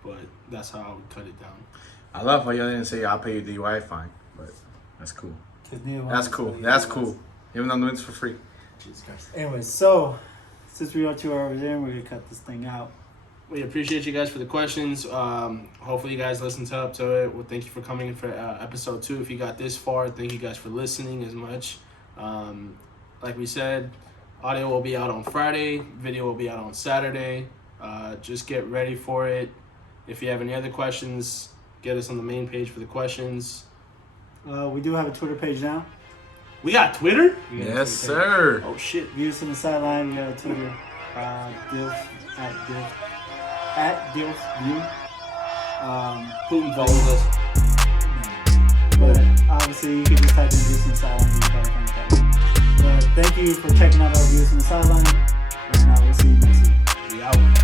But that's how I would cut it down. I love how you didn't say I'll pay you DUI fine, but that's cool. That's cool. That's cool. Even though I'm doing this for free. Jesus Christ. Anyways, so since we are 2 hours in, we're gonna cut this thing out. We appreciate you guys for the questions. Hopefully you guys listened up to it. Well, thank you for coming in for episode 2. If you got this far, thank you guys for listening as much. Like we said, audio will be out on Friday. Video will be out on Saturday. Just get ready for it. If you have any other questions, get us on the main page for the questions. We do have a Twitter page now. We got Twitter? We got a Yes, Twitter page. sir. Oh, shit. Views from the sideline. We got a Twitter. @DilfView. Putin follows us. But obviously, you can just type in Views from the sideline. You can probably find that. But thank you for checking out our Views from the sideline. And we'll see you next week. We out.